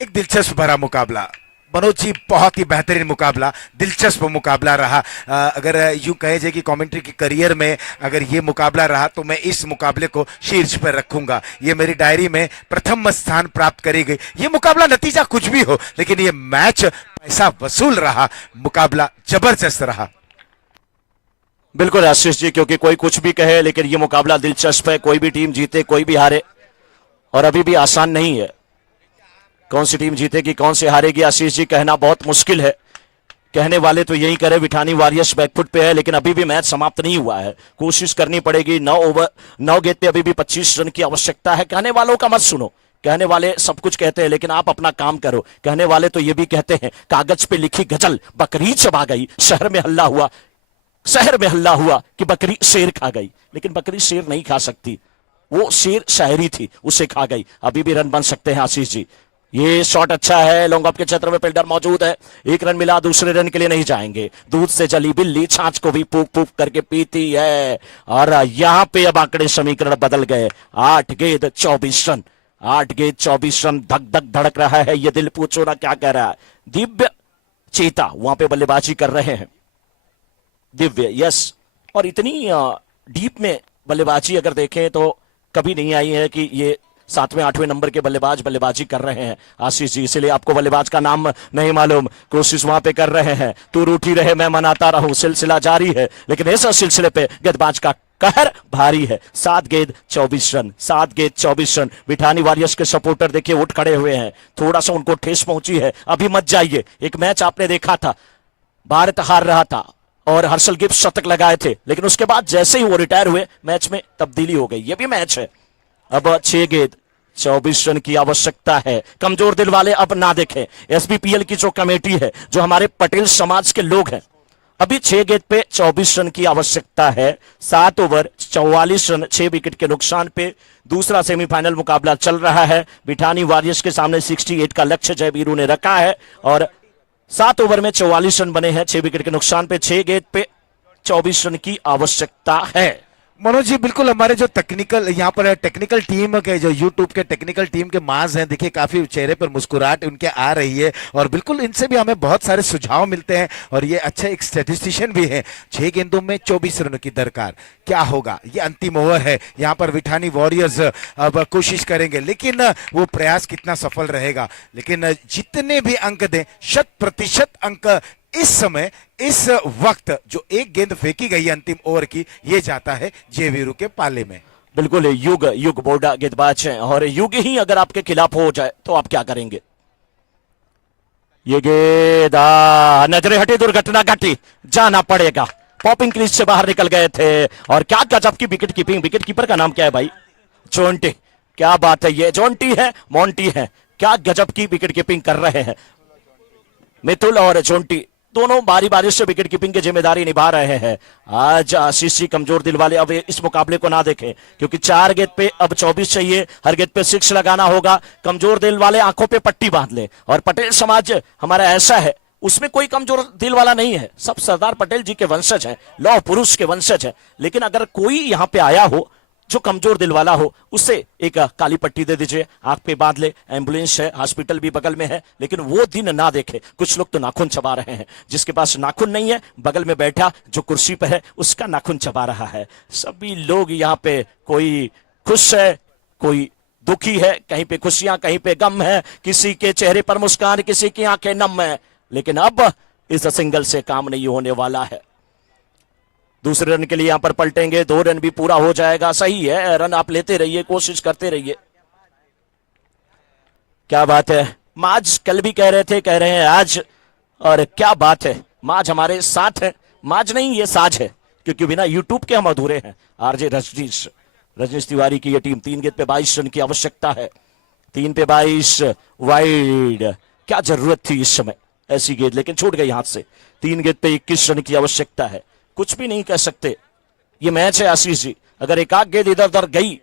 एक दिलचस्प भरा मुकाबला। मनोज जी, बहुत ही बेहतरीन मुकाबला, दिलचस्प मुकाबला रहा। अगर यूं कहे जाए कि कमेंट्री के करियर में अगर ये मुकाबला रहा तो मैं इस मुकाबले को शीर्ष पर रखूंगा। ये मेरी डायरी में प्रथम स्थान प्राप्त करी गई। ये मुकाबला नतीजा कुछ भी हो, लेकिन ये मैच पैसा वसूल रहा, मुकाबला जबरदस्त रहा। बिल्कुल आशीष जी, क्योंकि कोई कुछ भी कहे लेकिन ये मुकाबला दिलचस्प है। कोई भी टीम जीते, कोई भी हारे, और अभी भी आसान नहीं है। कौन सी टीम जीतेगी, कौन सी हारेगी, आशीष जी कहना बहुत मुश्किल है। कहने वाले तो यही करे, बिठानी वॉरियर्स बैकफुट पे है, लेकिन अभी भी मैच समाप्त नहीं हुआ है, कोशिश करनी पड़ेगी। 9 गेंद पे अभी भी 25 रन की आवश्यकता है। कहने वालों का मत सुनो, कहने वाले सब कुछ कहते हैं लेकिन आप अपना काम करो। कहने वाले तो ये भी कहते हैं कागज पे लिखी गजल बकरी चबा गई, शहर में हल्ला हुआ, शहर में हल्ला हुआ कि बकरी शेर खा गई। लेकिन बकरी शेर नहीं खा सकती, वो शेर शायरी थी, उसे खा गई। अभी भी रन बन सकते हैं आशीष जी। ये शॉट अच्छा है, लॉन्ग ऑफ के क्षेत्र में फील्डर मौजूद है, एक रन मिला, दूसरे रन के लिए नहीं जाएंगे। दूध से जली बिल्ली छाछ को भी पूक पूक करके पीती है। और यहां पे अब आंकड़े समीकरण बदल गए। 8 गेंद 24 रन, 8 गेंद 24 रन। धक धक धड़क रहा है ये दिल, पूछो ना क्या कह रहा है। दिव्य चेता वहां पे बल्लेबाजी कर रहे हैं, दिव्य, यस। और इतनी डीप में बल्लेबाजी अगर देखें तो कभी नहीं आई है कि ये 7वें 8वें नंबर के बल्लेबाज बल्लेबाजी कर रहे हैं आशीष जी। इसलिए आपको बल्लेबाज का नाम नहीं मालूम, कोशिश वहां पे कर रहे हैं। तू रूठी रहे मैं मनाता रहूं, सिलसिला जारी है, लेकिन इस सिलसिले पे गेंदबाज का कहर भारी है। 7 गेंद 24 रन, 7 गेंद 24 रन। बिठानी वॉरियर्स के सपोर्टर देखिए उठ खड़े हुए हैं, थोड़ा सा उनको ठेस पहुंची है। अभी मत जाइए, एक मैच आपने देखा था, भारत हार रहा था और हर्षल गिब्स शतक लगाए थे, लेकिन उसके बाद जैसे ही वो रिटायर हुए मैच में तब्दीली हो गई। ये भी मैच है। अब 6 गेंद 24 रन की आवश्यकता है। कमजोर दिल वाले अब ना देखें, एसबीपीएल की जो कमेटी है, जो हमारे पटेल समाज के लोग हैं, अभी 6 गेंद पे 24 रन की आवश्यकता है। 7 ओवर 44 रन, 6 विकेट के नुकसान पे दूसरा सेमीफाइनल मुकाबला चल रहा है। बिठानी वॉरियर्स के सामने 68 का लक्ष्य जयवीरू ने रखा है और 7 ओवर में 44 रन बने हैं, 6 विकेट के नुकसान पे। 6 गेंद पे 24 रन की आवश्यकता है। मनोज जी, बिल्कुल हमारे जो टेक्निकल यहाँ पर टेक्निकल टीम के जो यूट्यूब के टेक्निकल टीम के माज हैं, देखिए काफी चेहरे पर मुस्कुराहट उनके आ रही है और बिल्कुल इनसे भी हमें बहुत सारे सुझाव मिलते हैं और ये अच्छे एक स्टैटिस्टिशियन भी हैं। 6 गेंदों में 24 रनों की दरकार, क्या होगा? ये अंतिम ओवर है, यहाँ पर विठानी वॉरियर्स अब कोशिश करेंगे, लेकिन वो प्रयास कितना सफल रहेगा। लेकिन जितने भी अंक दें, 100% अंक इस समय इस वक्त जो एक गेंद फेंकी गई अंतिम ओवर की, ये जाता है जयवीरू के पाले में। बिल्कुल युग युग बोर्डा गेंदबाज हैं और युग ही अगर आपके खिलाफ हो जाए तो आप क्या करेंगे? ये गेंद नजरे हटी, दुर्घटना घटी, जाना पड़ेगा। पॉपिंग क्रीज से बाहर निकल गए थे और क्या गजब की विकेट कीपिंग। विकेट कीपर का नाम क्या है भाई? जोंटी। क्या बात है, ये जोंटी है मोंटी है, क्या गजब की विकेट कीपिंग कर रहे हैं मितुल और जोंटी, दोनों बारी बारी से विकेट कीपिंग की जिम्मेदारी निभा रहे हैं। आज आशीष जी कमजोर दिल वाले अब इस मुकाबले को ना देखें, क्योंकि 4 गेंद पे अब 24 चाहिए, हर गेंद पे 6 लगाना होगा। कमजोर दिल वाले आंखों पे पट्टी बांध ले। और पटेल समाज हमारा ऐसा है, उसमें कोई कमजोर दिल वाला नहीं है, सब सरदार पटेल जी के वंशज हैं, लौह पुरुष के वंशज हैं। लेकिन अगर कोई यहां पे आया हो जो कमजोर दिल वाला हो, उससे एक काली पट्टी दे दीजिए, आंख पे बांध ले, एम्बुलेंस है, हॉस्पिटल भी बगल में है, लेकिन वो दिन ना देखे। कुछ लोग तो नाखून चबा रहे हैं, जिसके पास नाखून नहीं है बगल में बैठा जो कुर्सी पे है उसका नाखून चबा रहा है। सभी लोग यहाँ पे, कोई खुश है, कोई दुखी है, कहीं पे खुशियां कहीं पे गम है, किसी के चेहरे पर मुस्कान, किसी की आंखें नम है। लेकिन अब इस सिंगल से काम नहीं होने वाला है। दूसरे रन के लिए यहां पर पलटेंगे, 2 रन भी पूरा हो जाएगा। सही है, रन आप लेते रहिए, कोशिश करते रहिए। क्या बात है, माज कल भी कह रहे थे, कह रहे हैं आज, और क्या बात है, माज हमारे साथ है। माज नहीं, ये साज है, क्योंकि बिना यूट्यूब के हम अधूरे हैं। आरजे रजनीश तिवारी की यह टीम, 3 गेंद पे 22 रन की आवश्यकता है। 3 पे 22 वाइड, क्या जरूरत थी इस समय ऐसी गेंद, लेकिन छूट गई हाथ से। 3 गेंद पे 21 रन की आवश्यकता है, कुछ भी नहीं कह सकते। ये मैच है आशीष जी, अगर एक आध गेंद इधर उधर गई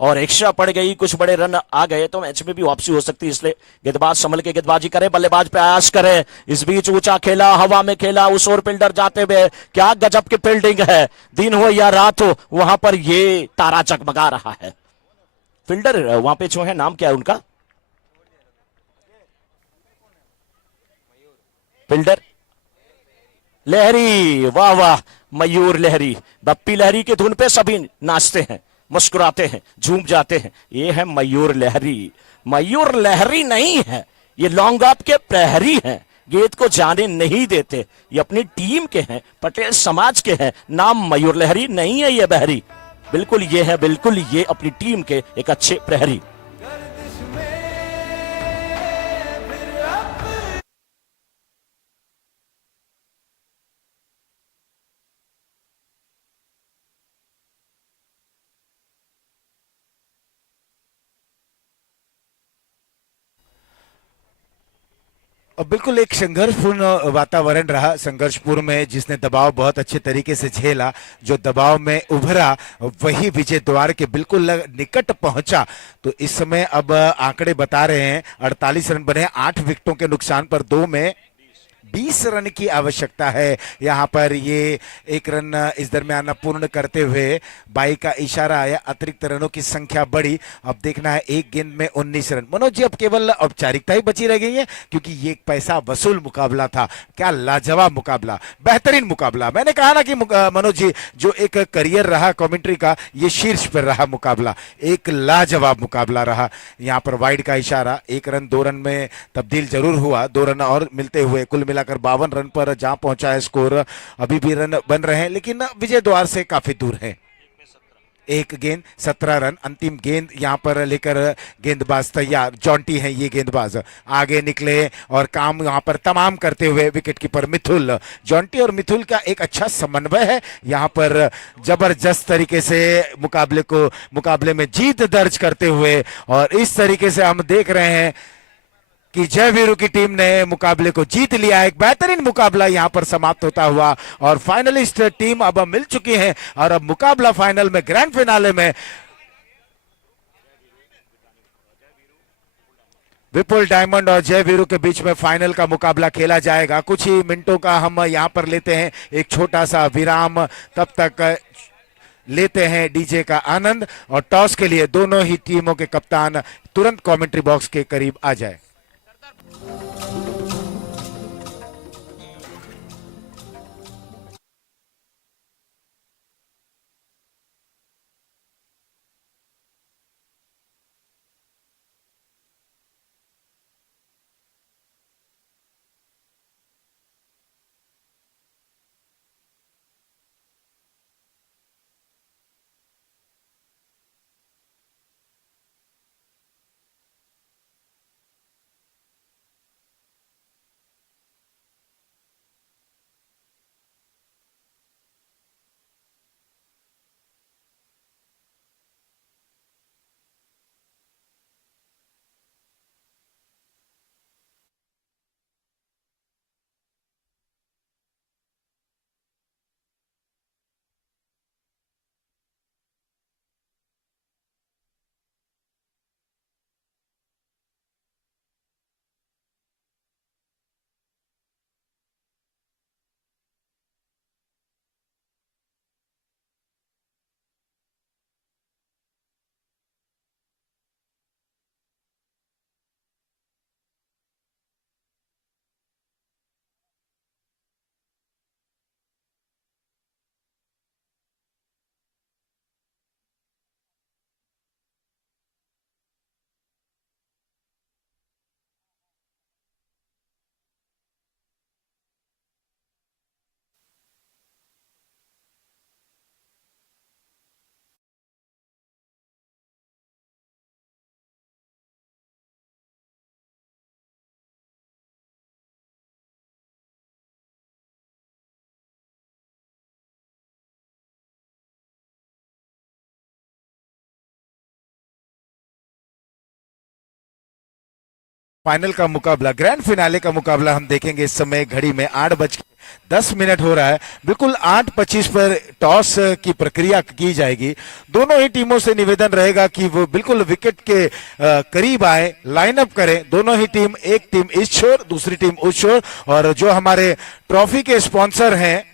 और एक्स्ट्रा पड़ गई, कुछ बड़े रन आ गए, तो मैच में भी वापसी हो सकती है। इसलिए गेंदबाज संभल के गेंदबाजी करे, बल्लेबाज प्रयास करे। इस बीच ऊंचा खेला, हवा में खेला, उस ओर फील्डर जाते हुए, क्या गजब की फील्डिंग है। दिन हो या रात हो, वहां पर ये तारा चकमगा रहा है। फील्डर वहां पे जो है, नाम क्या है उनका? फील्डर लहरी, वाह वाह, मयूर लहरी। बप्पी लहरी की धुन पे सभी नाचते हैं, मुस्कुराते हैं, झूम जाते हैं। ये है मयूर लहरी। मयूर लहरी नहीं है, ये लॉन्ग ऑफ के प्रहरी हैं, गेंद को जाने नहीं देते। ये अपनी टीम के हैं, पटेल समाज के हैं, नाम मयूर लहरी नहीं है ये बहरी। बिल्कुल ये है, बिल्कुल ये अपनी टीम के एक अच्छे प्रहरी। और बिल्कुल एक संघर्षपूर्ण वातावरण रहा। संघर्षपूर्ण में जिसने दबाव बहुत अच्छे तरीके से झेला, जो दबाव में उभरा, वही विजय द्वार के बिल्कुल निकट पहुंचा। तो इस समय अब आंकड़े बता रहे हैं 48 रन बने, 8 विकेटों के नुकसान पर 2 में 20 रन की आवश्यकता है। यहाँ पर ये 1 रन इस दरमियान पूर्ण करते हुए बाई का इशारा आया, अतिरिक्त रनों की संख्या बढ़ी। अब देखना है 1 गेंद में 19 रन। मनोज जी, अब केवल औपचारिकता ही बची रह गई है, क्योंकि ये एक पैसा वसूल मुकाबला था। क्या लाजवाब मुकाबला, बेहतरीन मुकाबला। मैंने कहा ना कि मनोज जी, जो एक करियर रहा कमेंट्री का, ये शीर्ष पर रहा मुकाबला, एक लाजवाब मुकाबला रहा। यहाँ पर वाइड का इशारा, 1 रन 2 रन में तब्दील जरूर हुआ, 2 रन और मिलते हुए कुल मिलाकर 52 रन पर जहां पहुंचा है स्कोर। अभी भी रन बन रहे हैं, लेकिन विजय द्वार से काफी दूर है। 1 गेंद 17 रन। अंतिम गेंद यहां पर लेकर गेंदबाज तैयार, जॉन्टी हैं ये गेंदबाज, आगे निकले और काम यहां पर तमाम करते हुए विकेटकीपर मिथुल। जॉन्टी और मिथुल का एक अच्छा समन्वय है यहां पर, जबरदस्त तरीके से मुकाबले में जीत दर्ज करते हुए। और इस तरीके से हम देख रहे हैं कि जय वीरू की टीम ने मुकाबले को जीत लिया। एक बेहतरीन मुकाबला यहां पर समाप्त होता हुआ और फाइनलिस्ट टीम अब मिल चुकी है और अब मुकाबला फाइनल में, ग्रैंड फिनाले में विपुल डायमंड और जय वीरू के बीच में फाइनल का मुकाबला खेला जाएगा। कुछ ही मिनटों का हम यहां पर लेते हैं एक छोटा सा विराम, तब तक लेते हैं डीजे का आनंद। और टॉस के लिए दोनों ही टीमों के कप्तान तुरंत कमेंट्री बॉक्स के करीब आ जाए। फाइनल का मुकाबला, ग्रैंड फिनाले का मुकाबला हम देखेंगे। इस समय घड़ी में 8:10 हो रहा है। बिल्कुल 8:25 पर टॉस की प्रक्रिया की जाएगी। दोनों ही टीमों से निवेदन रहेगा कि वो बिल्कुल विकेट के करीब आए, लाइनअप करें। दोनों ही टीम, एक टीम इस छोर, दूसरी टीम उस छोर। और जो हमारे ट्रॉफी के स्पॉन्सर हैं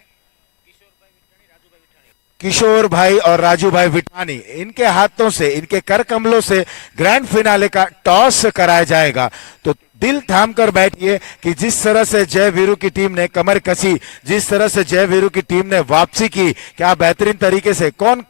किशोर भाई और राजू भाई विठानी, इनके हाथों से, इनके कर कमलों से ग्रैंड फिनाले का टॉस कराया जाएगा। तो दिल थाम कर बैठिए कि जिस तरह से जय वीरू की टीम ने कमर कसी, जिस तरह से जय वीरू की टीम ने वापसी की, क्या बेहतरीन तरीके से, कौन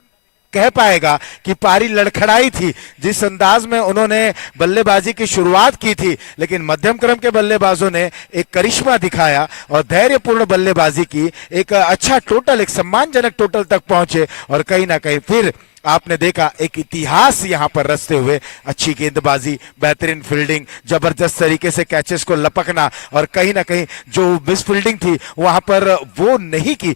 कह पाएगा कि पारी लड़खड़ाई थी। जिस अंदाज में उन्होंने बल्लेबाजी की शुरुआत की थी, लेकिन मध्यम क्रम के बल्लेबाजों ने एक करिश्मा दिखाया और धैर्यपूर्ण बल्लेबाजी की। एक अच्छा टोटल, एक सम्मानजनक टोटल तक पहुंचे और कहीं ना कहीं फिर आपने देखा एक इतिहास यहां पर रचते हुए। अच्छी गेंदबाजी, बेहतरीन फील्डिंग, जबरदस्त तरीके से कैचेस को लपकना और कहीं ना कहीं जो मिस फील्डिंग थी वहां पर वो नहीं की।